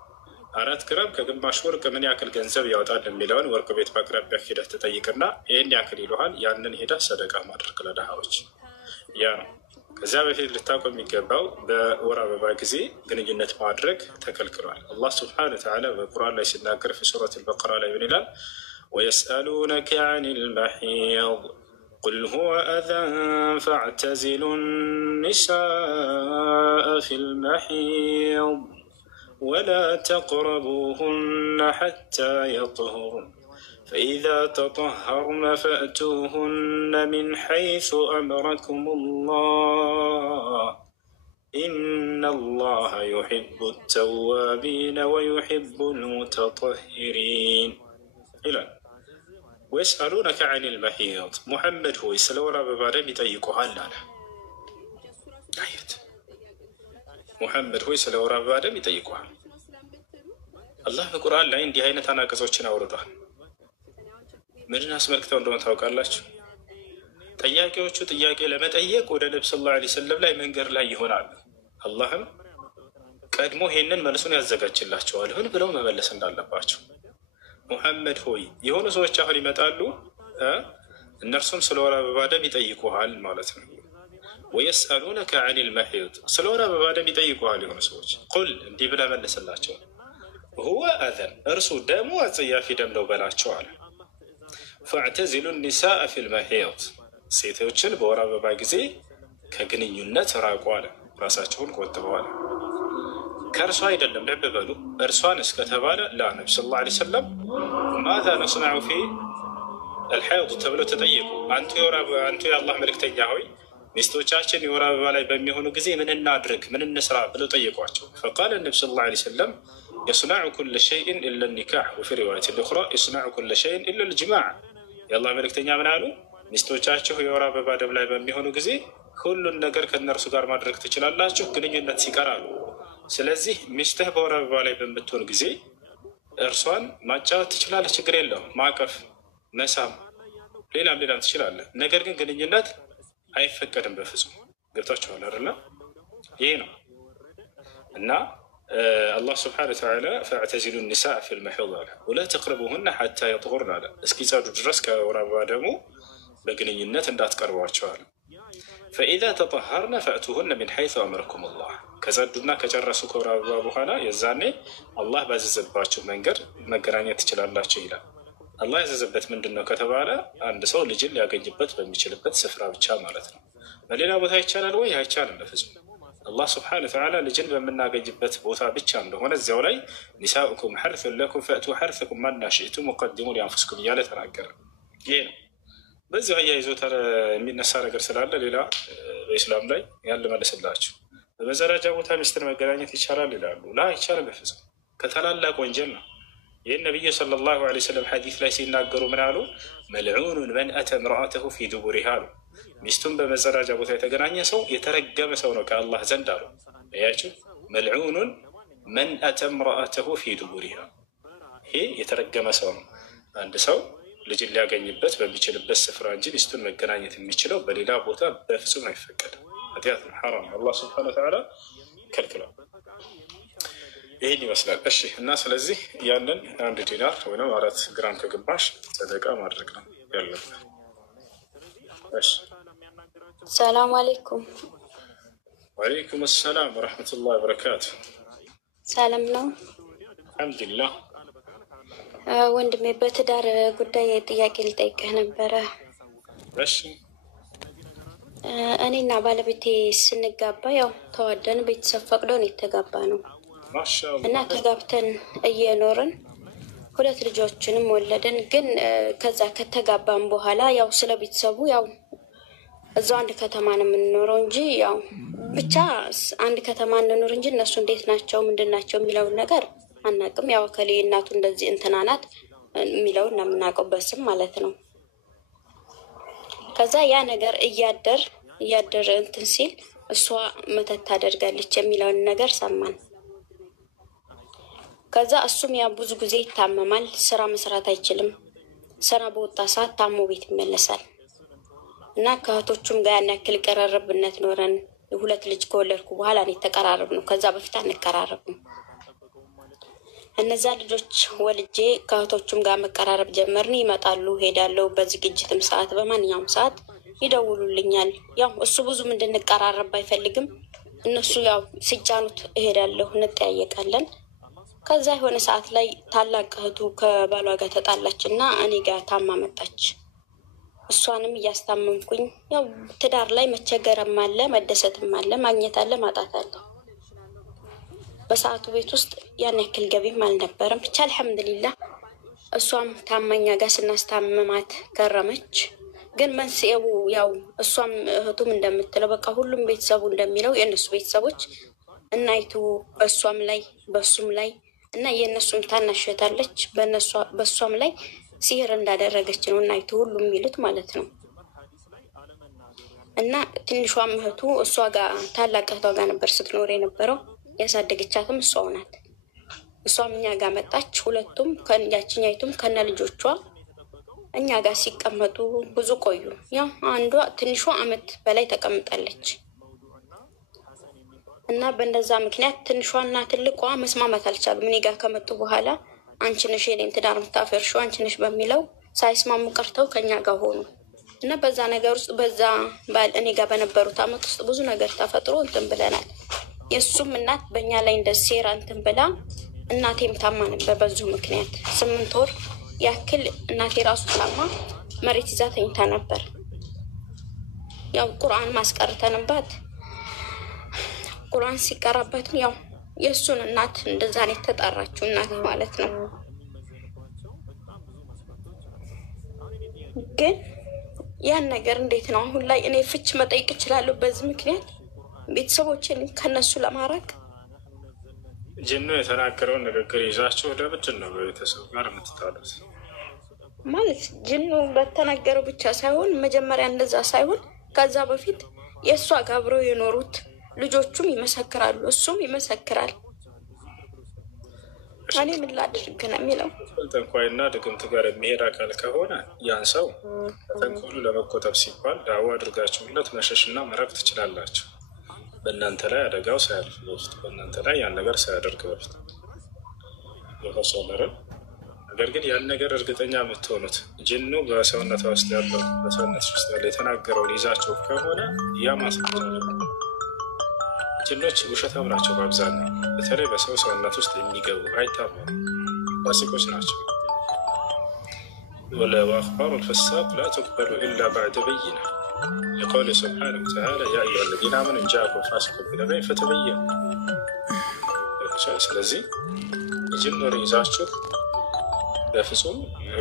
4 ግራም ከግማሽ ወርቅ ምን ያክል ገንዘብ ያወጣል የሚለውን ወርቅ ቤት በአቅራቢያ ሂደህ ትጠይቅና ይህን ያክል ይሉሃል። ያንን ሄደህ ሰደቃ ማድረግ ለድሃዎች ያ ነው። ከዚያ በፊት ልታውቀው የሚገባው በወር አበባ ጊዜ ግንኙነት ማድረግ ተከልክሏል። አላህ ስብሐነሁ ወተዓላ በቁርአን ላይ ሲናገር ሱረት አልበቀራ ላይ ምን ይላል? ወየስአሉነከ ዐኒል መሒድ ቁል ሁወ አዘን ፈዕተዚሉ ኒሳአ ፊል መሒድ ወላ ተቅረቡሁነ ሐታ የጥሁርነ فإذا تطهرن فأتوهن من حيث أمركم الله إن الله يحب التوابين ويحب المتطهرين إلى ويسألونك عن المحيض محمد هو يسألون ببعضهم يطيقوها لنا محمد هو يسألون ببعضهم يطيقوها الله في القرآن لا عندي هاي نتناقضوችን አውርዷል። ምንን አስመልክተው እንደሆነ ታውቃላችሁ? ጠያቂዎቹ ጥያቄ ለመጠየቅ ወደ ነብዩ ሰለላሁ ዐለይሂ ወሰለም ላይ መንገድ ላይ ይሆናሉ። አላህም ቀድሞ ይሄንን መልሱን ያዘጋጅላቸዋል ምን ብለው መመለስ እንዳለባቸው። ሙሐመድ ሆይ የሆኑ ሰዎች አሁን ይመጣሉ፣ እነርሱም ስለ ወር አበባ ደም ይጠይቁሃል ማለት ነው። ወየስአሉነከ ዐኒል መሒድ ስለ ወር አበባ ደም ይጠይቁሃል የሆኑ ሰዎች። ቁል እንዲህ ብለህ መለስላቸው፣ ሁወ አዘን እርሱ ደሙ አጸያፊ ደም ነው በላቸው አለ። ፈዕተዚሉ ኒሳአ ፊል መሒድ ሴቶችን በወር አበባ ጊዜ ከግንኙነት ራቁ አለ። ራሳቸውን ቆጥበዋል። ከእርሷ አይደለም ልብ በሉ፣ እርሷን እስከተባለ ለነብዩ ሰለላሁ ዐለይሂ ወሰለም ማዛ ነስነዑ ፊ አልሐይድ ተብለው ተጠየቁ። አንቱ የአላህ መልእክተኛ ሆይ ሚስቶቻችን የወር አበባ ላይ በሚሆኑ ጊዜ ምን እናድርግ ምን እንስራ ብለው ጠየቋቸው። ፈቃለ ነብዩ ሰለላሁ ዐለይሂ ወሰለም የስነዑ ኩለ ሸይእን ኢላ ኒካሕ ወፊ ሪዋየት ኡኽራ የስነዑ ኩለ ሸይእን ኢላ ልጅማዕ። የአላህ መልእክተኛ ምን አሉ? ሚስቶቻችሁ የወር አበባ ደም ላይ በሚሆኑ ጊዜ ሁሉን ነገር ከእነርሱ ጋር ማድረግ ትችላላችሁ፣ ግንኙነት ሲቀር አሉ። ስለዚህ ሚስትህ በወር አበባ ላይ በምትሆን ጊዜ እርሷን ማጫወት ትችላለህ፣ ችግር የለውም። ማቀፍ፣ መሳም፣ ሌላም ትችላለህ። ነገር ግን ግንኙነት አይፈቀድም በፍጹም። ገብታችኋል አይደለ? ይሄ ነው እና አላህ ስብሐነሁ ወተዓላ ፈዕተዚሉ ኒሳአ ፊል መሒድ አለ ወላ ተቅረቡሁነ ሐታ የጥሁርነ አለ። እስኪጸዱ ድረስ ከወር አበባ ደግሞ በግንኙነት እንዳትቀርቧቸው አለ። ፈኢዛ ተጠሀርነ ፈእቱሁነ ሚን ሐይሱ አመረኩም አላህ ከጸዱና ከጨረሱ ከወር አበባ በኋላ የዛኔ አላህ ባዘዘባቸው መንገድ መገናኘት ትችላላችሁ ይላል። አላህ ያዘዘበት ምንድን ነው ከተባለ አንድ ሰው ልጅን ሊያገኝበት በሚችልበት ስፍራ ብቻ ማለት ነው። በሌላ ቦታ ይቻላል ወይ? አይቻልም በፍጹም። አላህ ስብሐነሁ ወተዓላ ልጅን በምናገኝበት ቦታ ብቻ እንደሆነ እዚያው ላይ ኒሳኡኩም ሐርሱን ለኩም ፈእቱ ሐርሰኩም ማና ሽእቱም ወቀድሙ ሊአንፉሲኩም እያለ ተናገረ። ይሄ ነው። በዚህ አያይዞ የሚነሳ ነገር ስላለ ሌላ በኢስላም ላይ ያለ መልስላችሁ። በመዘራጃ ቦታ ሚስትን መገናኘት ይቻላል ይላሉ። ላ አይቻልም በፍጹም፣ ከታላላቅ ወንጀል ነው። ይህን ነቢዩ ሰለላሁ ዐለይሂ ወሰለም ሐዲስ ላይ ሲናገሩ ምን አሉ? መልዑኑን መን አተ ምርአተሁ ፊ ዱቡሪሃ አሉ። ሚስቱን በመዘራጃ ቦታ የተገናኘ ሰው የተረገመ ሰው ነው ከአላህ ዘንድ አሉ። ያችሁ መልዑኑን መን አተ ምርአተሁ ፊ ዱቡሪሃ፣ ይሄ የተረገመ ሰው ነው። አንድ ሰው ልጅን ሊያገኝበት በሚችልበት ስፍራ እንጂ ሚስቱን መገናኘት የሚችለው በሌላ ቦታ በፍጹም አይፈቀድም። ኃጢአት ነው፣ ሐራም ነው። አላህ ስብሐነሁ ወተዓላ ከልክሏል። ይህን ይመስላል። እሺ። እና ስለዚህ ያንን 1 ዲናር ወይም 4 ግራም ከግማሽ ሰደቃ ማድረግ ነው ያለበት። እሺ። ሰላም አለይኩም። ወአለይኩም ሰላም ወረሕመቱላሂ ወበረካቱ። ሰላም ነው? አልሐምዱሊላህ። ወንድሜ በትዳር ጉዳይ ጥያቄ ልጠይቅህ ነበረ። እሺ። እኔና ባለቤቴ ስንጋባ ያው ተዋደን ቤተሰብ ፈቅዶን የተጋባ ነው እና ተጋብተን እየኖርን 2 ልጆችንም ወለድን። ግን ከዛ ከተጋባን በኋላ ያው ስለ ቤተሰቡ ያው እዛው አንድ ከተማ ነው የምንኖረው እንጂ ያው ብቻ አንድ ከተማ እንኖር እንጂ እነሱ እንዴት ናቸው ምንድን ናቸው የሚለውን ነገር አናውቅም። ያው ከሌ እናቱ እንደዚህ እንትና ናት የሚለውን ነው የምናውቀው በስም ማለት ነው። ከዛ ያ ነገር እያደር እንትን ሲል እሷ መተት ታደርጋለች የሚለውን ነገር ሰማን። ከዛ እሱም ያ ብዙ ጊዜ ይታመማል፣ ስራ መስራት አይችልም። ስራ በወጣ ሰዓት ታሞ ቤት ይመለሳል እና ከእህቶቹም ጋር ያን ያክል ቀረረብነት ኖረን 2 ልጅ ከወለድኩ በኋላ ነው የተቀራረብ ነው። ከዛ በፊት አንቀራረብም እነዛ ልጆች ወልጄ ከእህቶቹም ጋር መቀራረብ ጀመርን። ይመጣሉ፣ ሄዳለሁ። በዝግጅትም ሰዓት በማንኛውም ሰዓት ይደውሉልኛል። ያው እሱ ብዙም እንድንቀራረብ አይፈልግም። እነሱ ያው ሲጫኑት እሄዳለሁ፣ እንጠያየቃለን። ከዛ የሆነ ሰዓት ላይ ታላቅ እህቱ ከባሏ ጋር ተጣላች እና እኔ ጋር ታማ መጣች። እሷንም እያስታመምኩኝ ያው ትዳር ላይ መቸገርም አለ፣ መደሰትም አለ፣ ማግኘት አለ፣ ማጣት አለ። በሰዓቱ ቤት ውስጥ ያን ያክል ገቢም አልነበረም። ብቻ አልሐምዱሊላህ እሷም ታማኛ ጋር ስናስታምማት ከረመች። ግን መንስኤው ያው እሷም እህቱም እንደምትለው በቃ ሁሉም ቤተሰቡ እንደሚለው የእነሱ ቤተሰቦች እናይቱ በእሷም ላይ በሱም ላይ እና የእነሱም ታናሸታለች በእሷም ላይ ሲህር እንዳደረገች ነው እናይቱ ሁሉም የሚሉት ማለት ነው። እና ትንሿም እህቱ እሷ ጋር ታላቅ እህቷ ጋር ነበር ስትኖር የነበረው። ያሳደገቻትም እሷው ናት። እሷም እኛ ጋር መጣች። ሁለቱም ያችኛይቱም ከነ ልጆቿ እኛ ጋር ሲቀመጡ ብዙ ቆዩ። ያው አንዷ ትንሿ አመት በላይ ተቀምጣለች እና በእንደዛ ምክንያት ትንሿና ትልቋ መስማማት አልቻሉም። እኔ ጋር ከመጡ በኋላ አንቺ ነሽ የኔን ትዳር የምታፈርሺው አንቺ ነሽ በሚለው ሳይስማሙ ቀርተው ከኛ ጋር ሆኑ እና በዛ ነገር ውስጥ በዛ እኔ ጋር በነበሩት አመት ውስጥ ብዙ ነገር ተፈጥሮ እንትን ብለናል። የእሱም እናት በእኛ ላይ እንደ ሴራ እንትን ብላ እናቴም ታማ ነበር። በዙ ምክንያት 8 ወር ያክል እናቴ ራሱ ታማ መሬት ይዛ ተኝታ ነበር። ያው ቁርአን ማስቀርተንባት ቁርአን ሲቀራበትም ያው የእሱን እናት እንደዛ ነው የተጣራችው እናት ማለት ነው። ግን ያን ነገር እንዴት ነው አሁን ላይ እኔ ፍች መጠየቅ እችላለሁ? በዚህ ምክንያት ቤተሰቦችን ከነሱ ለማራቅ ጅኑ የተናገረውን ንግግር ይዛችሁ ለምንድን ነው በቤተሰብ ጋር የምትጣሉት? ማለት ጅኑ በተናገረው ብቻ ሳይሆን መጀመሪያ እንደዛ ሳይሆን ከዛ በፊት የእሷ ጋር አብረው የኖሩት ልጆቹም ይመሰክራሉ፣ እሱም ይመሰክራል። እኔ ምን ላድርግ ነው የሚለው። ጠንቋይና ድግምት ጋር የሚሄድ አካል ከሆነ ያን ሰው ከተንኮሉ ለመቆጠብ ሲባል ዳዋ አድርጋችሁለት መሸሽና መራቅ ትችላላችሁ። በእናንተ ላይ አደጋው ሳያልፍ በፊት በእናንተ ላይ ያን ነገር ሳያደርግ በፊት ይፈሰለረ። ነገር ግን ያን ነገር እርግጠኛ የምትሆኑት ጅኑ በሰውነት ውስጥ ያለው በሰውነት ውስጥ ያለው የተናገረውን ይዛቸው ከሆነ ያ ማስረጃ ነው። ጅኖች ውሸታም ናቸው በአብዛኛው። በተለይ በሰው ሰውነት ውስጥ የሚገቡ አይታመኑ ፋሲቆች ናቸው። ወአኽባሩ ልፈሳቅ ላ ትቅበሉ ኢላ ባዕደ በይና لقول سبحانه وتعالى يا أيها الذين آمنوا إن جاءكم فاسق بنبأ فتبينوا። ስለዚህ የጅን ወሬ ይዛችሁ በፍጹም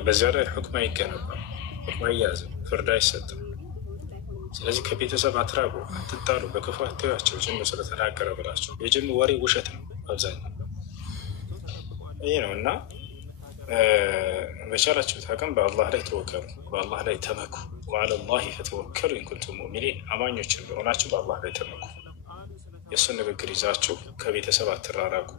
በዚያ ላይ ሁክም አይገነባም፣ ሁክም አይያዝም፣ ፍርድ አይሰጥም። ስለዚህ ከቤተሰብ አትራቁ፣ አትጣሉ፣ በክፉ አትያቸው ጅኑ ስለተናገረ ብላችሁ። የጅኑ ወሬ ውሸት ነው አብዛኛው ይህ ነው። እና በቻላችሁት አቅም በአላህ ላይ ተወከሉ፣ በአላህ ላይ ተመኩ። ወዐለላሂ ፈተወከሉ ኢን ኩንቱም ሙእሚኒን። አማኞች እንደሆናችሁ በአላህ ላይ ተመኩ። የእሱን ንግግር ይዛችሁ ከቤተሰብ አትራራቁ።